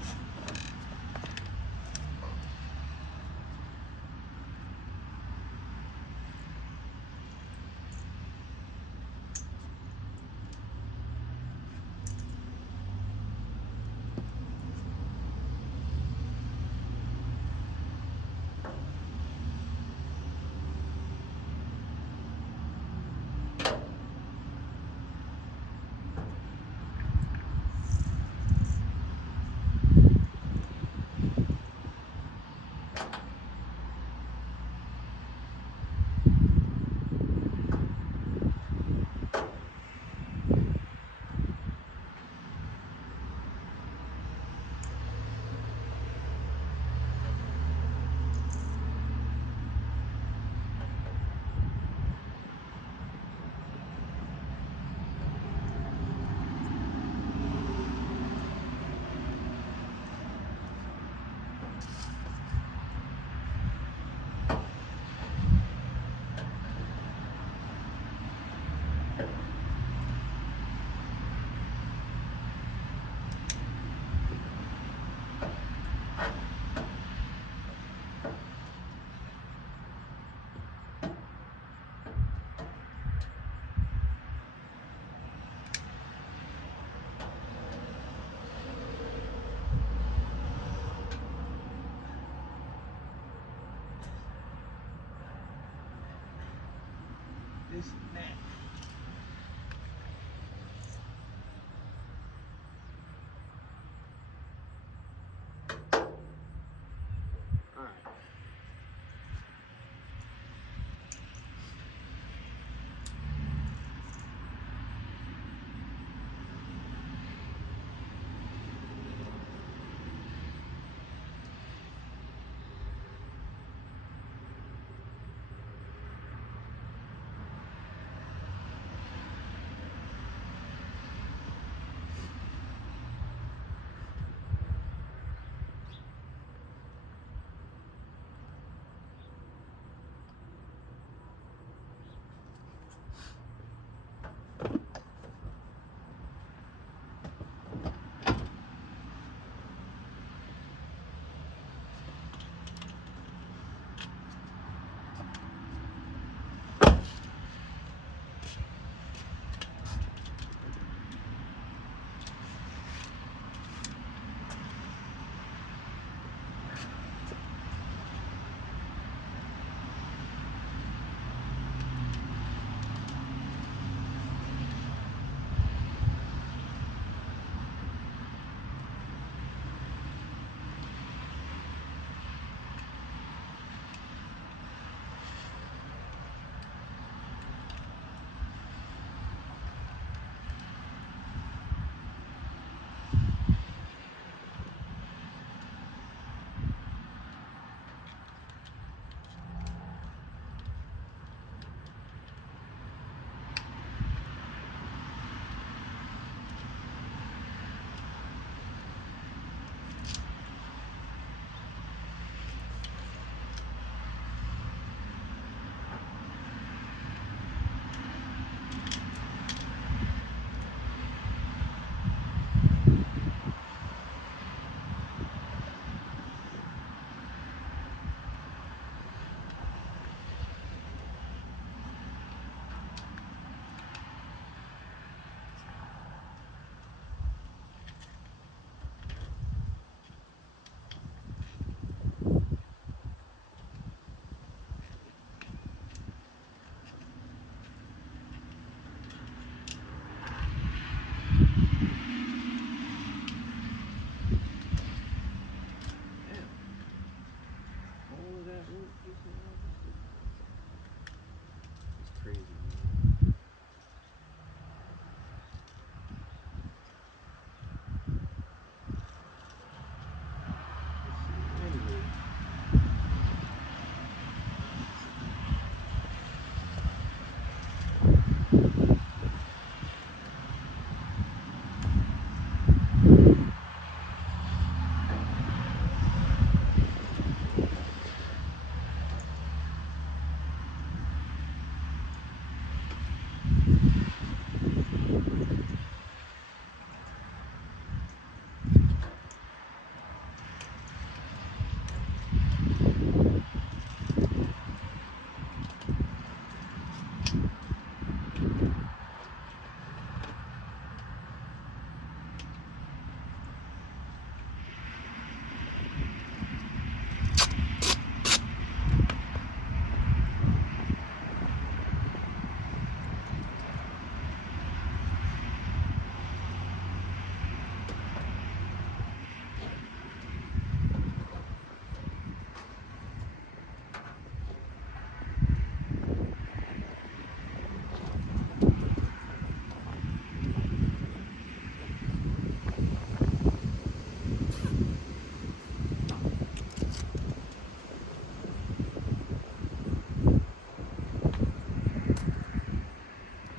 This and that. All right.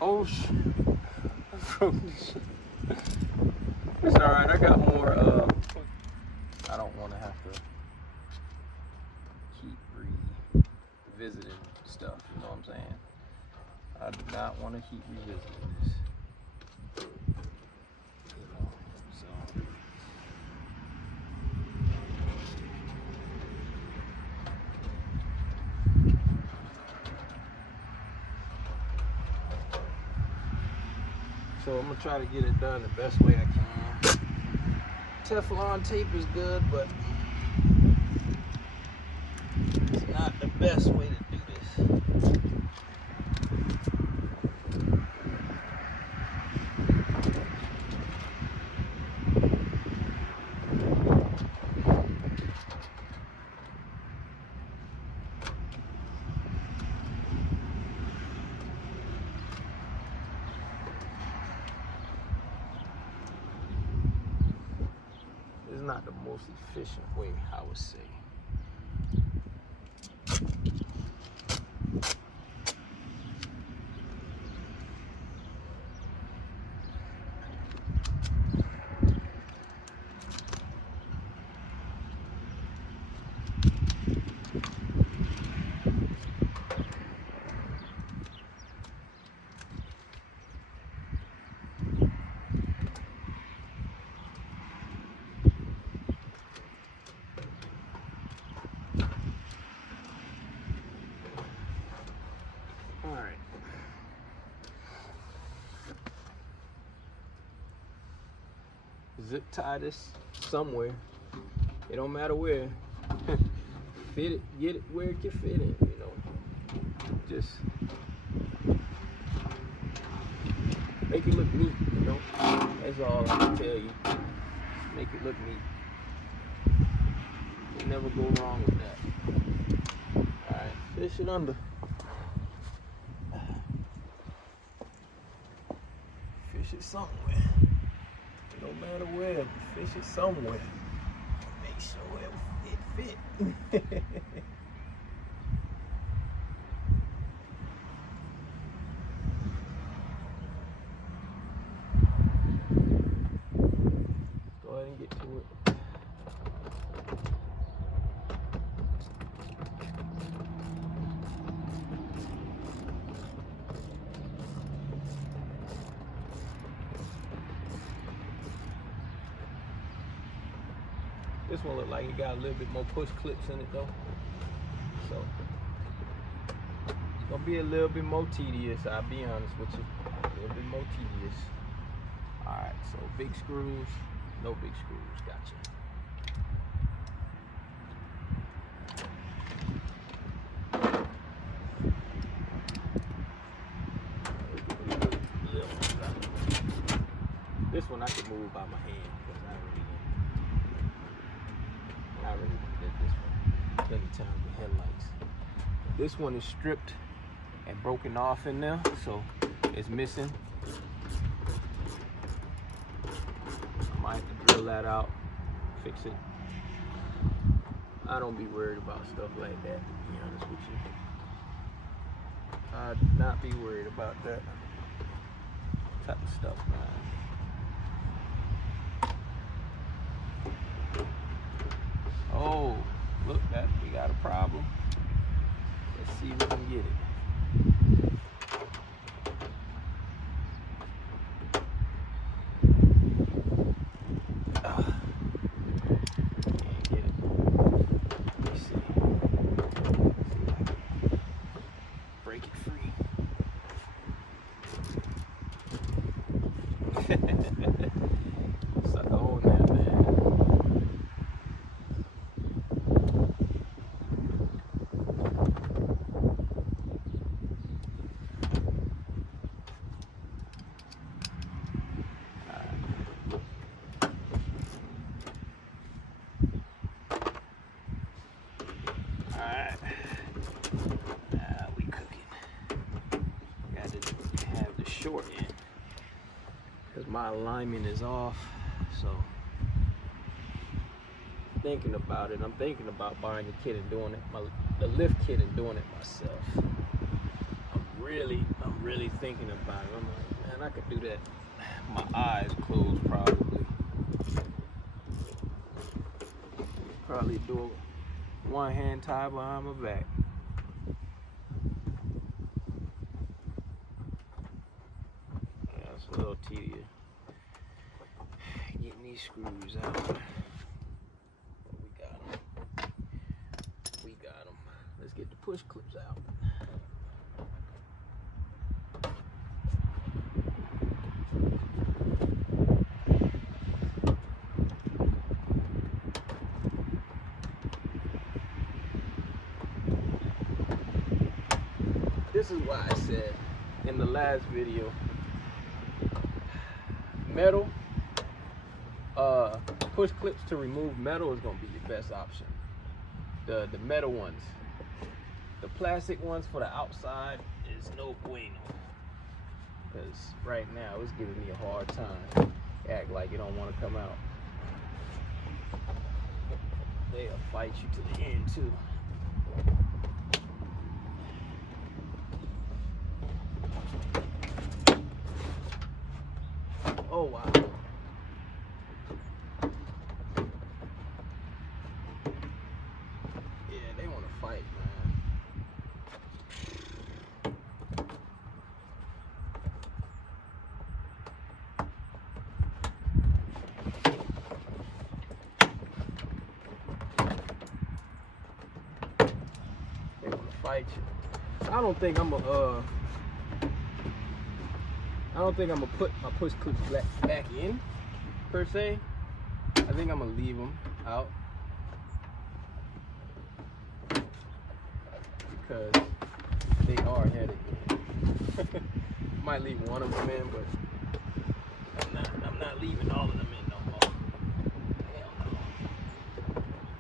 Oh sh! I broke this shit. It's alright, I got more, I don't want to have to keep revisiting stuff, you know what I'm saying? I do not want to keep revisiting this. You know, so. So I'm gonna try to get it done the best way I can. Teflon tape is good, but it's not the best way to do this. It's not the most efficient way, I would say. Zip tie this somewhere. It don't matter where. Fit it, get it where it can fit in, you know. Just make it look neat, you know. That's all I can tell you. Make it look neat. You never go wrong with that. Alright, fish it under. Fish it somewhere. No matter where, fish it somewhere. Make sure it fit. Go ahead and get to it. This one look like it got a little bit more push clips in it though. So it's gonna be a little bit more tedious, I'll be honest with you. A little bit more tedious. Alright, so big screws, no big screws, gotcha. This one I can move by my hand because I really did this one plenty of times with headlights. This one is stripped and broken off in there, so it's missing. I might have to drill that out, fix it. I don't be worried about stuff like that, to be honest with you. I'd not be worried about that type of stuff, man. Oh, look, that we got a problem. Let's see if we can get it. Sucker on that, man. Alright. Now we cooking. Got to have the short end because my alignment is off. So thinking about it. I'm thinking about buying the kit and doing it, the lift kit and doing it myself. I'm really thinking about it. I'm like, man, I could do that. My eyes closed probably. Probably do one hand tied behind my back. Yeah, it's a little tedious. Getting these screws out. We got them. Let's get the push clips out. This is why I said in the last video, metal, push clips to remove metal is gonna be your best option. The metal ones. The plastic ones for the outside is no bueno. Because right now it's giving me a hard time. Act like it don't want to come out. They'll fight you to the end too. Oh wow. Yeah, they want to fight, man. They want to fight you. I don't think I'm gonna put my push clips back in per se. I think I'm gonna leave them out because they are headed. Might leave one of them in, but I'm not leaving all of them in no more. Hell no.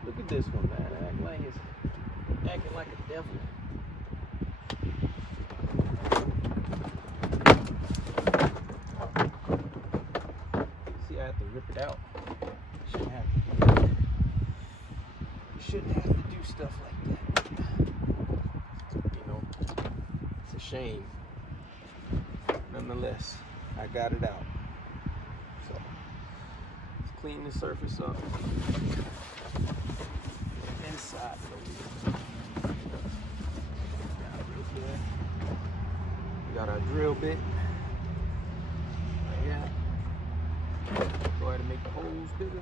Look at this one, man. Acting like a devil. See, I have to rip it out. Shouldn't have to do stuff like that. You know, it's a shame. Nonetheless, I got it out. So let's clean the surface up. Inside we got our drill bit. Right here. Go ahead and make the holes bigger.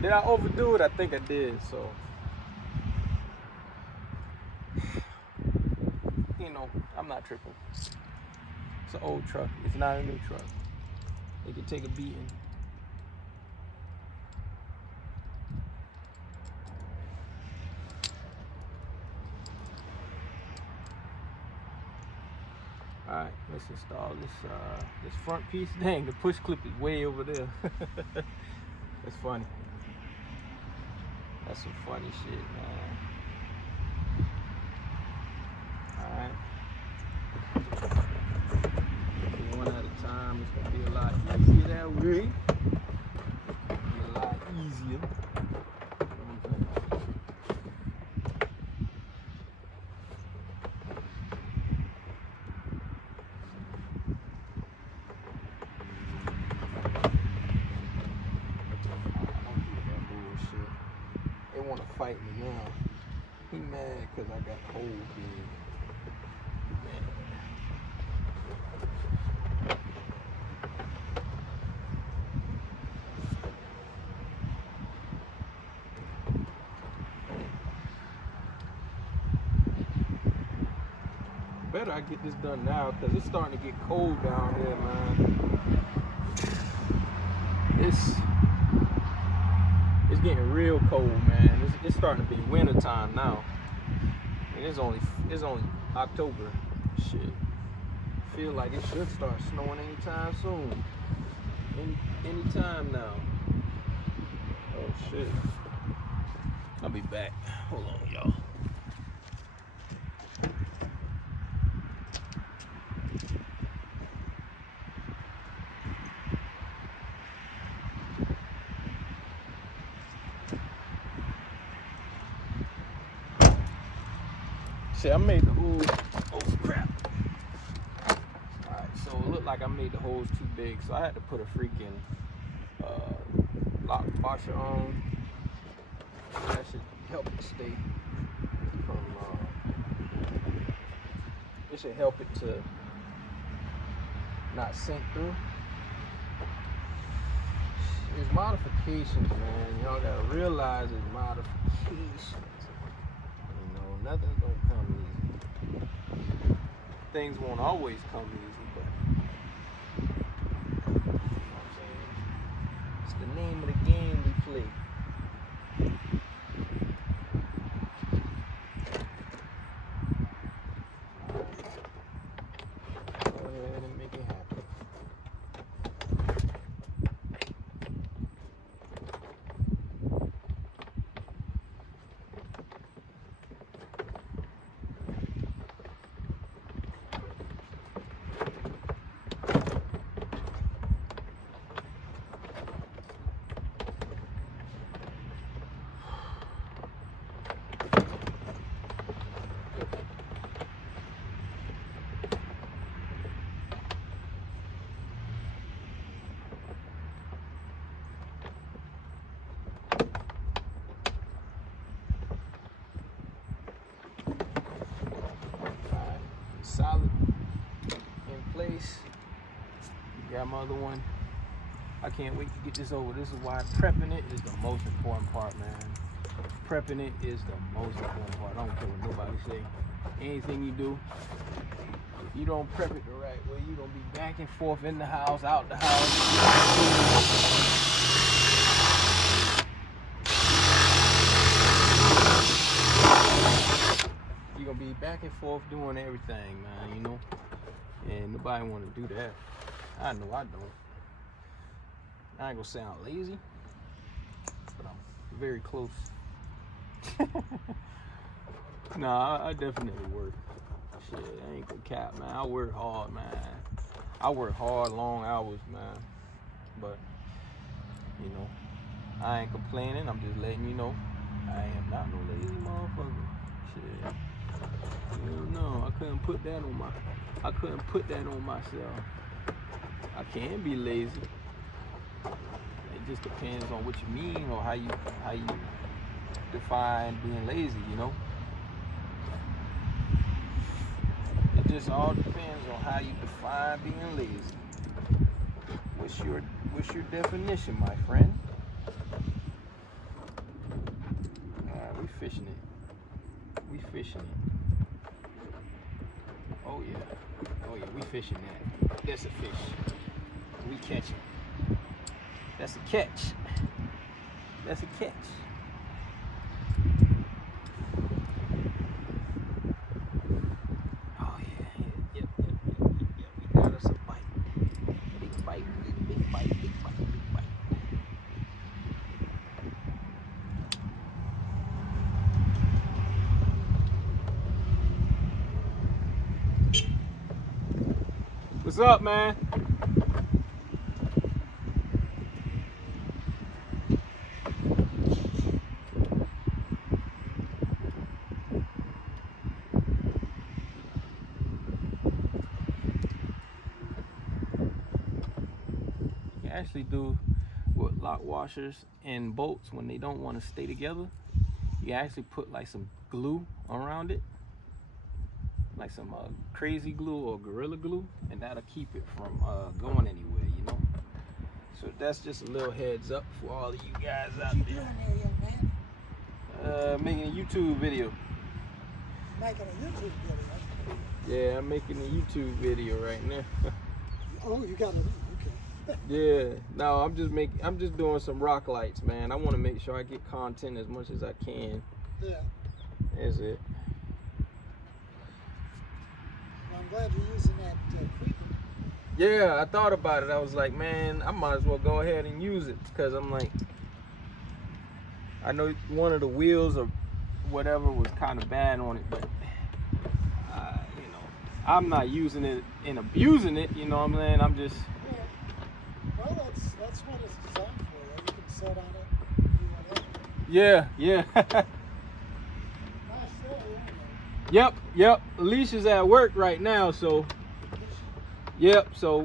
Did I overdo it? I think I did, so. You know, I'm not tripping. It's an old truck. It's not a new truck. It can take a beating. All right, let's install this front piece. Dang, the push clip is way over there. That's funny. That's some funny shit, man. All right. lot easier that way. Be a lot easier. They want to fight me now. He mad because I got cold big. Better I get this done now because it's starting to get cold down here, man. It's getting real cold, man. It's starting to be winter time now, and it's only October. Shit, feel like it should start snowing anytime soon. Anytime now. Oh shit. I'll be back. Hold on, y'all. See, I made the hose. Oh crap! Alright, so it looked like I made the hose too big, so I had to put a freaking lock washer on. That should help it stay from. It should help it to not sink through. It's modifications, man. Y'all gotta realize it's modifications. Nothing's gonna come easy. Things won't always come easy, but you know what I'm saying? It's the name of the game we play. Go ahead and make it happen. Solid in place. Got my other one. I can't wait to get this over. This is why prepping it is the most important part, man. Prepping it is the most important part. I don't care what nobody say. Anything you do, if you don't prep it the right way, you're gonna be back and forth in the house, out the house. You're gonna be back and forth doing everything, man, you know? And nobody wanna do that. I know I don't. I ain't gonna sound lazy, but I'm very close. Nah, I definitely work. Shit, I ain't gonna cap, man. I work hard, man. I work hard, long hours, man. But, you know, I ain't complaining. I'm just letting you know I am not no lazy motherfucker. Shit. No, I couldn't put that on myself. I can be lazy. It just depends on what you mean or how you define being lazy, you know? It just all depends on how you define being lazy. What's your definition, my friend? Alright, we fishing it. We fishing it. Oh yeah, we fishing that. That's a fish. We catching. That's a catch. That's a catch. Oh yeah. Yep. We got us a bite. Big bite. What's up, man? actually do with lock washers and bolts when they don't want to stay together. You actually put like some glue around it, like some crazy glue or gorilla glue, and that'll keep it from going anywhere, you know. So that's just a little heads up for all of you guys out there. What you doing there, young man? Making a YouTube video. Making a YouTube video? Yeah, I'm making a YouTube video right now. Oh, you got it. Okay. Yeah, no, I'm just doing some rock lights, man. I want to make sure I get content as much as I can. Yeah. That's it. Well, I'm glad you're using that creeper. Yeah, I thought about it. I was like, man, I might as well go ahead and use it, because I'm like, I know one of the wheels or whatever was kind of bad on it, but you know, I'm not using it and abusing it. You know what I'm saying? I'm just. Yeah. Well, that's what it's designed for. Right? You can sit on it, do whatever. Yeah, yeah. Nice day, Yep, yep. Alicia's at work right now, so. Yep, so.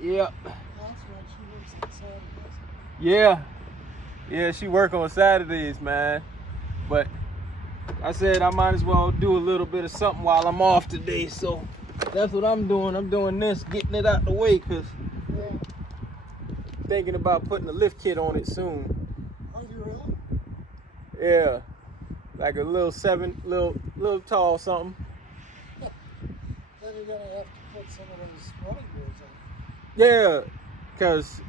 Yep. That's right. She works on Saturdays. Yeah. Yeah, she work on Saturdays, man. But I said I might as well do a little bit of something while I'm off today, so that's what I'm doing. I'm doing this, getting it out the way, because thinking about putting a lift kit on it soon. Are you really? Yeah, like a little little tall something. Then you're gonna have to put some of those running boards on. Yeah, because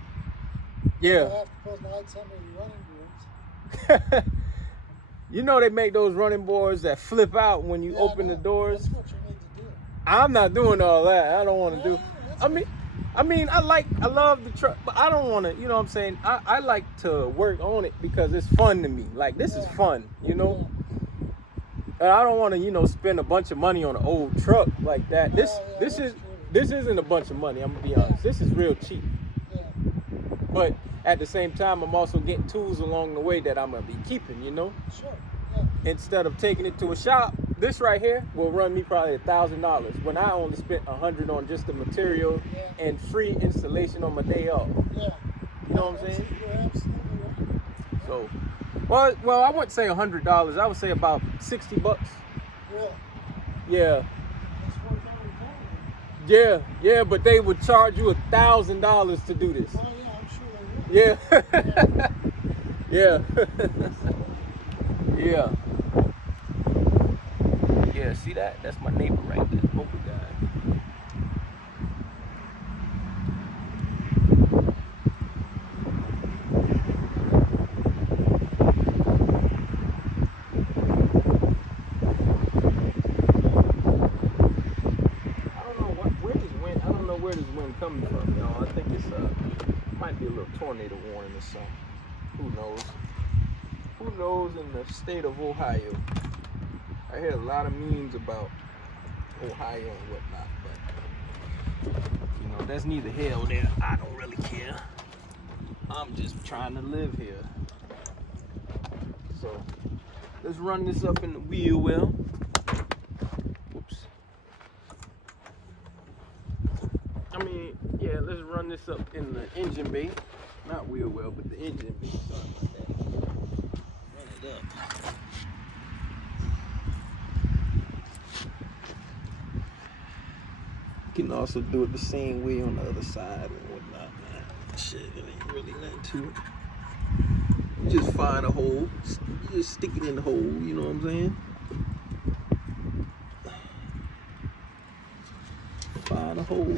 You'll have to put lights under the running boards. you know they make those running boards that flip out when you open the doors. That's what you need to do. I'm not doing all that. I don't want to do. I mean, I love the truck, but I don't want to. You know what I'm saying? I like to work on it because it's fun to me. Like this is fun, you know. And I don't want to, you know, spend a bunch of money on an old truck like that. This isn't a bunch of money. I'm gonna be honest. This is real cheap. Yeah. But at the same time, I'm also getting tools along the way that I'm gonna be keeping, you know. Sure. Yeah. Instead of taking it to a shop, this right here will run me probably $1,000 when I only spent $100 on just the material and free installation on my day off. Yeah. You know what I'm saying? You're absolutely right. So, well, I wouldn't say $100. I would say about $60. Really? Yeah. That's worth every time. Yeah, but they would charge you $1,000 to do this. Well, yeah, I'm sure they will. Yeah. Yeah. Yeah, see that? That's my neighbor right there, poker guy. Where this wind coming from, y'all? I think it's might be a little tornado warning or something. Who knows? Who knows in the state of Ohio? I hear a lot of memes about Ohio and whatnot, but you know, that's neither here or there. I don't really care. I'm just trying to live here. So let's run this up in the wheel well. Whoops. I mean, yeah, let's run this up in the engine bay. Not wheel well, but the engine bay. Sorry about that. Run it up. You can also do it the same way on the other side and whatnot, man. Shit, it ain't really nothing to it. You just find a hole, you just stick it in the hole, you know what I'm saying? Find a hole.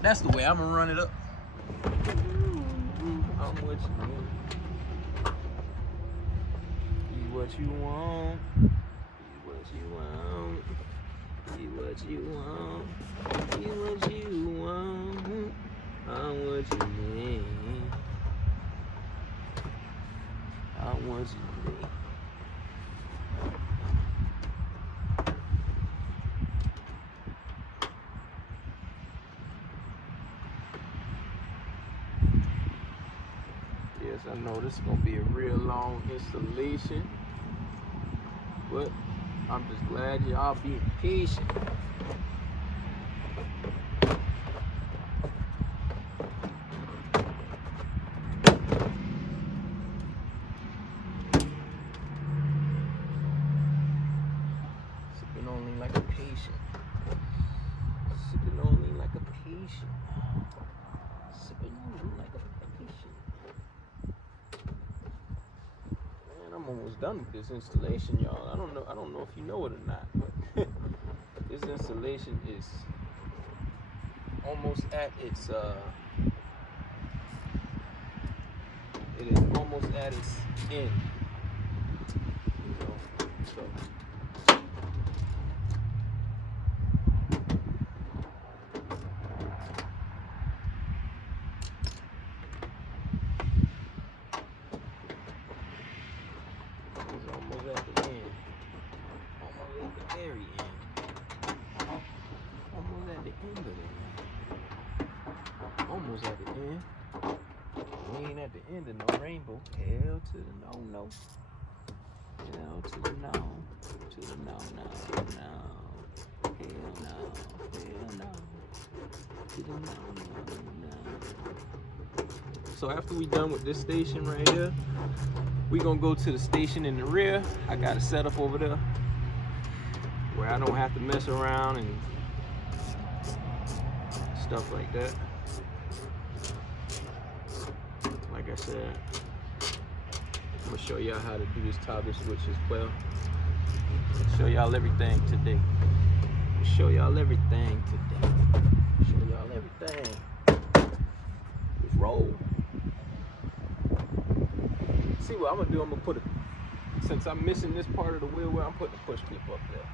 That's the way I'm gonna run it up. I'm what you want. Eat what you want. Eat what you want. Eat what you want. Eat what you want. I'm what you need. I'm what you need. Yes, I know this is gonna be a real long installation, but I'm just glad y'all being patient. Sipping only like a patient. Sipping only like a patient. Sipping only like a patient. Man, I'm almost done with this installation, y'all. I don't know if you know it or not, but this installation is almost at its it is almost at its end. You know, so it's almost at the end. Almost at the very end. Almost at the end of it. Almost at the end. We ain't at the end of no rainbow. Hell to the no, no. Hell to the no. To the no, no, no. Hell no. Hell no. To the no, no, no. So after we done with this station right here, we gonna go to the station in the rear. I got a setup over there where I don't have to mess around and stuff like that. Like I said, I'm gonna show y'all how to do this toggle switch as well. Show y'all everything today. Show y'all everything today. Show y'all everything. Let's roll. See what I'm gonna do? I'm gonna put it, since I'm missing this part of the wheel where I'm putting the push clip up there.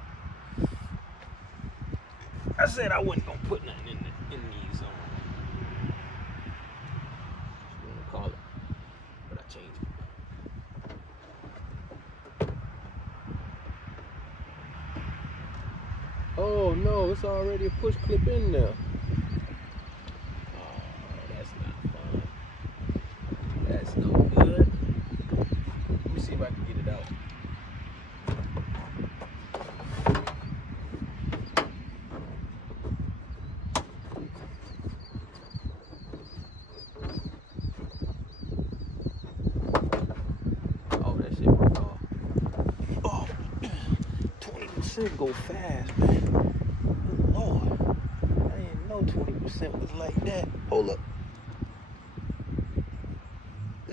I said I wasn't gonna put nothing in these what you wanna call it, but I changed it. Oh no, it's already a push clip in there. Oh, that's not fun. That's no good. Let me see if I can get it out. Oh, that shit broke off. Oh, 20% go fast, man. Oh, Lord. I didn't know 20% was like that. Hold up.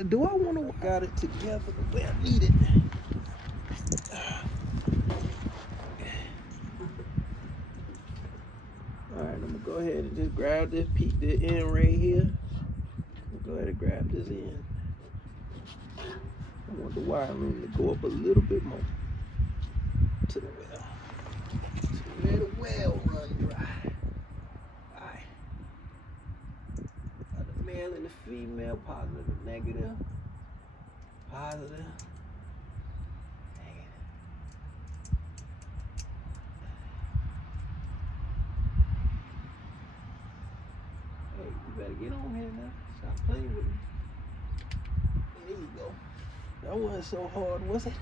Do I want to got it together the way I need it? Alright, I'm gonna go ahead and just grab this the end right here. Go ahead and grab this end. I want the wire loom to go up a little bit more to the well. To let the well run dry. Alright. The male and the female, positive and negative. Positive. Negative. Hey, you better get on here now. Stop playing with me. There you go. That wasn't so hard, was it?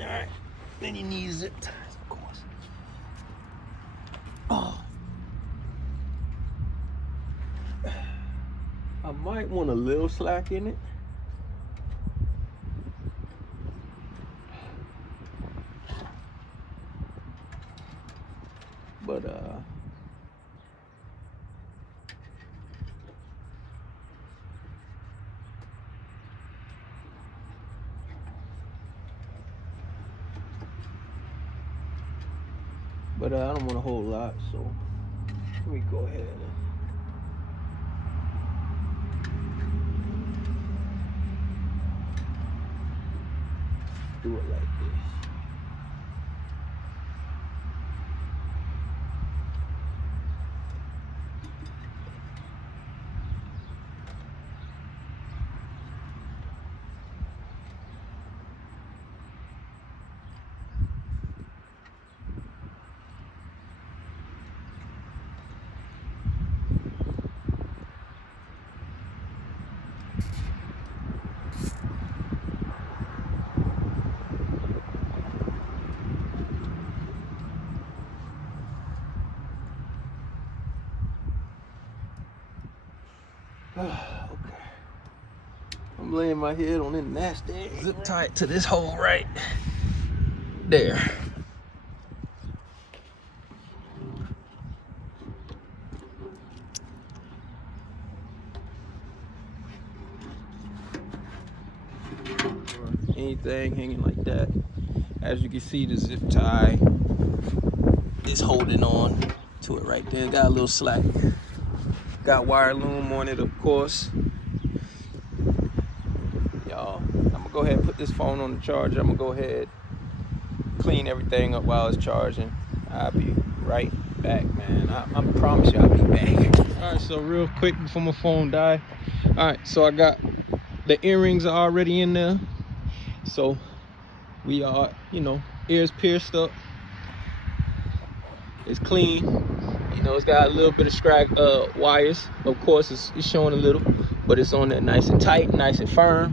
Alright. Then you need zip ties, of course. Oh. I might want a little slack in it. But I don't want a whole lot, so let me go ahead and do it like this. laying my head on this nasty zip tie it to this hole right there. Anything hanging like that. As you can see, the zip tie is holding on to it right there. Got a little slack. Got wire loom on it, of course. Y'all, I'm gonna go ahead and put this phone on the charger. I'm gonna go ahead clean everything up while it's charging. I'll be right back, man. I promise you I'll be back. All right, so real quick before my phone die. All right, so I got the earrings are already in there. So we are, you know, ears pierced up. It's clean. You know, it's got a little bit of scrag wires. Of course, it's showing a little, but it's on there nice and tight, nice and firm.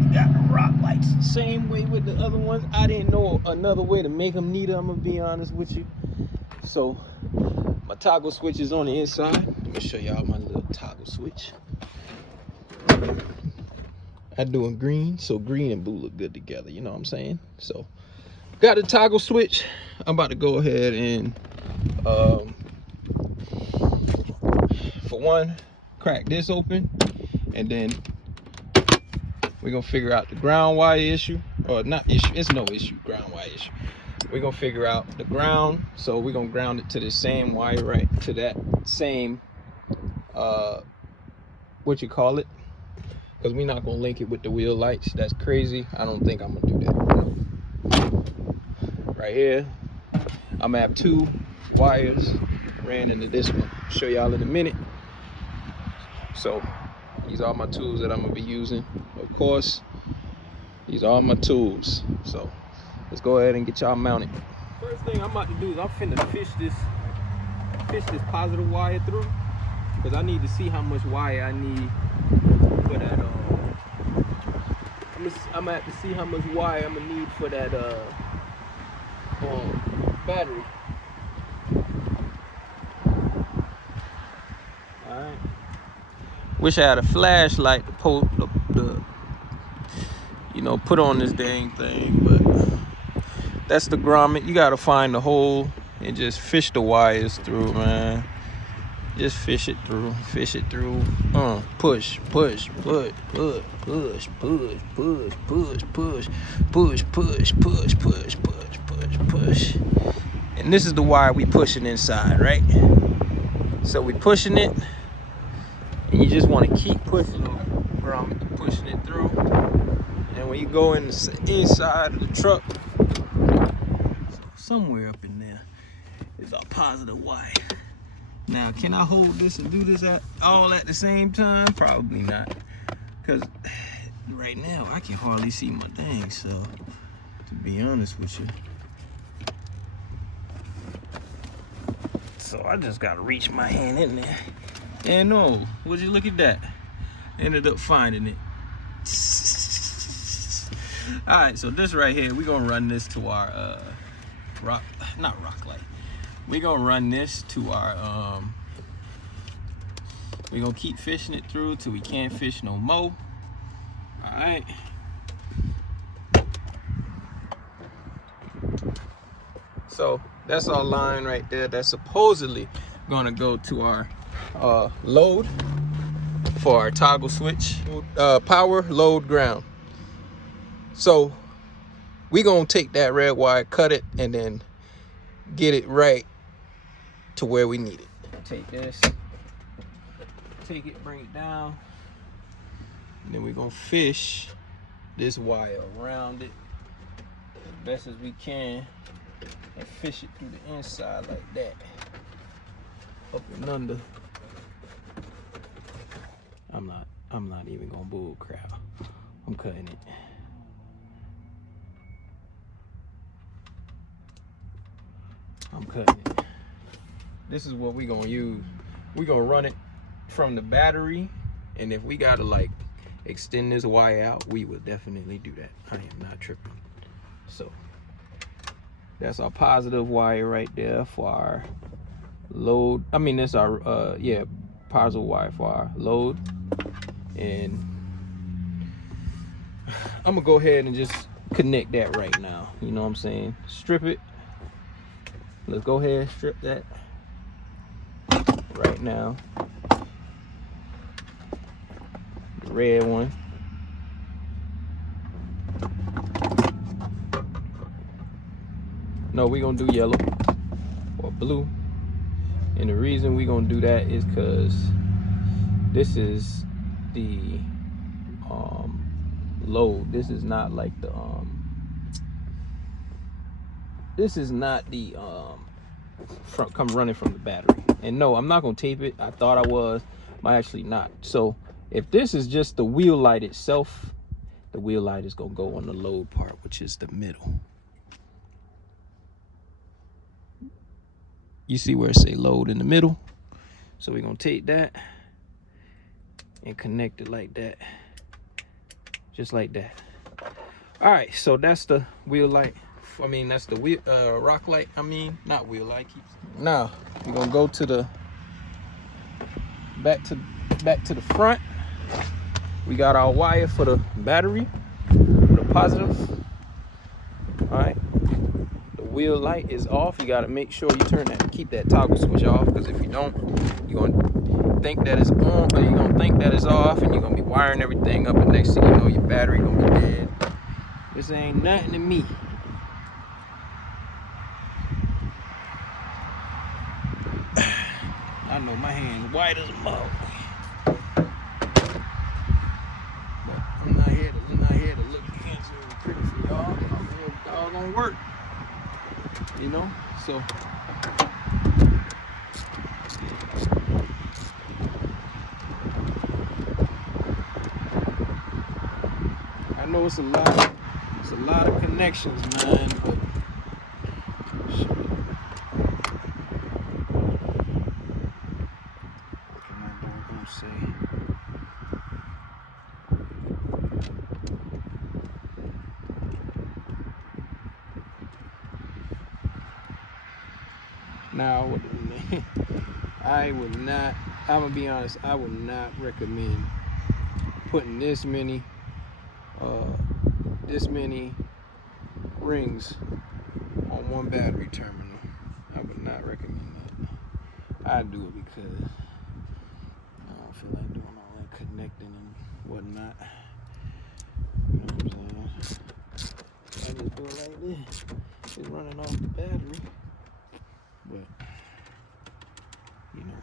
We got the rock lights the same way with the other ones. I didn't know another way to make them neater, I'm gonna be honest with you. So my toggle switch is on the inside. Let me show y'all my little toggle switch. I'm doing green, so green and blue look good together, you know what I'm saying? So got a toggle switch. I'm about to go ahead and for one, crack this open, and then we're gonna figure out the ground wire issue, or not issue, it's no issue, ground wire issue. We're gonna figure out the ground, so we're gonna ground it to the same wire, right to that same what you call it, because we're not gonna link it with the wheel lights. That's crazy. I don't think I'm gonna do that. Right here, I'm gonna have 2 wires ran into this one. Show y'all in a minute. So these are my tools that I'm gonna be using. Of course, these are my tools. So let's go ahead and get y'all mounted. First thing I'm about to do is I'm finna fish this positive wire through, because I need to see how much wire I need for that. I'm gonna have to see how much wire I'm gonna need for that battery. All right. Wish I had a flashlight to put put on this dang thing, but that's the grommet. You gotta find the hole and just fish the wires through, man. Just fish it through, push, push, push, push, push, push, push, push, push, push, push, push, push, push, push, push. And this is the wire we pushing inside, right? So we pushing it, and you just want to keep pushing it, grommet, pushing it through. And when you go in the inside of the truck, somewhere up in there is our positive wire. Now, can I hold this and do this all at the same time? Probably not, because right now I can hardly see my thing. So, to be honest with you, so I just gotta reach my hand in there. And no, would you look at that? Ended up finding it. All right, so this right here, we're gonna run this to our rock light. We're gonna run this to our we're gonna keep fishing it through till we can't fish no more. All right. So that's our line right there. That's supposedly gonna go to our load for our toggle switch. Power, load, ground. So we're gonna take that red wire, cut it, and then get it right to where we need it. Take this, take it, bring it down, and then we're gonna fish this wire around it as best as we can and fish it through the inside like that, up and under. I'm not even gonna bull crap. I'm cutting it. I'm cutting it. This is what we're gonna use. We're gonna run it from the battery, and if we gotta like extend this wire out, we will definitely do that. I am not tripping. So that's our positive wire right there for our load. I mean, that's our positive wire for our load. And I'm gonna go ahead and just connect that right now. You know what I'm saying? Strip it. Let's go ahead and strip that right now. The red one. No, we're gonna do yellow or blue. And the reason we're gonna do that is because this is the load. This is not like the this is not the come running from the battery. And no, I'm not gonna tape it. I thought I was, but actually not. So if this is just the wheel light itself, the wheel light is gonna go on the load part, which is the middle. You see where it say load in the middle? So we're gonna take that and connect it like that, just like that. All right, so that's the wheel light. I mean, that's the wheel rock light. I mean, not wheel light. Now we're gonna go to the back to the front. We got our wire for the battery, for the positive. All right, the wheel light is off. You got to make sure you turn that, keep that toggle switch off, because if you don't, you're gonna think that it's on, or you're gonna think that it's off, and you're gonna be wiring everything up, and next thing you know, your battery gonna be dead. This ain't nothing to me. I know my hand's white as a mug. But I'm not here to look fancy or pretty for y'all. I'm here doggone work. You know? So I know it's a lot of connections, man, but shit. What can my doggone say? Now, I'm gonna be honest, I would not recommend putting this many rings on one battery terminal. I would not recommend that. I do it because I don't feel like doing all that connecting and whatnot. You know what I'm saying? I just do it like this. It's running off the battery. But you know,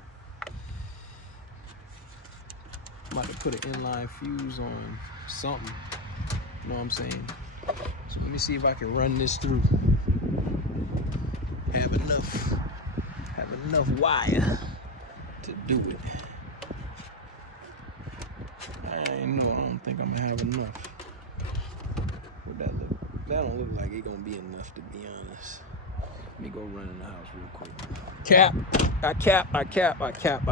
I'm about to put an inline fuse on something. You know what I'm saying? So let me see if I can run this through. Have enough wire to do it. I don't think I'm gonna have enough. What that look? That don't look like it gonna be enough, to be honest. Let me go run in the house real quick. I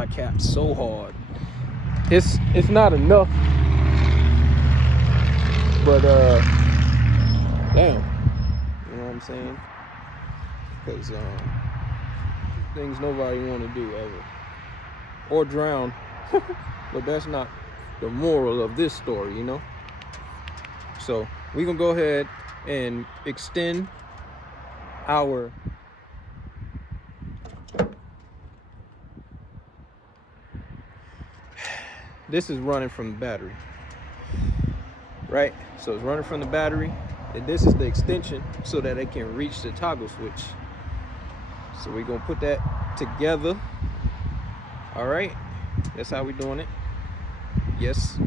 cap so hard. It's not enough. But damn. You know what I'm saying? Because things nobody wanna do ever. Or drown. But that's not the moral of this story, you know? So we're gonna go ahead and extend our this is running from the battery, right? So it's running from the battery, and this is the extension so that it can reach the toggle switch. So we're gonna put that together. All right, that's how we're doing it. Yes,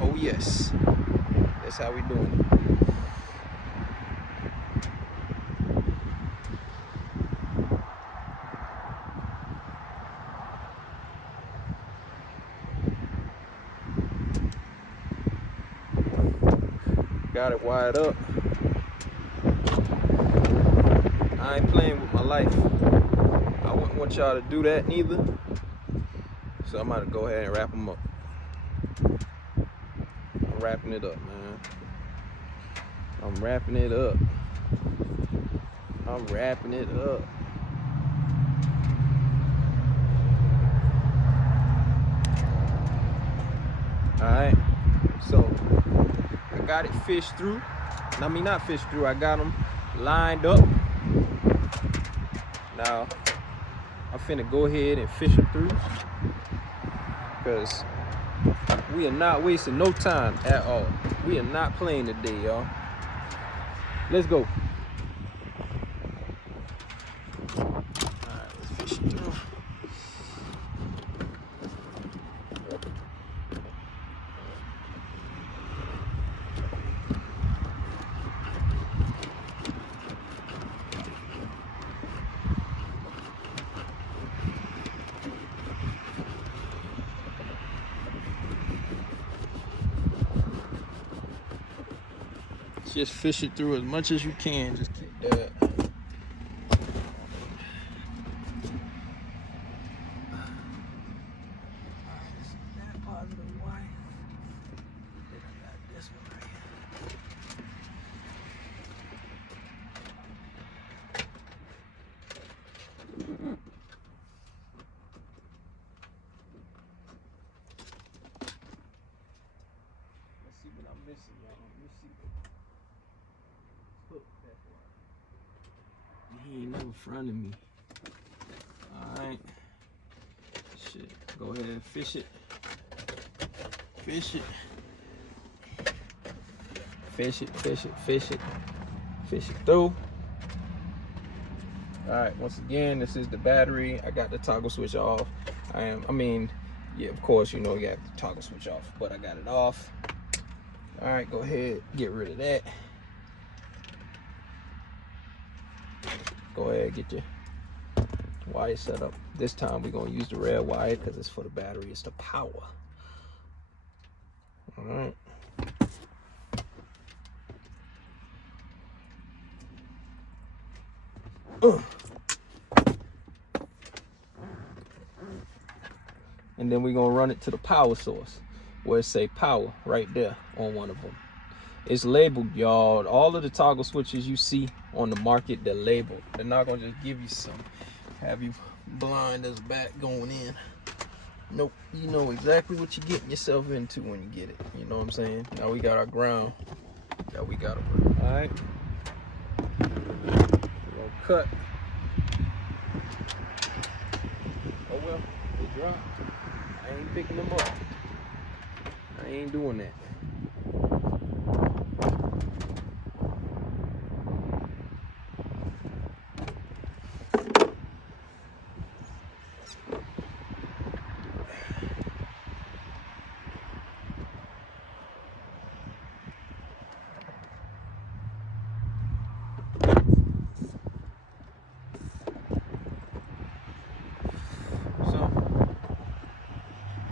oh yes, that's how we're doing it. Got it wired up. I ain't playing with my life. I wouldn't want y'all to do that neither. So I'm about to go ahead and wrap them up. I'm wrapping it up, man. I'm wrapping it up. All right, so I got it fished through. I mean, not fished through, I got them lined up. Now, I'm finna go ahead and fish them through, because we are not wasting no time at all. We are not playing today, y'all. Let's go. All right, let's fish it through. Just fish it through as much as you can. Just keep that. Let's see what I'm missing, y'all. Let me see. Hook that one. He ain't never fronted me. Alright. Shit. Go ahead, fish it. Fish it. Fish it, fish it, fish it. Fish it through. Alright, once again, this is the battery. I got the toggle switch off. I mean, yeah, of course, you know you got the toggle switch off, but I got it off. Alright, go ahead, get rid of that. Go ahead, get your wire set up. This time we're gonna use the red wire because it's for the battery, it's the power. Alright. And then we're gonna run it to the power source where it say power right there on one of them. It's labeled, y'all. All of the toggle switches you see on the market, they're labeled. They're not gonna just give you some, have you blind as a bat going in. Nope, you know exactly what you're getting yourself into when you get it. You know what I'm saying? Now we got our ground that we gotta work. All right, we're gonna cut. Oh well, they dropped. I ain't picking them up. I ain't doing that.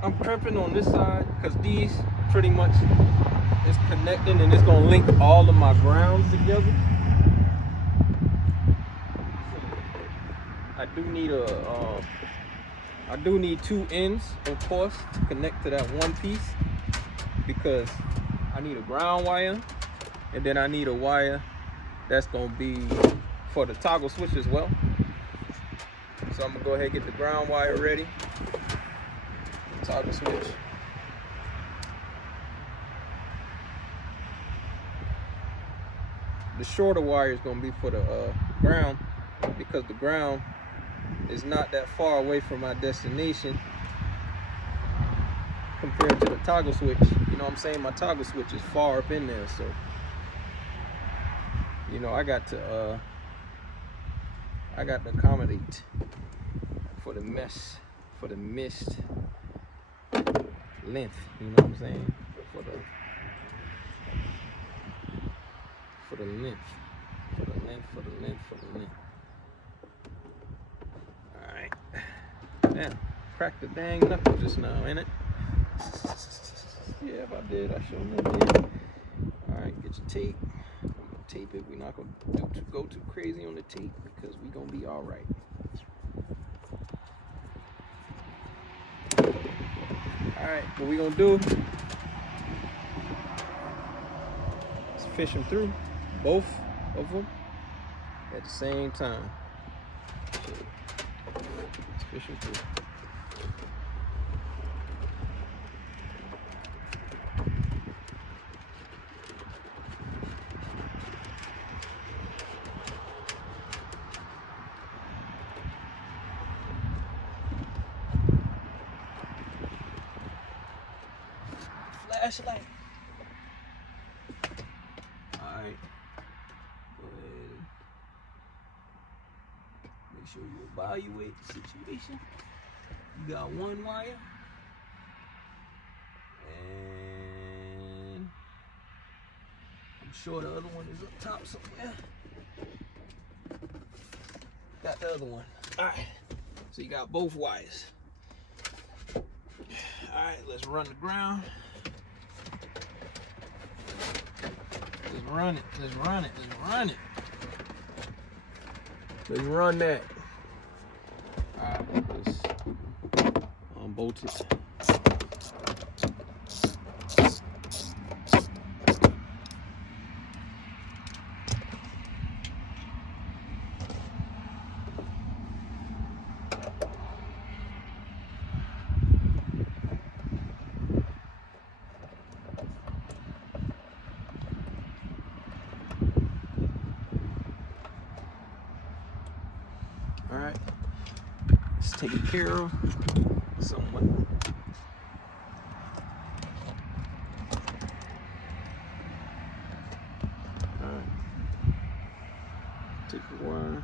I'm crimping on this side because these pretty much is connecting and it's gonna link all of my grounds together. I do need two ends, of course, to connect to that one piece because I need a ground wire and then I need a wire that's gonna be for the toggle switch as well. So I'm gonna go ahead and get the ground wire ready. Toggle switch. The shorter wire is going to be for the ground because the ground is not that far away from my destination compared to the toggle switch. You know what I'm saying? My toggle switch is far up in there, so you know I got to accommodate for the mist length, you know what I'm saying? For the length. Alright. Now, crack the dang knuckle just now, ain't it? Yeah, if I did, I sure did. Alright, get your tape. I'm gonna tape it. We're not gonna go too crazy on the tape because we're gonna be alright. Alright, what we gonna do is fish them through, both of them at the same time. Let's fish them through. flashlight. Alright. Go ahead. Make sure you evaluate the situation. You got one wire. And I'm sure the other one is up top somewhere. Got the other one. Alright. So you got both wires. Alright, let's run the ground. Let's run it. Let's run it. Let's run it. Let's run that. Alright, let's unbolt it. All right, it's taken care of somewhat. All right, take the wire.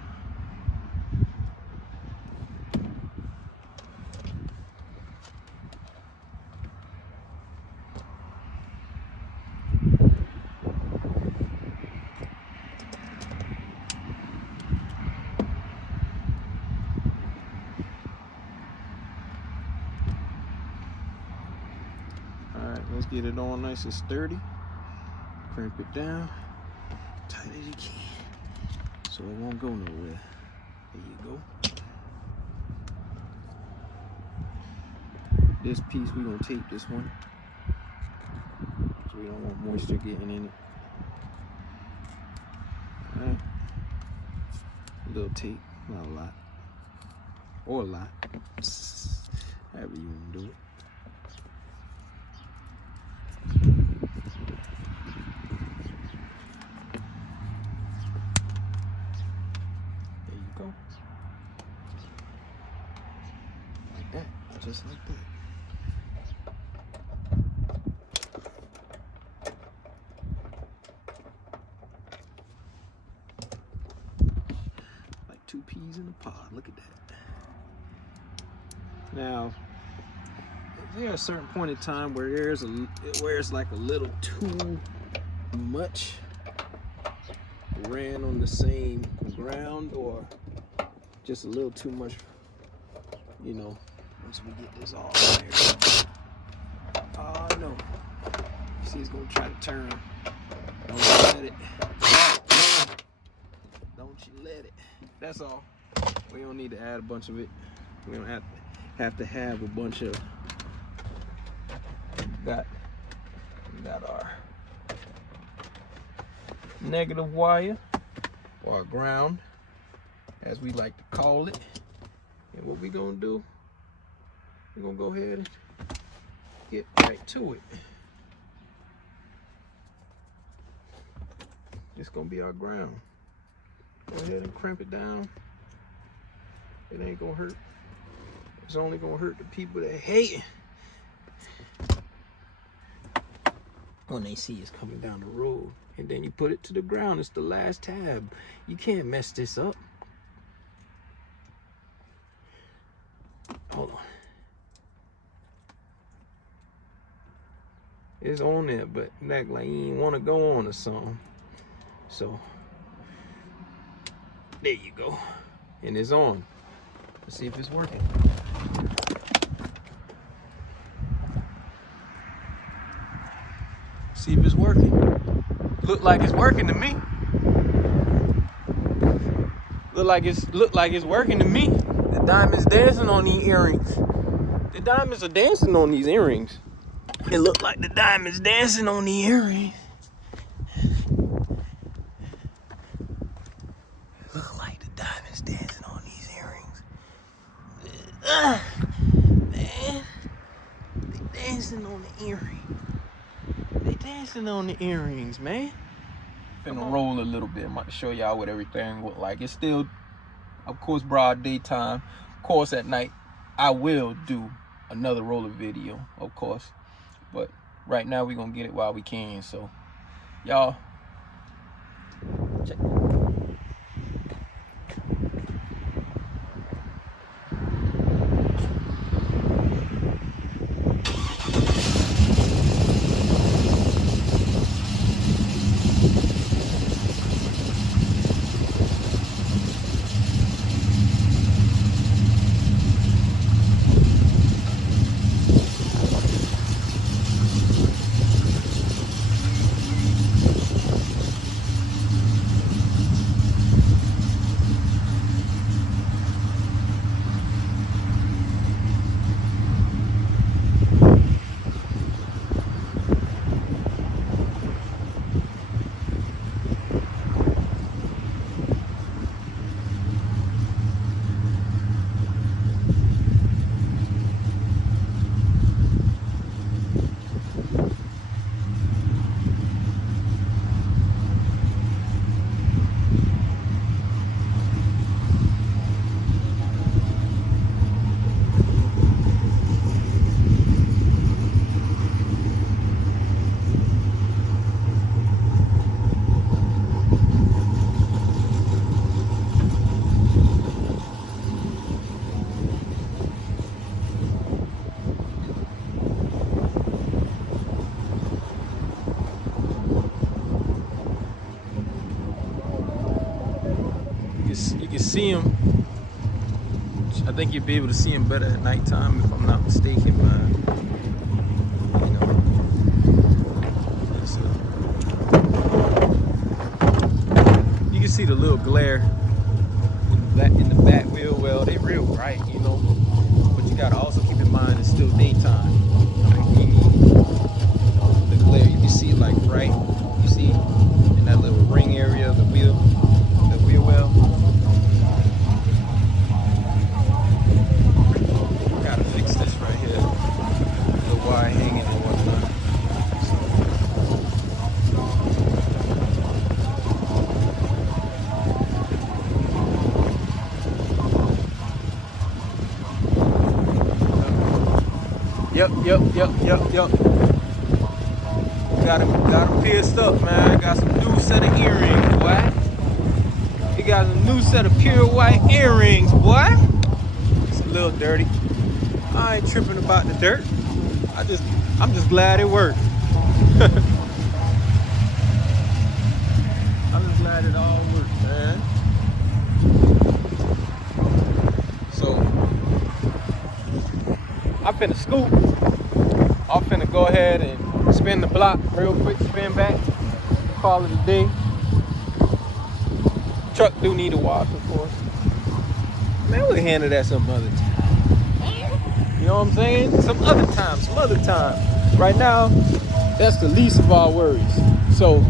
Let's get it on nice and sturdy. Crimp it down tight as you can so it won't go nowhere. There you go. This piece, we're gonna tape this one so we don't want moisture getting in it. All right. A little tape, not a lot. Or a lot. However you wanna do it. Just like that. Like 2 peas in a pod. Look at that. Now, there's a certain point in time where it's like a little too much ran on the same ground, or just a little too much, you know. Once we get this all there. Oh no. See, it's gonna try to turn. Don't you let it. Don't you let it. That's all. We don't need to add a bunch of it. We don't have to have a bunch of. We got our negative wire, or our ground, as we like to call it. And what we gonna do? We're gonna go ahead and get right to it. It's gonna be our ground. Go ahead and crimp it down. It ain't gonna hurt. It's only gonna hurt the people that hate it when they see it's coming down the road. And then you put it to the ground. It's the last tab. You can't mess this up. Hold on. It's on there, but act like you ain't want to go on or something. So, there you go. And it's on. Let's see if it's working. See if it's working. Look like it's working to me. Look like it's working to me. The diamond's dancing on these earrings. The diamonds are dancing on these earrings. It looked like the diamond's dancing on the earrings. Look like the diamond's dancing on these earrings. Man, they dancing on the earring. They dancing on the earrings, man. Finna roll a little bit. I'm about to show y'all what everything look like. It's still, of course, broad daytime. Of course, at night, I will do another roller video, of course. But right now we're gonna get it while we can. So y'all check. You can see him. I think you'll be able to see him better at nighttime, if I'm not mistaken. You know, you can see the little glare in the back wheel. Well, they real bright, you know, but you gotta also keep in mind it's still daytime. The glare, you can see it like bright. You see in that little ring area of the wheel well. Gotta fix this right here. The wire hanging and whatnot. Yep. Got him pierced up, man. Got some new set of earrings, boy. He got a new set of pure white earrings, boy. It's a little dirty. I ain't tripping about the dirt. I'm just glad it worked. I'm just glad it all worked, man. So I'm finna scoop. I'm finna go ahead and spin the block real quick, spin back, call it a day. Truck do need a wash, of course. Man, we'll handle that some other time. You know what I'm saying? Some other time. Right now, that's the least of our worries. So,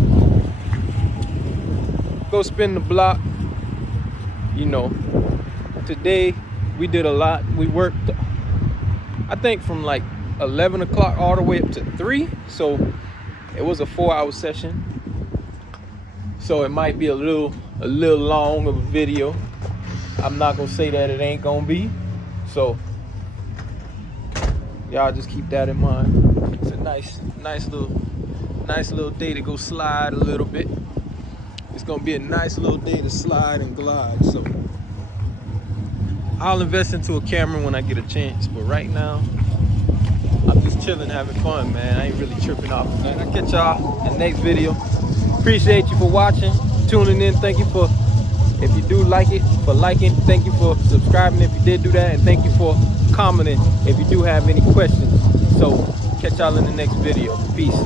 go spin the block. You know, today we did a lot. We worked, I think, from like 11 o'clock all the way up to 3. So, it was a 4-hour session. So, it might be a little long of a video. I'm not gonna say that it ain't gonna be. So y'all just keep that in mind. It's a nice little day to go slide a little bit. It's gonna be a nice little day to slide and glide. So I'll invest into a camera when I get a chance. But right now, I'm just chilling, having fun, man. I ain't really tripping off. Man, I'll catch y'all in the next video. Appreciate you for watching, tuning in. Thank you for, if you do like it, for liking. Thank you for subscribing if you did do that, and thank you for commenting if you do have any questions. So catch y'all in the next video. Peace. I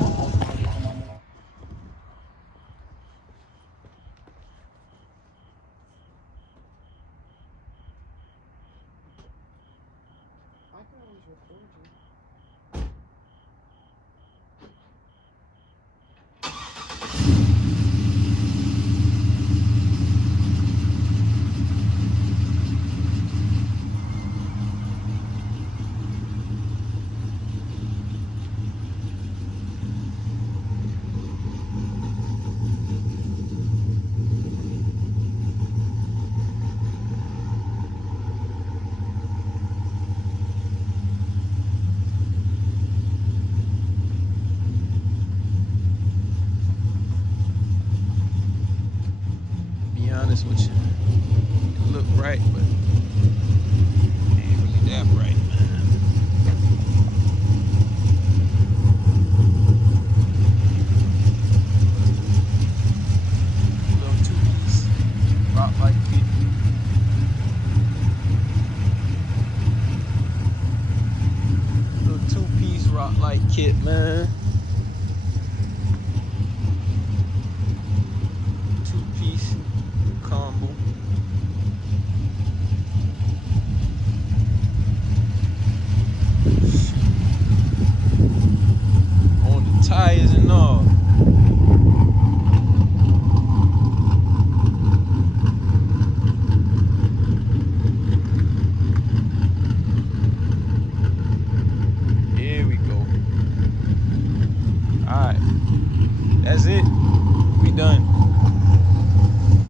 can always record you. honest with you. It look bright, but it ain't really that bright, man. Little two-piece rock light kit. Little two-piece rock light kit, man.